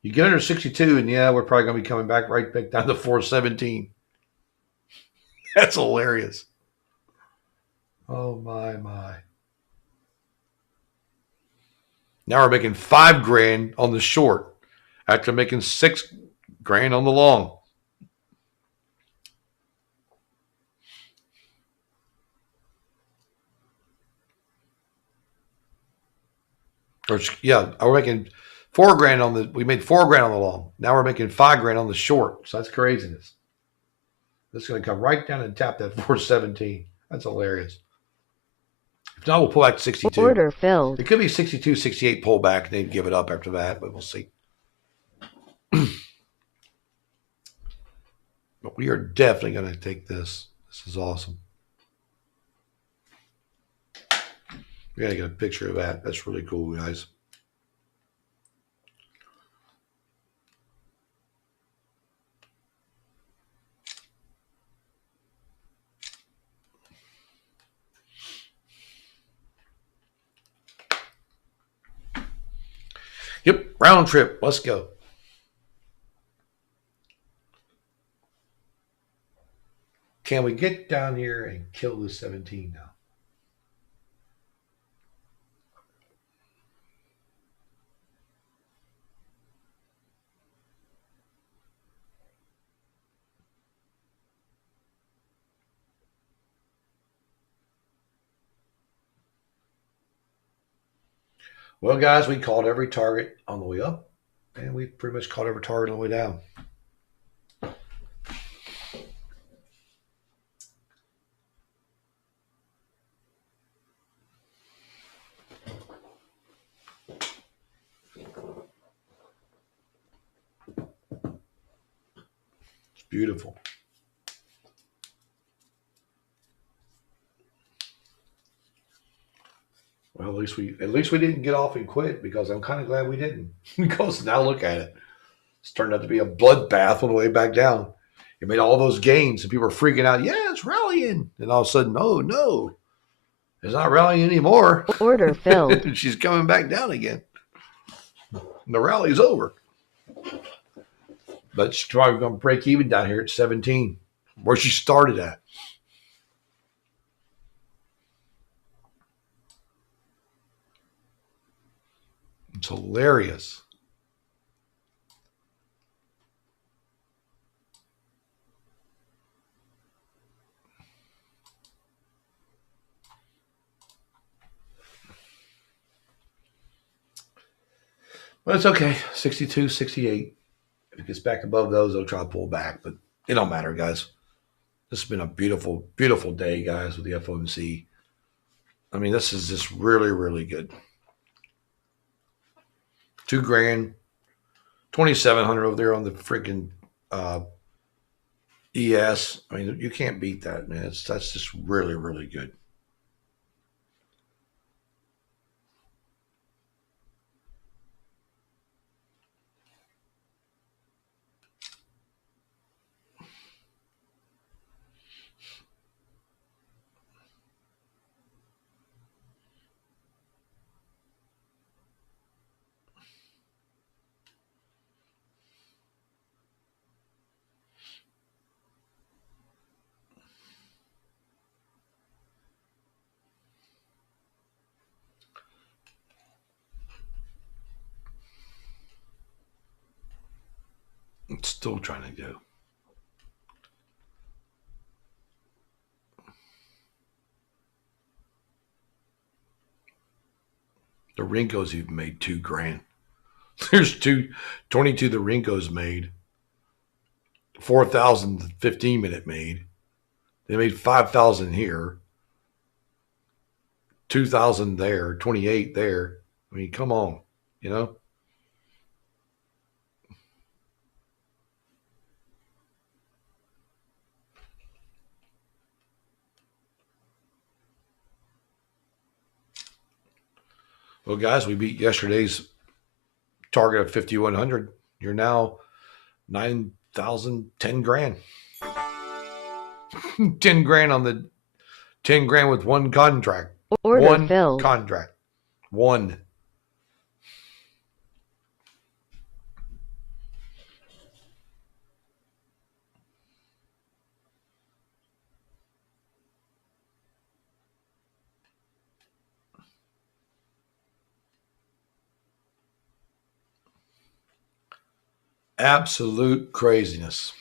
You get under 62, and yeah, we're probably going to be coming back right back down to 417. That's hilarious. Oh, my. Now we're making $5,000 on the short after making $6,000 on the long. We're making $4,000 we made $4,000 on the long. Now we're making $5,000 on the short. So that's craziness. This is going to come right down and tap that 417. That's hilarious. If not, we'll pull back to 62. Order filled. It could be 62, 68 pullback, and they'd give it up after that, but we'll see. But we are definitely going to take this. This is awesome. We gotta get a picture of that. That's really cool, guys. Yep, round trip. Let's go. Can we get down here and kill the 17 now? Well, guys, we called every target on the way up, and we pretty much called every target on the way down. It's beautiful. Well, at least we didn't get off and quit, because I'm kind of glad we didn't. Because now look at it. It's turned out to be a bloodbath on the way back down. It made all those gains, and people were freaking out. Yeah, it's rallying, and all of a sudden, oh no, it's not rallying anymore. Order filled. She's coming back down again. And the rally's over. But she's probably going to break even down here at 17, where she started at. It's hilarious. But it's okay. 62, 68. If it gets back above those, they'll try to pull back. But it don't matter, guys. This has been a beautiful, beautiful day, guys, with the FOMC. I mean, this is just really, really good. $2,000, 2,700 over there on the freaking ES. I mean, you can't beat that, man. That's just really, really good. It's still trying to go. The Rincos even made $2,000. There's 22 the Rincos made. 4,000 the 15-minute made. They made 5,000 here. 2,000 there. 28 there. I mean, come on, you know? Well, guys, we beat yesterday's target of 5,100. You're now 9,000, 10 grand. 10 grand on the 10 grand with one contract. Order one filled. contract. One. Absolute craziness.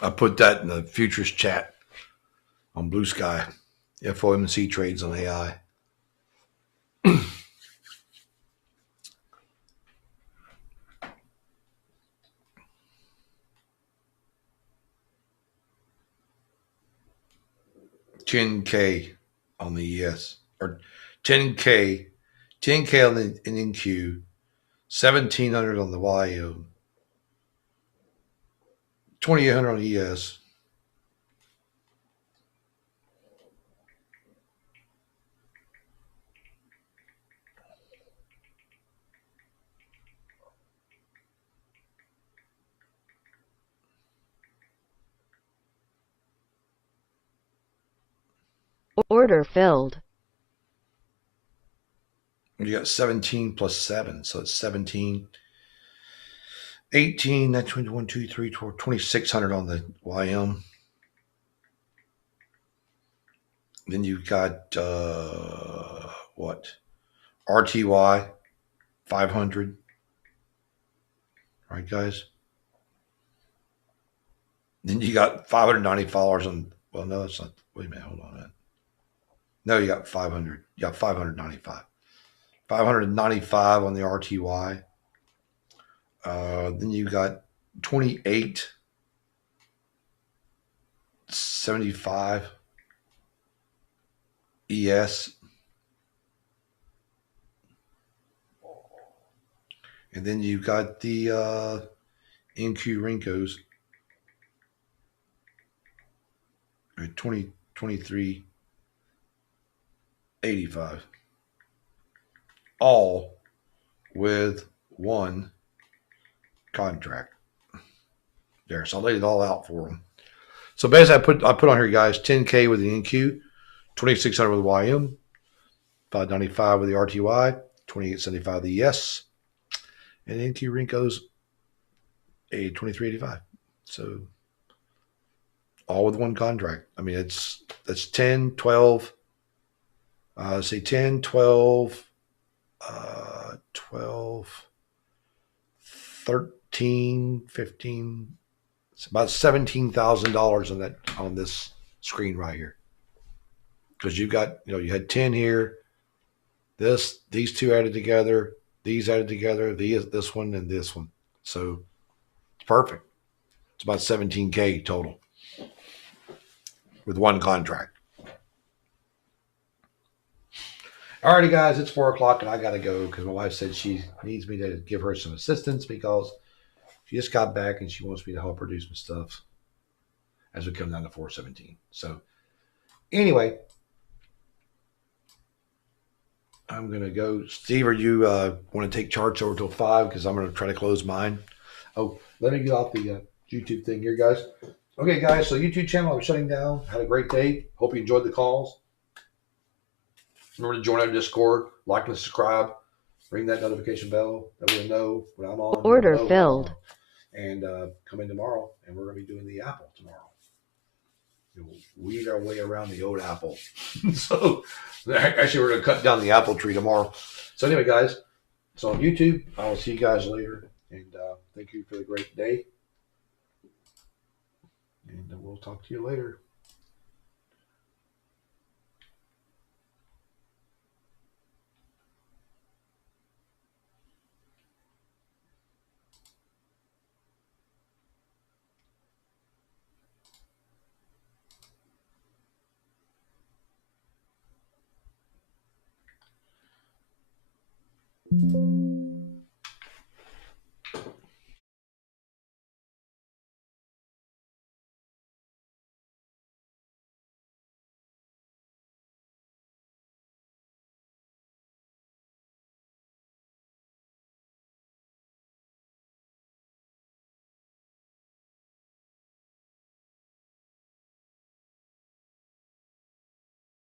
I put that in the futures chat on Blue Sky. FOMC trades on AI. $10K on the ES, or 10K on the NQ, 1,700 on the YO, 2,800 on ES. Order filled. You got 17 plus 7, so it's 17. 18, that's 21, 2, 3, 4, 2,600 on the YM. Then you've got, what? RTY, 500. Right, guys? Then you got $590 on, well, no, that's not, wait a minute, hold on a minute. No, you got 500. You got 595. 595 on the RTY. Then you got 28.75 ES. And then you got the NQ Rincos at 23.85. All with one contract. There. So I laid it all out for them. So basically I put on here, guys, 10K with the NQ, 2,600 with the YM, 595 with the RTY, 2875 the ES, and NQ Rincos a 2385. So all with one contract. I mean, that's 10, 12, say 10, 12, 12, 13, 15. It's about $17,000 on this screen right here. Because you had 10 here, these two added together, these added together, this one and this one. So it's perfect. It's about 17K total with one contract. Alrighty, guys, it's 4 o'clock and I got to go because my wife said she needs me to give her some assistance because she just got back and she wants me to help her do some stuff as we come down to 417. So anyway, I'm going to go. Steve, are you want to take charts over till 5? Because I'm going to try to close mine. Oh, let me get off the YouTube thing here, guys. Okay, guys, so YouTube channel, I'm shutting down. Had a great day. Hope you enjoyed the calls. Remember to join our Discord, like and subscribe, ring that notification bell. That way you'll know when I'm on. Order filled. And come in tomorrow, and we're going to be doing the apple tomorrow. We'll weed our way around the old apple. So actually, we're going to cut down the apple tree tomorrow. So anyway, guys, so on YouTube, I will see you guys later, and thank you for the great day. And we'll talk to you later.